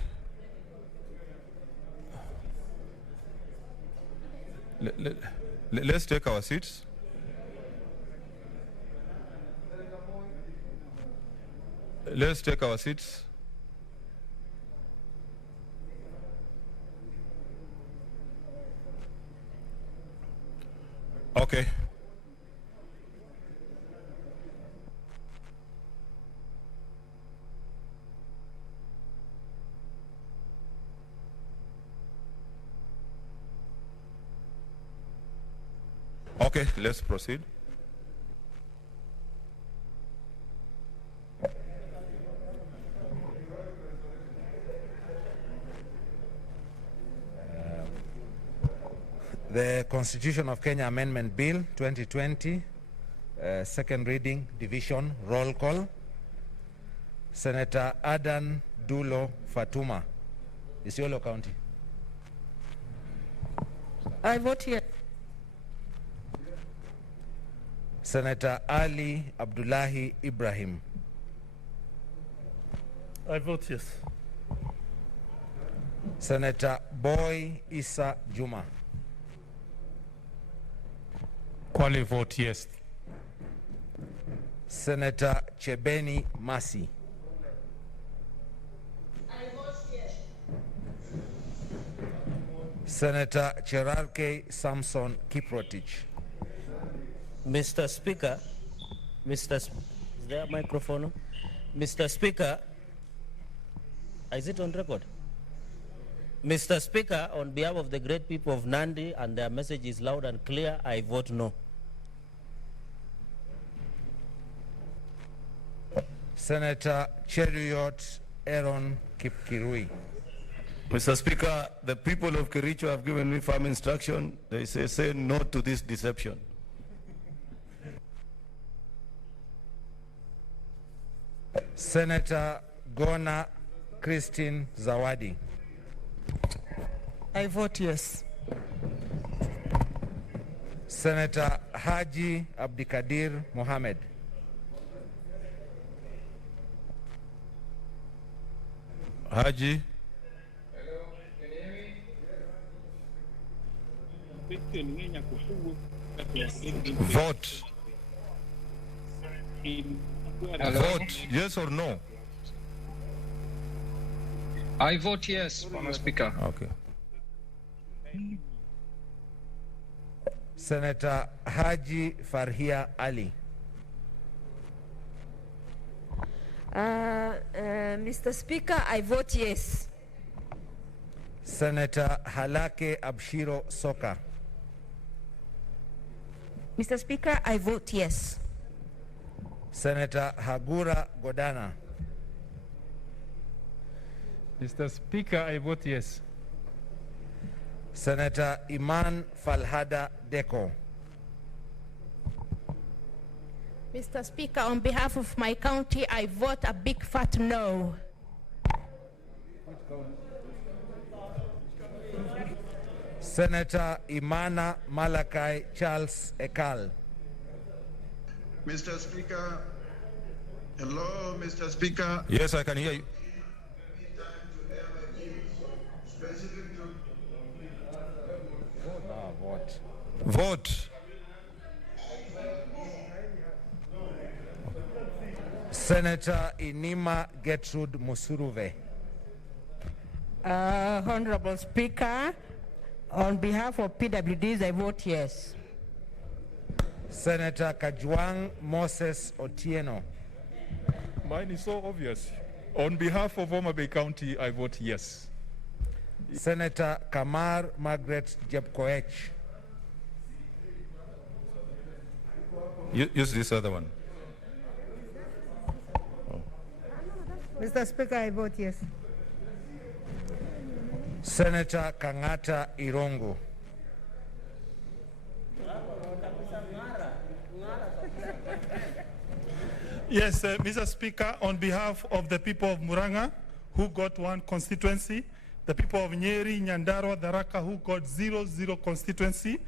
Let's take our seats. Let's take our seats. Okay. Okay, let's proceed. The Constitution of Kenya Amendment Bill 2020, second reading, division, roll call. Senator Adan Dulo Fatuma, Isiolo County. I vote yes. Senator Ali Abdullahi Ibrahim. I vote yes. Senator Boy Isa Juma. Quali vote yes. Senator Chebeni Masi. I vote yes. Senator Cherarke Samson Kiprotich. Mr. Speaker, is there a microphone? Mr. Speaker, is it on record? Mr. Speaker, on behalf of the great people of Nandi, and their message is loud and clear, I vote no. Senator Cheruiyot Aaron Kipkirui. Mr. Speaker, the people of Kericho have given me firm instruction. They say no to this deception. Senator Gona Christine Zawadi. I vote yes. Senator Haji Abdikadir Mohammed. Haji. Vote. Vote, yes or no? I vote yes, Mr. Speaker. Okay. Senator Haji Farhia Ali. Mr. Speaker, I vote yes. Senator Halake Abshiro Soka. Mr. Speaker, I vote yes. Senator Hagura Godana. Mr. Speaker, I vote yes. Senator Iman Falhada Deko. Mr. Speaker, on behalf of my county, I vote a big fat no. Senator Imana Malakai Charles Ekal. Mr. Speaker, hello, Mr. Speaker. Yes, I can hear you. Vote. Senator Inima Gertrude Musuruve. Honorable Speaker, on behalf of PWDs, I vote yes. Senator Kajwang Moses Otieno. Mine is so obvious. On behalf of Homa Bay County, I vote yes. Senator Kamar Margaret Jepkoech. Use this other one. Mr. Speaker, I vote yes. Senator Kangata Irongo. Yes, Mr. Speaker, on behalf of the people of Muranga, who got 1 constituency, the people of Nyeri, Nyandarua, Tharaka, who got 0 constituency,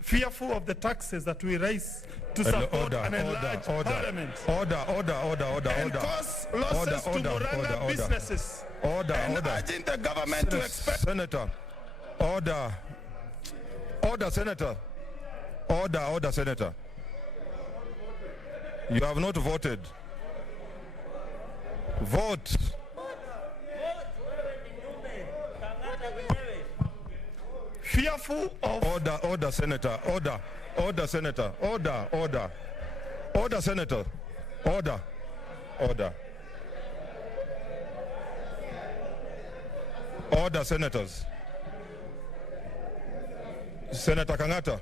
fearful of the taxes that we raise to support an enlarged parliament. Order. And cause losses to Muranga businesses. Urging the government to expect... Senator, order, Senator. Order, Senator. You have not voted. Vote. Fearful of... Order, Senator. Order, Senator. Order, Senator. Order. Order, senators. Senator Kangata.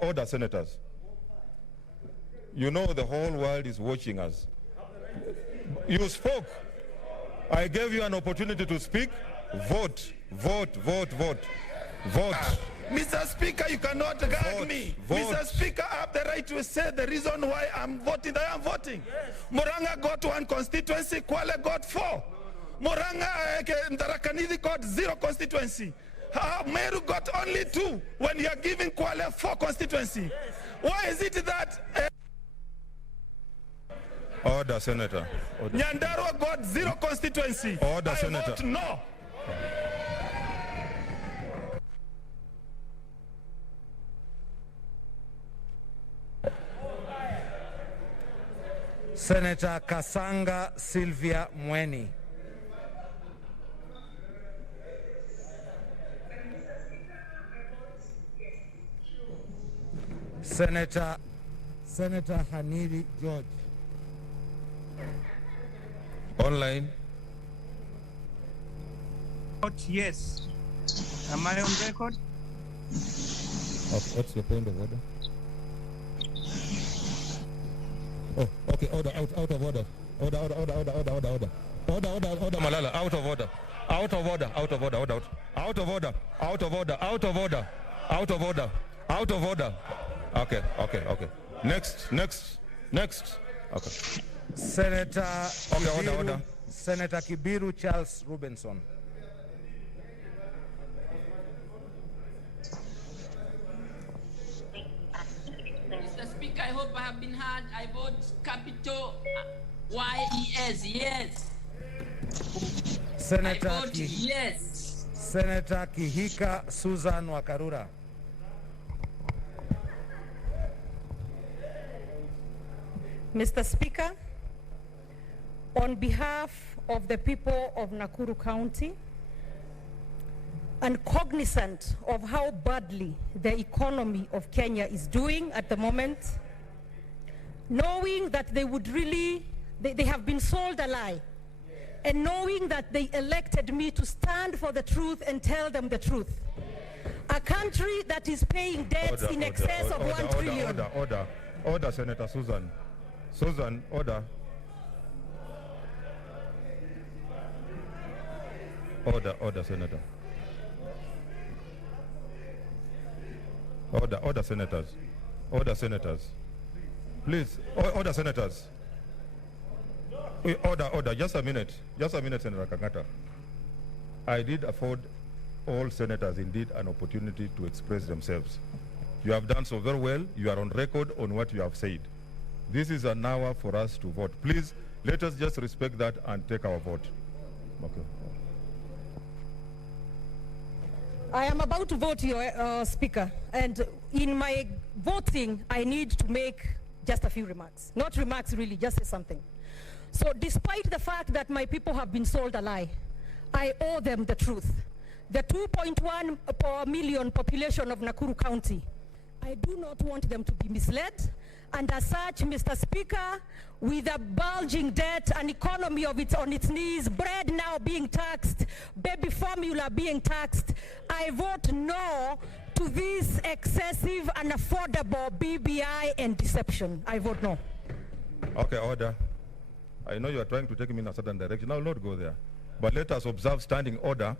Order, senators. You know the whole world is watching us. You spoke. I gave you an opportunity to speak. Vote. Mr. Speaker, you cannot gag me. Vote. Mr. Speaker, I have the right to say the reason why I'm voting. I am voting. Yes. Muranga got 1 constituency, Kwale got 4. Muranga, Ndarakanidi got 0 constituency. Meru got only 2 when you are giving Kwale 4 constituency. Yes. Why is it that... Order, Senator. Nyandarua got 0 constituency. Order, I Senator. Vote no. Senator Kasanga Sylvia Mweni. Senator Haniri George. Online. Vote yes. Am I on record? What's your point of order? Oh, okay, order, out of order. Order, Malala, out of order. Okay. Next. Okay. Senator Okay, order. Senator Kibiru Charles Rubenson. Mr. Speaker, I hope I have been heard. I vote capital YES, yes. Senator I vote yes. Senator Kihika Susan Wakarura. Mr. Speaker, on behalf of the people of Nakuru County, and cognizant of how badly the economy of Kenya is doing at the moment, knowing that they would really, they have been sold a lie, and knowing that they elected me to stand for the truth and tell them the truth. A country that is paying debts in excess of 1 trillion. Order, Senator Susan. Susan, order. Order, Senator. Order, senators. Order, senators. Please, order, senators. Order, just a minute, Senator Kangata. I did afford all senators indeed an opportunity to express themselves. You have done so very well. You are on record on what you have said. This is an hour for us to vote. Please, let us just respect that and take our vote. Okay. I am about to vote, Your Speaker, and in my voting, I need to make just a few remarks. Not remarks, really, just say something. So despite the fact that my people have been sold a lie, I owe them the truth. The 2.1 per million population of Nakuru County, I do not want them to be misled. And as such, Mr. Speaker, with a bulging debt, an economy of its on its knees, bread now being taxed, baby formula being taxed, I vote no to this excessive and unaffordable BBI and deception. I vote no. Okay, order. I know you are trying to take me in a certain direction. I will not go there. But let us observe standing order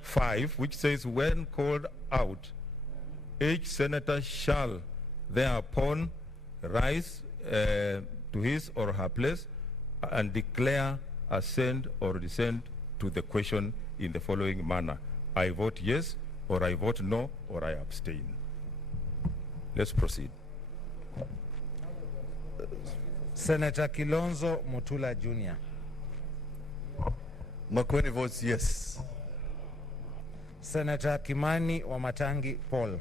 5, which says, when called out, each senator shall thereupon rise to his or her place and declare assent or dissent to the question in the following manner. I vote yes, or I vote no, or I abstain. Let's proceed. Senator Kilonzo Mutula Jr. Makueni votes yes. Senator Kimani Wamatangi Paul.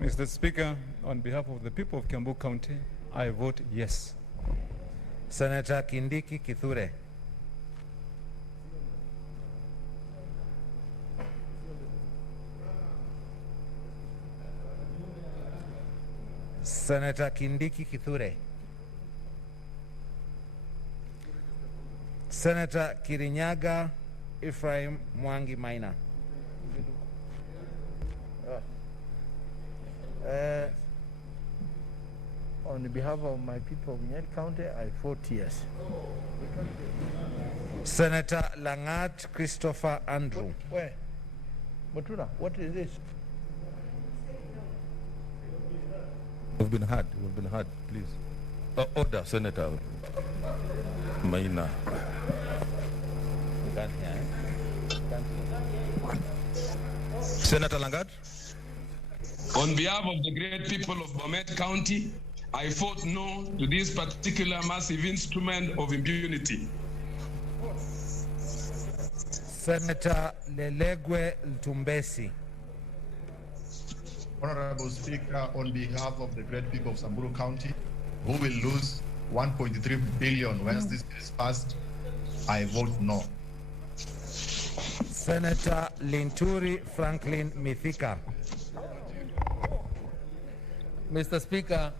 Mr. Speaker, on behalf of the people of Kiambu County, I vote yes. Senator Kindiki Kithure. Senator Kindiki Kithure. Senator Kirinyaga Ephraim Mwangi Maina. On behalf of my people of Nyeri County, I vote yes. Senator Langat Christopher Andrew. Where? Mutula, what is this? We've been heard, please. Order, Senator Maina. Senator Langat. On behalf of the great people of Bomet County, I vote no to this particular massive instrument of impunity. Senator Lelegwe Ltumbesi. Honorable Speaker, on behalf of the great people of Samburu County, who will lose 1.3 billion once this is passed, I vote no. Senator Linturi Franklin Mithika. Mr. Speaker,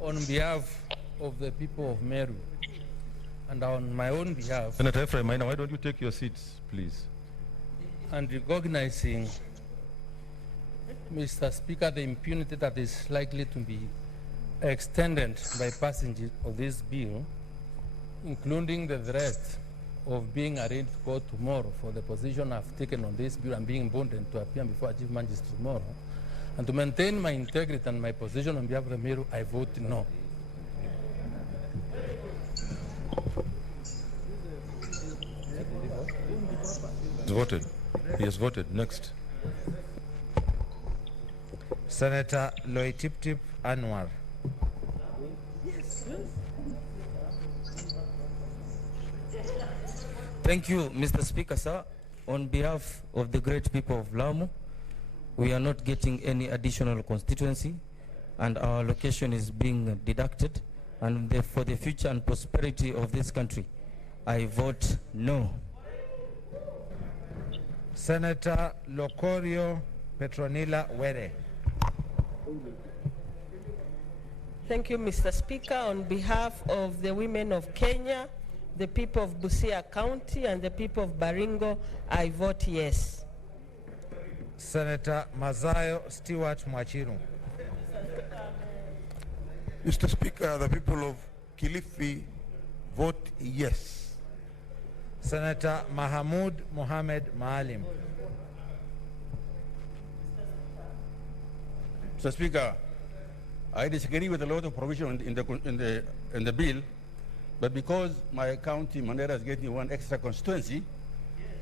on behalf of the people of Meru and on my own behalf, Senator Ephraim Maina, why don't you take your seats, please? and recognizing, Mr. Speaker, the impunity that is likely to be extended by passage of this bill, including the threat of being arraigned to court tomorrow for the position I've taken on this bill and being bonded to appear before a chief magistrate tomorrow, And to maintain my integrity and my position on behalf of the Meru, I vote no. He's voted. He has voted. Next. Senator Loitiptip Anwar. Thank you, Mr. Speaker, sir. On behalf of the great people of Lamu, we are not getting any additional constituency, and our location is being deducted. And for the future and prosperity of this country, I vote no. Senator Lokorio Petronila Were. Thank you, Mr. Speaker. On behalf of the women of Kenya, the people of Busia County, and the people of Baringo, I vote yes. Senator Mazayo Stewart Mwachiru. Mr. Speaker, the people of Kilifi vote yes. Senator Mahamud Mohamed Maalim. Mr. Speaker, I disagree with a lot of provision in the bill, but because my county, Mandera, is getting one extra constituency,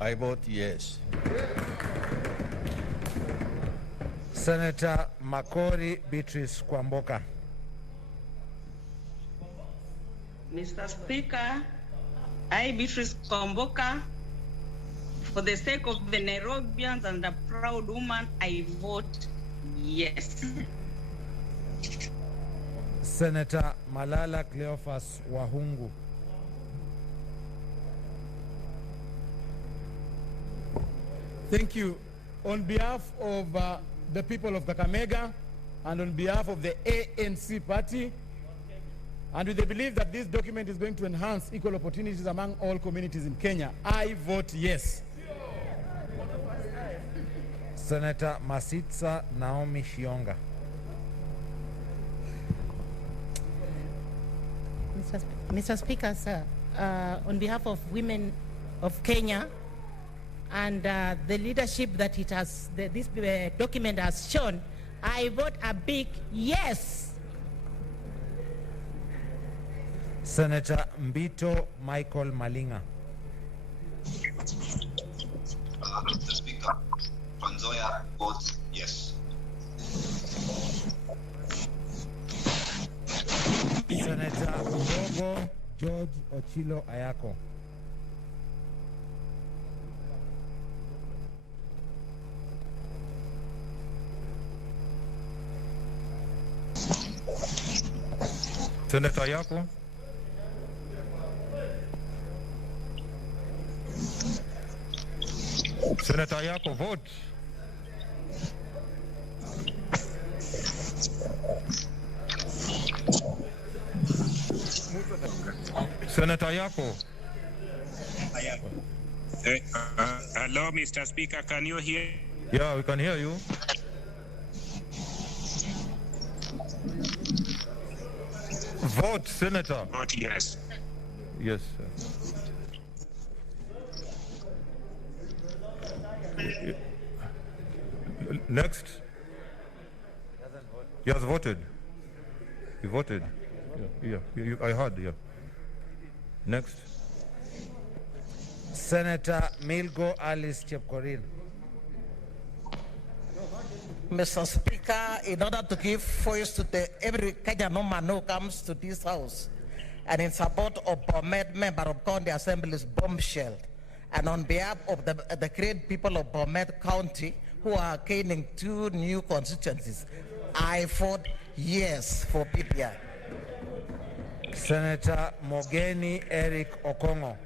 I vote yes. Senator Makori Beatrice Kwamboka. Mr. Speaker, I, Beatrice Kwamboka, for the sake of the Nairobians and the proud woman, I vote yes. Senator Malala Cleophas Wahungu. Thank you. On behalf of the people of Kakamega and on behalf of the ANC party, and with the belief that this document is going to enhance equal opportunities among all communities in Kenya, I vote yes. Senator Masitsa Naomi Shionga. Mr. Speaker, sir, on behalf of women of Kenya and the leadership that this document has shown, I vote a big yes. Senator Mbito Michael Malinga. Mr. Speaker, Panzoya votes yes. Senator Ugogo George Ochilo Ayako. Senator Ayako. Senator Ayako, vote. Senator Ayako. Hello, Mr. Speaker, can you hear? Yeah, we can hear you. Vote, Senator. Vote yes. Yes, sir. Next. He has voted. He voted. Yeah. I heard, yeah. Next. Senator Milgo Alice Chepkorir. Mr. Speaker, in order to give voice to every Kenyan man who comes to this house, and in support of Bomet, member of County Assembly's bombshell, and on behalf of the great people of Bomet County who are gaining 2 new constituencies, I vote yes for PPI. Senator Mogeni Eric Okongo.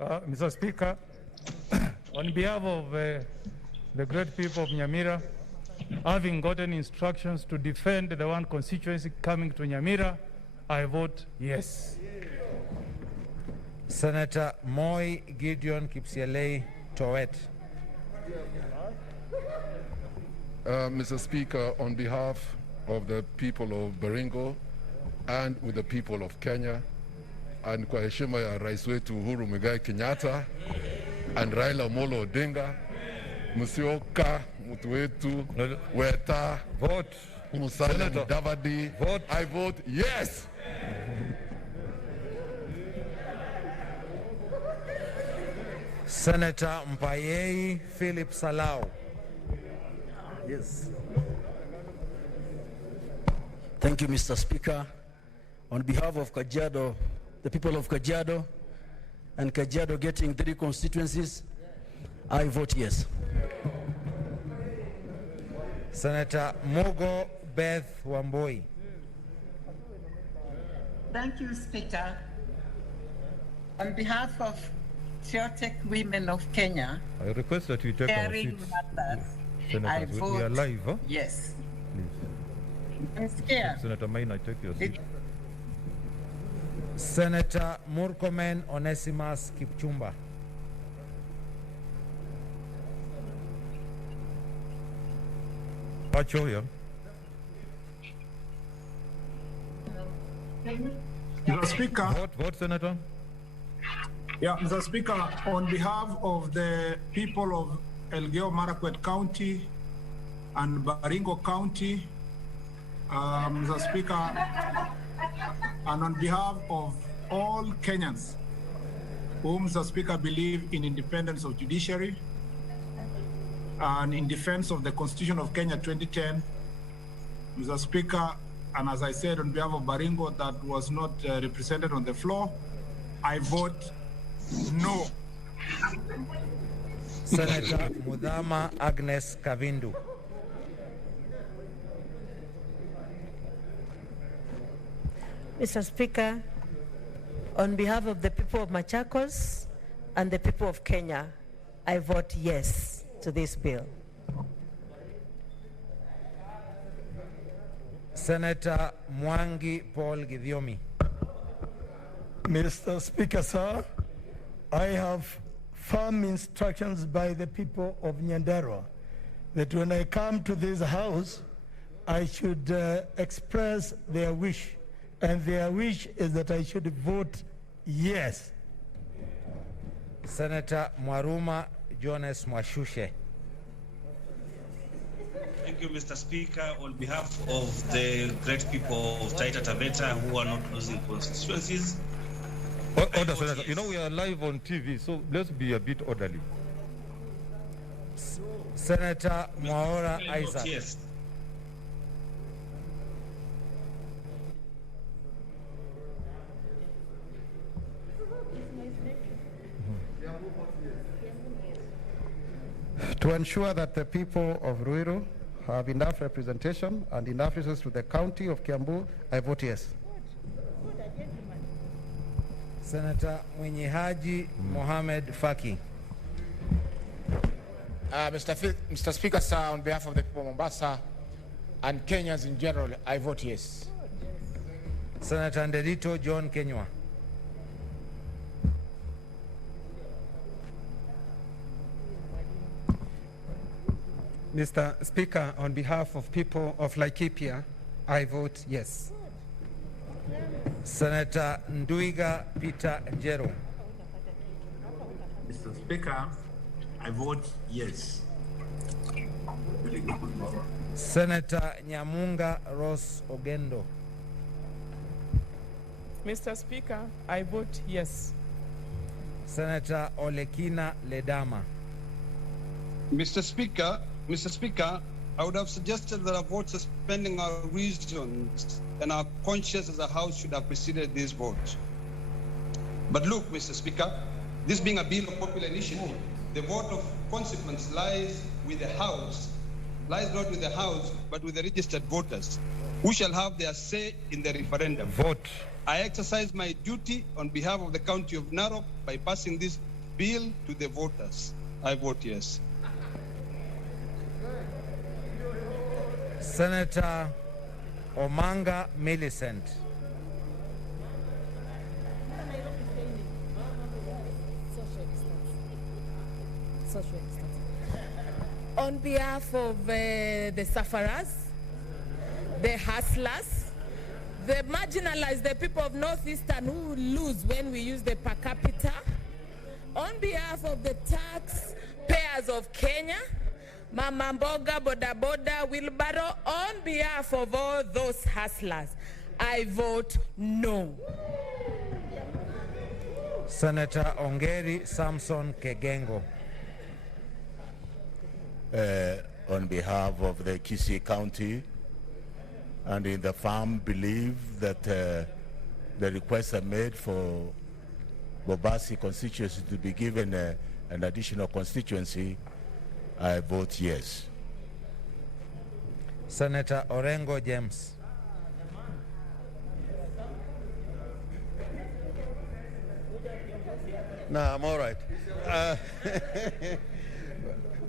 Mr. Speaker, on behalf of the great people of Nyamira, having gotten instructions to defend the one constituency coming to Nyamira, I vote yes. Senator Moi Gideon Kipsielei Towet. Mr. Speaker, on behalf of the people of Baringo and with the people of Kenya, and kwa heshima ya Rais wetu Uhuru Muigai Kenyatta and Raila Amolo Odinga, Musyoka, Mutwetu, Weta, vote. Musalia Mudavadi, vote. I vote yes. Senator Mpayei Philip Salau. Yes. Thank you, Mr. Speaker. On behalf of Kajiado, the people of Kajiado, and Kajiado getting 3 constituencies, I vote yes. Senator Mugo Beth Wamboi. Thank you, Speaker. On behalf of Theotic Women of Kenya, I request that we take our caring seats. mothers, Senators, I we vote are live, huh? yes. Please. Mr. Chair, Senator Maina, take your seat. Senator Murkomen Onesimus Kipchumba. Pacho here. Mr. Speaker. Vote, Senator. Yeah, Mr. Speaker, on behalf of the people of Elgeyo Marakwet County and Baringo County, Mr. Speaker, and on behalf of all Kenyans whom, Mr. Speaker, believe in independence of judiciary and in defense of the Constitution of Kenya 2010, Mr. Speaker, and as I said on behalf of Baringo that was not represented on the floor, I vote no. Senator Mudhama Agnes Kavindu. Mr. Speaker, on behalf of the people of Machakos and the people of Kenya, I vote yes to this bill. Senator Mwangi Paul Githiomi. Mr. Speaker, sir, I have firm instructions by the people of Nyandarua that when I come to this house, I should express their wish, and their wish is that I should vote yes. Senator Mwaruma Jones Mwashushe. Thank you, Mr. Speaker. On behalf of the great people of Taita Taveta who are not losing constituencies. Order, Senator. You know, we are live on TV, so let's be a bit orderly. Senator Mwaura Isaac. Yes. To ensure that the people of Ruiru have enough representation and enough resources to the county of Kiambu, I vote yes. Senator Mwenyehaji Mohamed Faki. Mr. Speaker, sir, on behalf of the people of Mombasa and Kenyans in general, I vote yes. Senator Ndelito John Kenywa. Mr. Speaker, on behalf of people of Laikipia, I vote yes. Senator Nduiga Peter Njero. Mr. Speaker, I vote yes. Senator Nyamunga Ross Ogendo. Mr. Speaker, I vote yes. Senator Olekina Ledama. Mr. Speaker, I would have suggested that a vote suspending our reasons and our conscience as a House should have preceded this vote. But look, Mr. Speaker, this being a bill of popular initiative, the vote of consequence lies with the House, lies not with the House, but with the registered voters, who shall have their say in the referendum. Vote. I exercise my duty on behalf of the County of Narok by passing this bill to the voters. I vote yes. Senator Omanga Millicent. On behalf of the sufferers, the hustlers, the marginalized, the people of Northeastern who lose when we use the per capita, on behalf of the taxpayers of Kenya, Mama Mboga, Boda Boda, Wheelbarrow, on behalf of all those hustlers, I vote no. Senator Ongeri Samson Kegengo. On behalf of the KBC County and in the farm, believe that the requests are made for Bobasi constituency to be given an additional constituency, I vote yes. Senator Orengo James. No, I'm all right.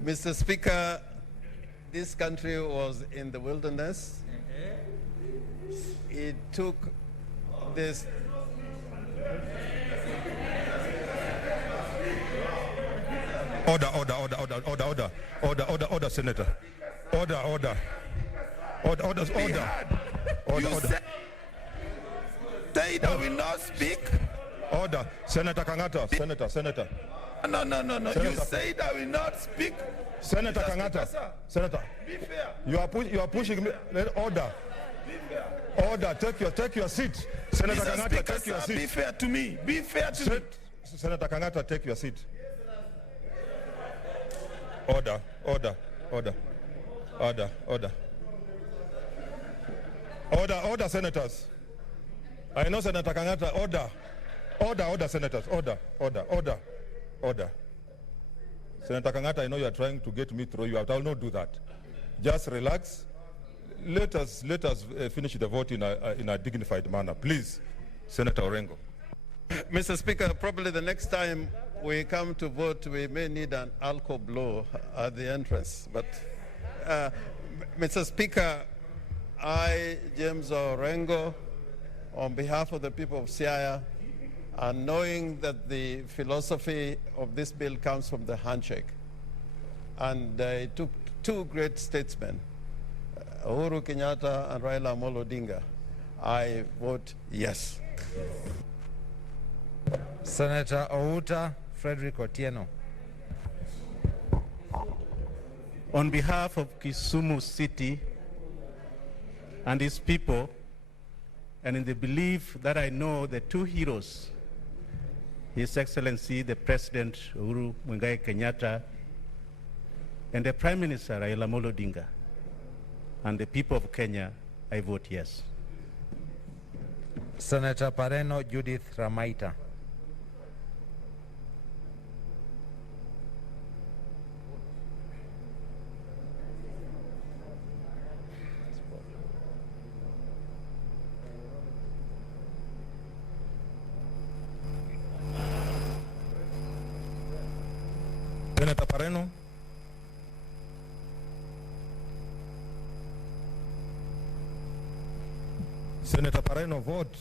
Mr. Speaker, this country was in the wilderness. It took this. Order, Senator. Order. Say that we not speak. Order. Senator Kangata. Senator. No. Senator. You say that we not speak. Senator Kangata. Senator. Be fair. You are pushing me. Order. Order. Take your seat. Senator Mr. Kangata, Speaker, take your sir, seat. Be fair to me. Be fair to me. Senator Kangata, take your seat. Order, senators. I know Senator Kangata, order, senators, order. Senator Kangata, I know you are trying to get me through you out. I will not do that. Just relax. Let us finish the vote in a dignified manner. Please, Senator Orengo. Mr. Speaker, probably the next time we come to vote, we may need an alcohol blow at the entrance. But, Mr. Speaker, I, James Orengo, on behalf of the people of Siaya, and knowing that the philosophy of this bill comes from the handshake, and it took two great statesmen, Uhuru Kenyatta and Raila Amolo Odinga, I vote yes. Senator Outa Frederick Otieno. On behalf of Kisumu City and its people, and in the belief that I know the two heroes, His Excellency the President Uhuru Muigai Kenyatta and the Prime Minister Raila Amolo Odinga, and the people of Kenya, I vote yes. Senator Pareno Judith Ramaita. Senator Pareno. Senator Pareno, vote.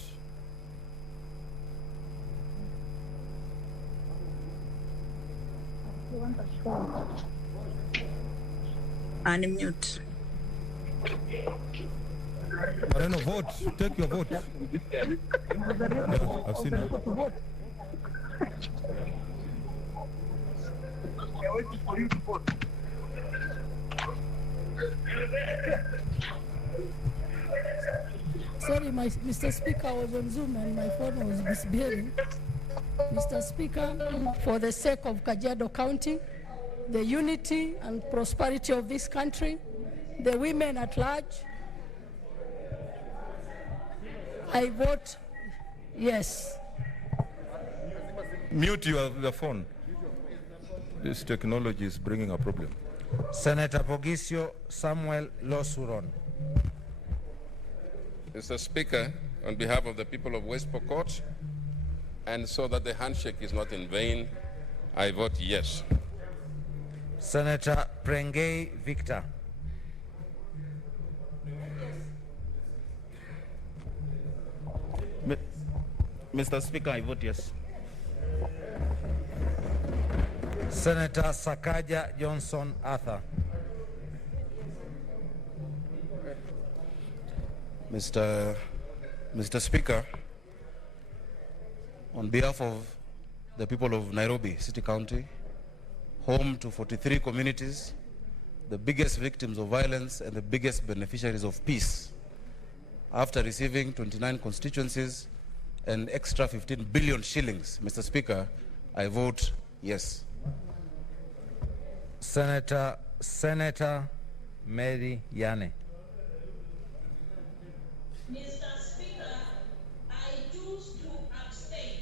Unmute. Pareno, vote. Take your vote. Yeah, I've seen it. Sorry, Mr. Speaker, I was on Zoom and my phone was misbehaving. Mr. Speaker, for the sake of Kajiado County, the unity and prosperity of this country, the women at large, I vote yes. Mute your phone. This technology is bringing a problem. Senator Pogisio Samuel Losuron. Mr. Speaker, on behalf of the people of West Pokot, and so that the handshake is not in vain, I vote yes. Senator Prengei Victor. Mr. Speaker, I vote yes. Senator Sakaja Johnson Arthur. Mr. Speaker, on behalf of the people of Nairobi City County, home to 43 communities, the biggest victims of violence and the biggest beneficiaries of peace. After receiving 29 constituencies and extra 15 billion shillings, Mr. Speaker, I vote yes. Senator Mary Yane. Mr. Speaker, I choose to abstain.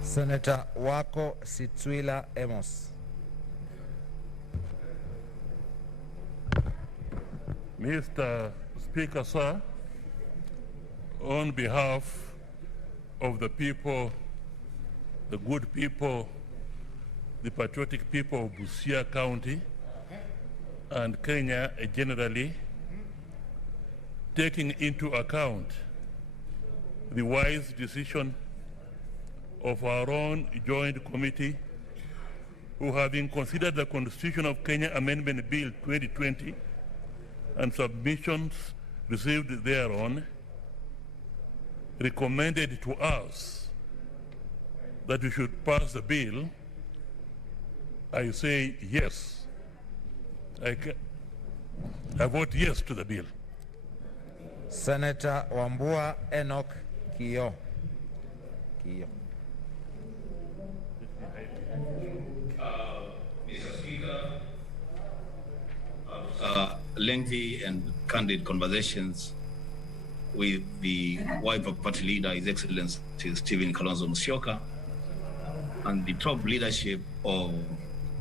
Senator Wako Sitwila Amos. Mr. Speaker, sir, on behalf of the people, the good people, the patriotic people of Busia County and Kenya generally, taking into account the wise decision of our own joint committee, who, having considered the Constitution of Kenya Amendment Bill 2020 and submissions received thereon, recommended to us that we should pass the bill, I say yes. I vote yes to the bill. Senator Wambua Enoch Kiyo. Mr. Speaker, lengthy and candid conversations with the Wiper Party leader, His Excellency Stephen Kalonzo Musyoka, and the top leadership of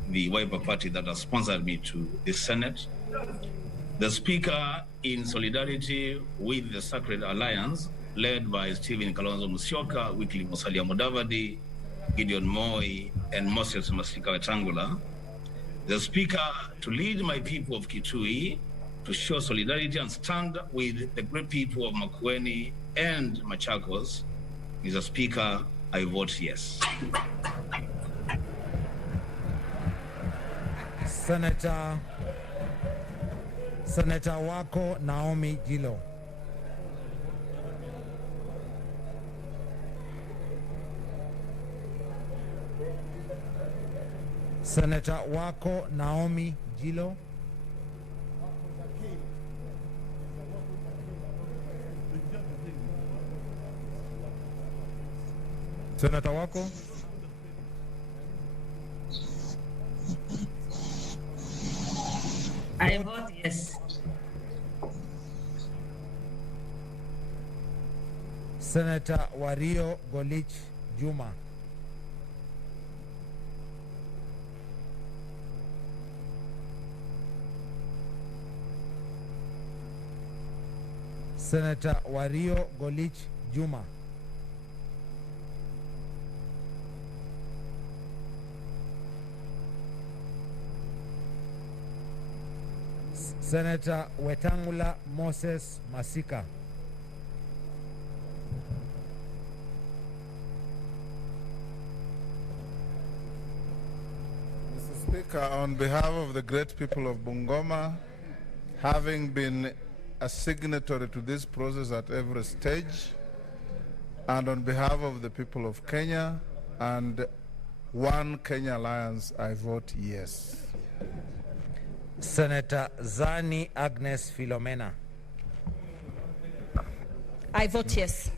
the Wiper Party that has sponsored me to the Senate. The Speaker, in solidarity with the Sacred Alliance, led by Stephen Kalonzo Musyoka, Wycliffe Musalia Mudavadi, Gideon Moi, and Moses Masika Wetangula, the Speaker, to lead my people of Kitui to show solidarity and stand with the great people of Makueni and Machakos. Mr. Speaker, I vote yes. Senator Wako Naomi Gilo. Senator Wako Naomi Gilo. Senator Wako. I vote yes. Senator Wario Golich Juma. Senator Wario Golich Juma. Senator Wetangula Moses Masika. Mr. Speaker, on behalf of the great people of Bungoma, having been a signatory to this process at every stage, and on behalf of the people of Kenya and One Kenya Alliance, I vote yes. Senator Zani Agnes Philomena. I vote yes.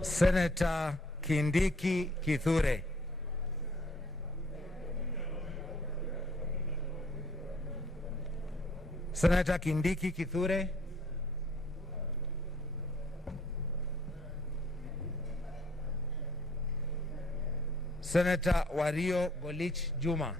Senator Kindiki Kithure. Senator Kindiki Kithure. Senator Wario Golich Juma.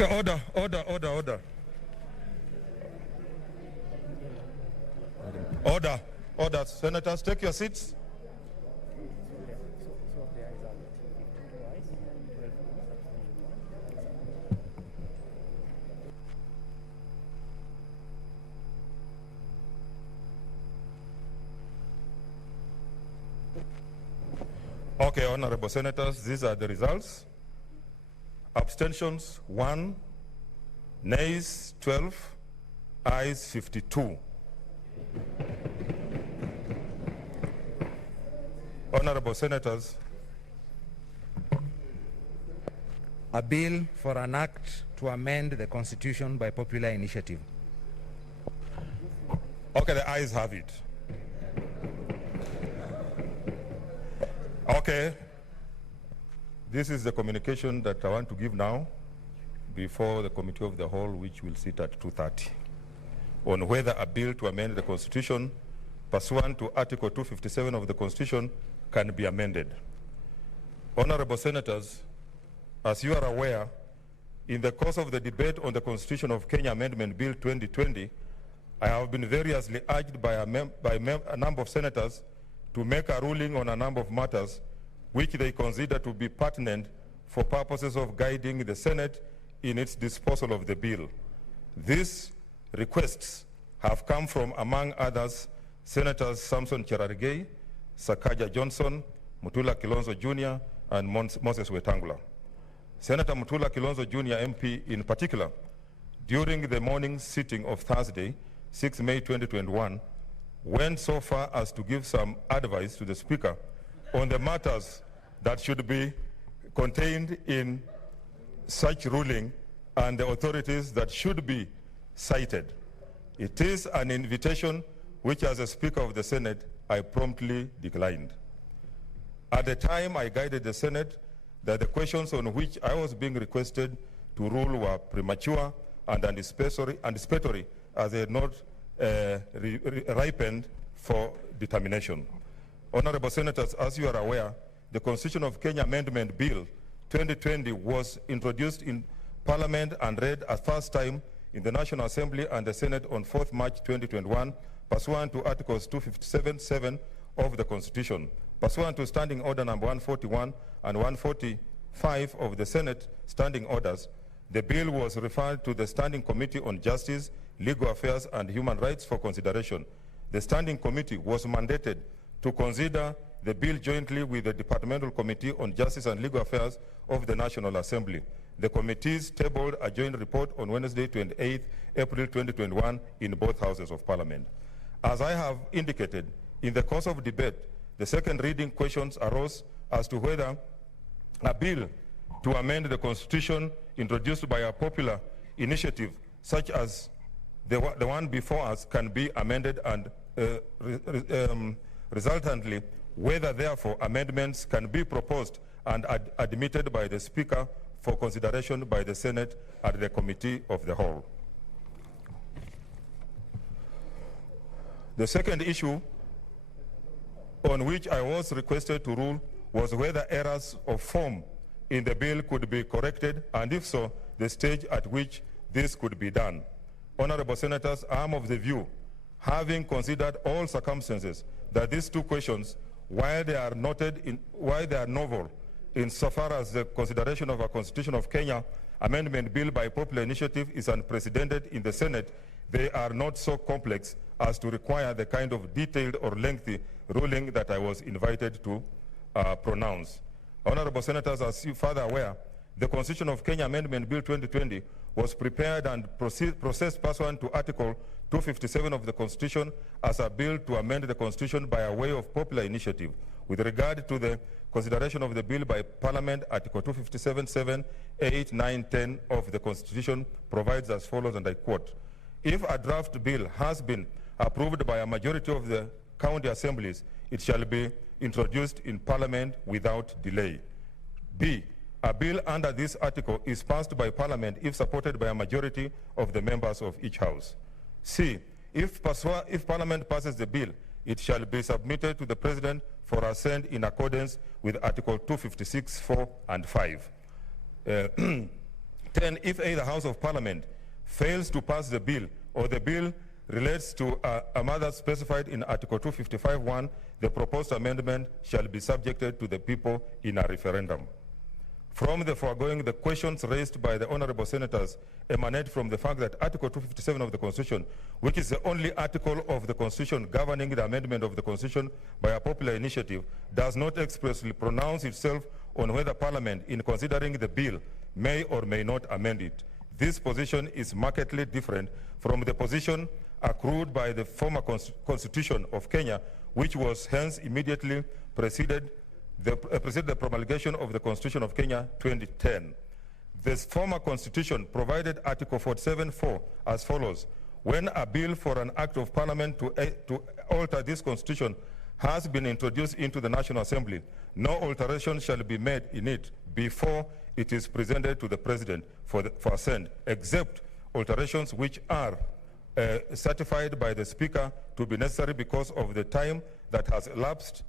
Okay, order. Order. Senators, take your seats. Okay, honorable senators, these are the results. Abstentions 1, nays 12, ayes 52. Honorable senators, a bill for an act to amend the Constitution by popular initiative. Okay, the ayes have it. Okay, this is the communication that I want to give now before the Committee of the Whole, which will sit at 2:30, on whether a bill to amend the Constitution pursuant to Article 257 of the Constitution can be amended. Honorable senators, as you are aware, in the course of the debate on the Constitution of Kenya Amendment Bill 2020, I have been variously urged by a number of senators to make a ruling on a number of matters which they consider to be pertinent for purposes of guiding the Senate in its disposal of the bill. These requests have come from, among others, Senators Samson Cherargei, Sakaja Johnson, Mutula Kilonzo Jr., and Moses Wetangula. Senator Mutula Kilonzo Jr. MP in particular, during the morning sitting of Thursday, 6 May 2021, went so far as to give some advice to the Speaker on the matters that should be contained in such ruling and the authorities that should be cited. It is an invitation which, as a Speaker of the Senate, I promptly declined. At the time, I guided the Senate that the questions on which I was being requested to rule were premature and anticipatory as they had not ripened for determination. Honorable Senators, as you are aware, the Constitution of Kenya Amendment Bill 2020 was introduced in Parliament and read a first time in the National Assembly and the Senate on 4th March 2021, pursuant to Articles 257(7) of the Constitution. Pursuant to Standing Order number 141 and 145 of the Senate Standing Orders, the bill was referred to the Standing Committee on Justice, Legal Affairs and Human Rights for consideration. The Standing Committee was mandated to consider the bill jointly with the Departmental Committee on Justice and Legal Affairs of the National Assembly. The committees tabled a joint report on Wednesday, 28 April 2021 in both houses of Parliament. As I have indicated, in the course of debate, the second reading questions arose as to whether a bill to amend the Constitution introduced by a popular initiative, such as the one before us, can be amended, and resultantly, whether therefore amendments can be proposed and admitted by the Speaker for consideration by the Senate at the Committee of the Whole. The second issue on which I was requested to rule was whether errors of form in the bill could be corrected, and if so, the stage at which this could be done. Honorable Senators, I am of the view, having considered all circumstances, that these two questions, while they are novel insofar as the consideration of a Constitution of Kenya Amendment Bill by popular initiative is unprecedented in the Senate, they are not so complex as to require the kind of detailed or lengthy ruling that I was invited to pronounce. Honorable Senators, as you further aware, the Constitution of Kenya Amendment Bill 2020 was prepared and processed pursuant to Article 257 of the Constitution as a bill to amend the Constitution by a way of popular initiative. With regard to the consideration of the bill by Parliament, Article 257(7), 8, 9, 10 of the Constitution provides as follows, and I quote, "If a draft bill has been approved by a majority of the county assemblies, it shall be introduced in Parliament without delay." B, a bill under this article is passed by Parliament if supported by a majority of the members of each house. C, if Parliament passes the bill, it shall be submitted to the President for assent in accordance with Article 256, 4 and 5. 10, if either House of Parliament fails to pass the bill or the bill relates to a matter specified in Article 255(1), the proposed amendment shall be subjected to the people in a referendum. From the foregoing, the questions raised by the honorable senators emanate from the fact that Article 257 of the Constitution, which is the only article of the Constitution governing the amendment of the Constitution by a popular initiative, does not expressly pronounce itself on whether Parliament, in considering the bill, may or may not amend it. This position is markedly different from the position accrued by the former Constitution of Kenya, which was hence immediately preceded the promulgation of the Constitution of Kenya 2010. This former Constitution provided Article 47(4) as follows: when a bill for an act of Parliament to alter this Constitution has been introduced into the National Assembly, no alteration shall be made in it before it is presented to the President for assent, except alterations which are certified by the Speaker to be necessary because of the time that has elapsed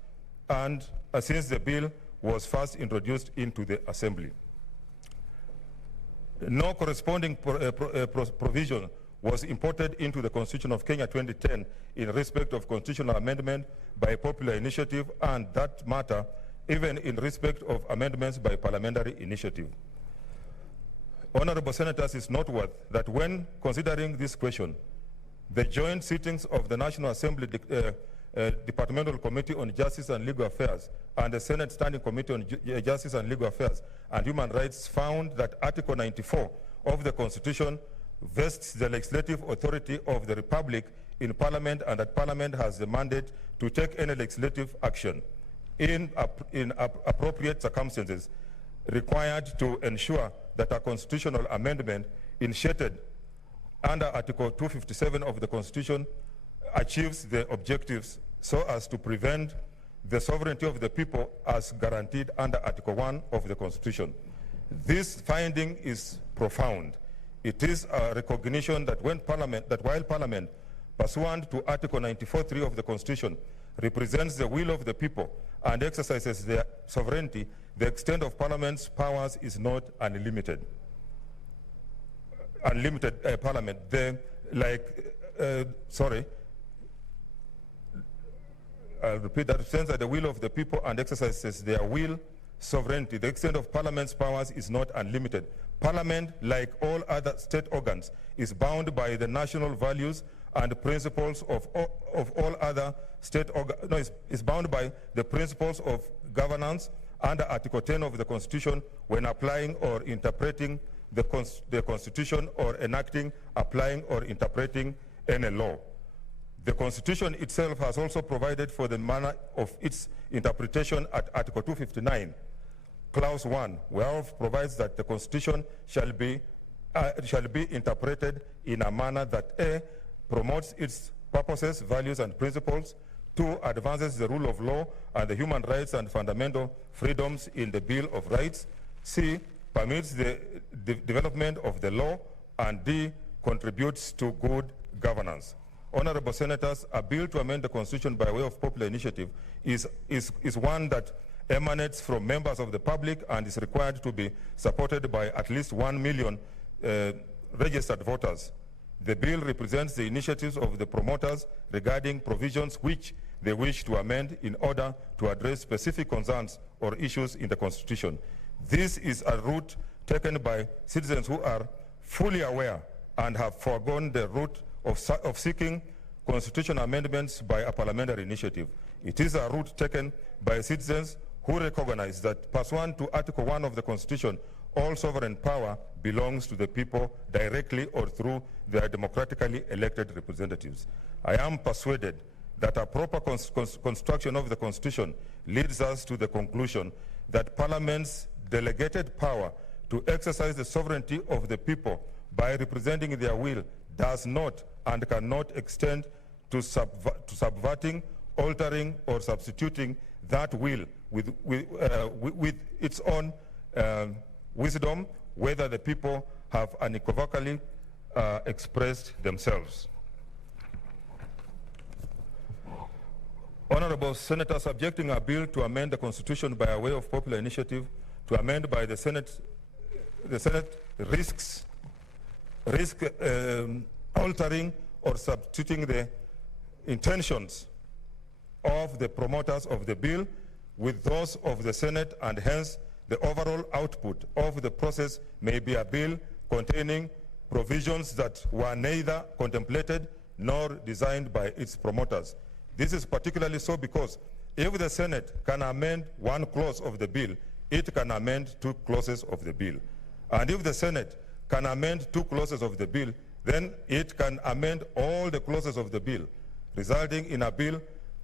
and since the bill was first introduced into the Assembly. No corresponding provision was imported into the Constitution of Kenya 2010 in respect of constitutional amendment by popular initiative, and that matter even in respect of amendments by parliamentary initiative. Honorable Senators, it's noteworthy that when considering this question, the joint sittings of the National Assembly Departmental Committee on Justice and Legal Affairs and the Senate Standing Committee on Justice and Legal Affairs and Human Rights found that Article 94 of the Constitution vests the legislative authority of the Republic in Parliament, and that Parliament has the mandate to take any legislative action in appropriate circumstances required to ensure that a constitutional amendment initiated under Article 257 of the Constitution achieves the objectives so as to prevent the sovereignty of the people as guaranteed under Article 1 of the Constitution. This finding is profound. It is a recognition that while Parliament, pursuant to Article 94(3) of the Constitution, represents the will of the people and exercises their sovereignty, the extent of Parliament's powers is not unlimited. Parliament, I'll repeat that, represents the will of the people and exercises their will, sovereignty. The extent of Parliament's powers is not unlimited. Parliament, like all other state organs, is bound by the national values and principles of all other state organs. Is bound by the principles of governance under Article 10 of the Constitution when applying or interpreting the Constitution or enacting, applying or interpreting any law. The Constitution itself has also provided for the manner of its interpretation at Article 259, Clause 1, whereof provides that the Constitution shall be interpreted in a manner that A, promotes its purposes, values, and principles, 2, advances the rule of law and the human rights and fundamental freedoms in the Bill of Rights, C, permits the development of the law, and D, contributes to good governance. Honorable Senators, a bill to amend the Constitution by way of popular initiative is one that emanates from members of the public and is required to be supported by at least 1 million registered voters. The bill represents the initiatives of the promoters regarding provisions which they wish to amend in order to address specific concerns or issues in the Constitution. This is a route taken by citizens who are fully aware and have foregone the route of seeking constitutional amendments by a parliamentary initiative. It is a route taken by citizens who recognize that pursuant to Article 1 of the Constitution, all sovereign power belongs to the people directly or through their democratically elected representatives. I am persuaded that a proper construction of the Constitution leads us to the conclusion that Parliament's delegated power to exercise the sovereignty of the people by representing their will does not and cannot extend to subverting, altering, or substituting that will with its own wisdom, whether the people have unequivocally expressed themselves. Honorable Senators, subjecting a bill to amend the Constitution by way of popular initiative to amend by the Senate risks altering or substituting the intentions of the promoters of the bill with those of the Senate, and hence the overall output of the process may be a bill containing provisions that were neither contemplated nor designed by its promoters. This is particularly so because if the Senate can amend one clause of the bill, it can amend two clauses of the bill. And if the Senate can amend two clauses of the bill, then it can amend all the clauses of the bill, resulting in a bill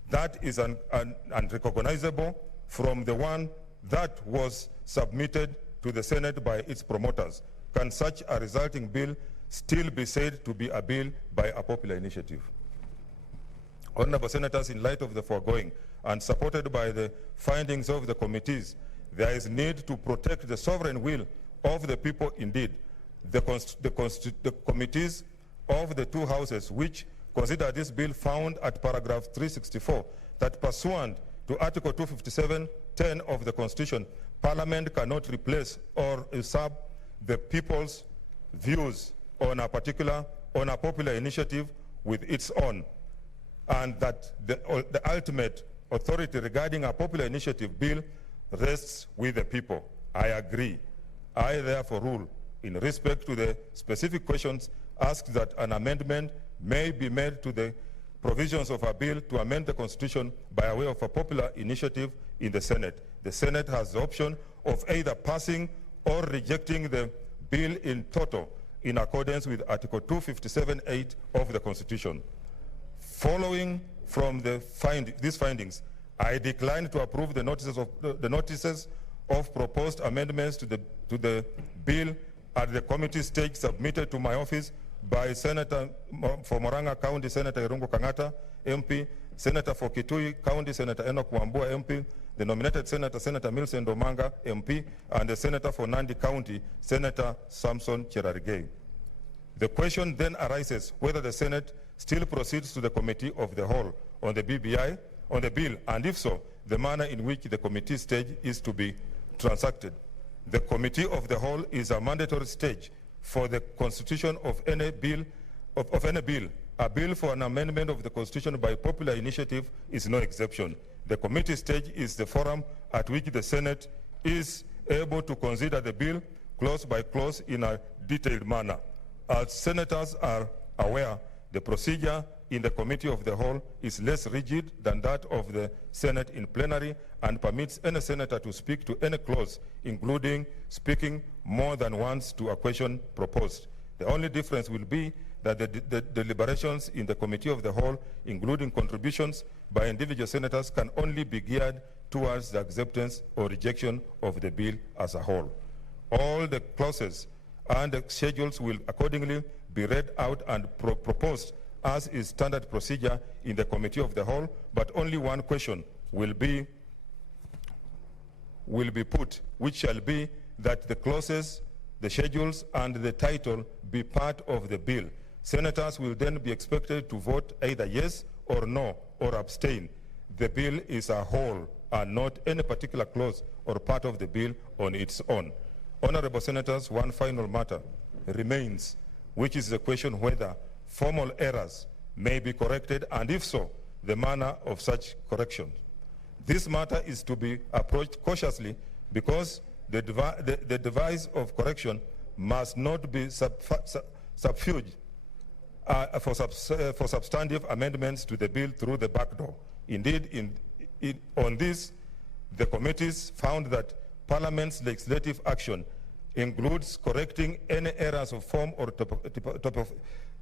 that is unrecognizable from the one that was submitted to the Senate by its promoters. Can such a resulting bill still be said to be a bill by a popular initiative? Honorable Senators, in light of the foregoing and supported by the findings of the committees, there is need to protect the sovereign will of the people. Indeed, the committees of the two houses which consider this bill found at paragraph 364 that pursuant to Article 257(10) of the Constitution, Parliament cannot replace or usurp the people's views on a popular initiative with its own, and that the ultimate authority regarding a popular initiative bill rests with the people. I agree. I therefore rule, in respect to the specific questions asked, that an amendment may be made to the provisions of a bill to amend the Constitution by way of a popular initiative in the Senate. The Senate has the option of either passing or rejecting the bill in toto in accordance with Article 257(8) of the Constitution. Following from these findings, I decline to approve the notices of proposed amendments to the bill at the committee stage submitted to my office by Senator for Moranga County, Senator Irungu Kangata, MP, Senator for Kitui County, Senator Enoch Wambua, MP, the nominated Senator, Senator Millicent Omanga, MP, and the Senator for Nandi County, Senator Samson Cherargei. The question then arises whether the Senate still proceeds to the Committee of the Whole on the BBI, on the bill, and if so, the manner in which the committee stage is to be transacted. The Committee of the Whole is a mandatory stage for the constitution of any bill. A bill for an amendment of the Constitution by popular initiative is no exception. The committee stage is the forum at which the Senate is able to consider the bill clause by clause in a detailed manner. As senators are aware, the procedure in the Committee of the Whole is less rigid than that of the Senate in plenary and permits any senator to speak to any clause, including speaking more than once to a question proposed. The only difference will be that the deliberations in the Committee of the Whole, including contributions by individual senators, can only be geared towards the acceptance or rejection of the bill as a whole. All the clauses and the schedules will accordingly be read out and proposed as is standard procedure in the Committee of the Whole, but only one question will be put, which shall be that the clauses, the schedules, and the title be part of the bill. Senators will then be expected to vote either yes or no or abstain. The bill is a whole and not any particular clause or part of the bill on its own. Honorable Senators, one final matter remains, which is the question whether formal errors may be corrected, and if so, the manner of such correction. This matter is to be approached cautiously because the device of correction must not be subterfuge for substantive amendments to the bill through the back door. Indeed, on this, the committees found that Parliament's legislative action includes correcting any errors of form or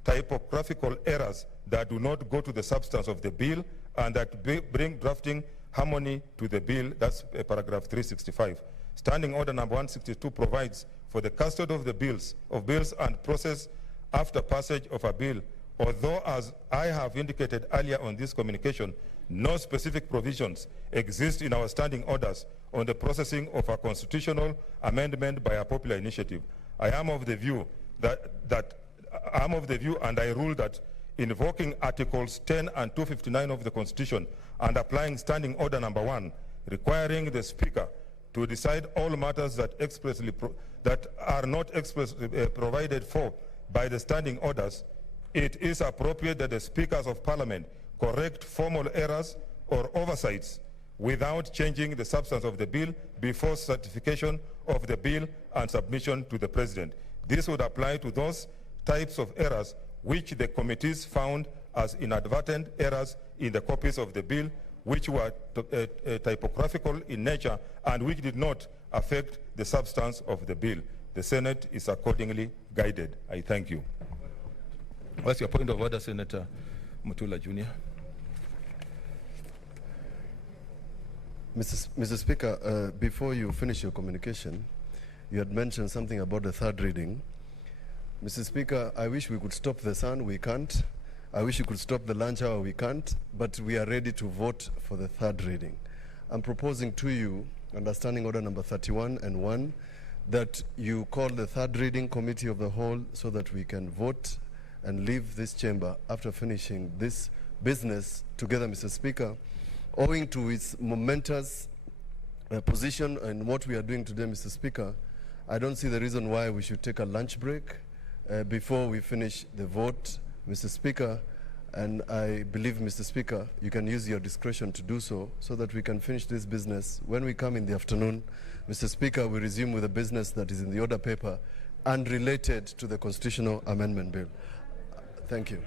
typographical errors that do not go to the substance of the bill and that bring drafting harmony to the bill. That's paragraph 365. Standing Order number 162 provides for the custody of the bills and process after passage of a bill, although, as I have indicated earlier on this communication, no specific provisions exist in our standing orders on the processing of a constitutional amendment by a popular initiative. I am of the view and I rule that invoking Articles 10 and 259 of the Constitution and applying Standing Order number 1, requiring the Speaker to decide all matters that are not expressly provided for by the standing orders, it is appropriate that the speakers of parliament correct formal errors or oversights without changing the substance of the bill before certification of the bill and submission to the president. This would apply to those types of errors which the committees found as inadvertent errors in the copies of the bill, which were typographical in nature and which did not affect the substance of the bill. The Senate is accordingly guided. I thank you. What's your point of order, Senator Mutula Jr.? Mr. Speaker, before you finish your communication, you had mentioned something about the third reading. Mr. Speaker, I wish we could stop the sun. We can't. I wish you could stop the lunch hour. We can't. But we are ready to vote for the third reading. I'm proposing to you, under Standing Order number 31 and 1, that you call the third reading committee of the whole so that we can vote and leave this chamber after finishing this business together, Mr. Speaker. Owing to its momentous position and what we are doing today, Mr. Speaker, I don't see the reason why we should take a lunch break before we finish the vote, Mr. Speaker. And I believe, Mr. Speaker, you can use your discretion to do so that we can finish this business. When we come in the afternoon, Mr. Speaker, we resume with the business that is in the order paper and related to the constitutional amendment bill. Thank you.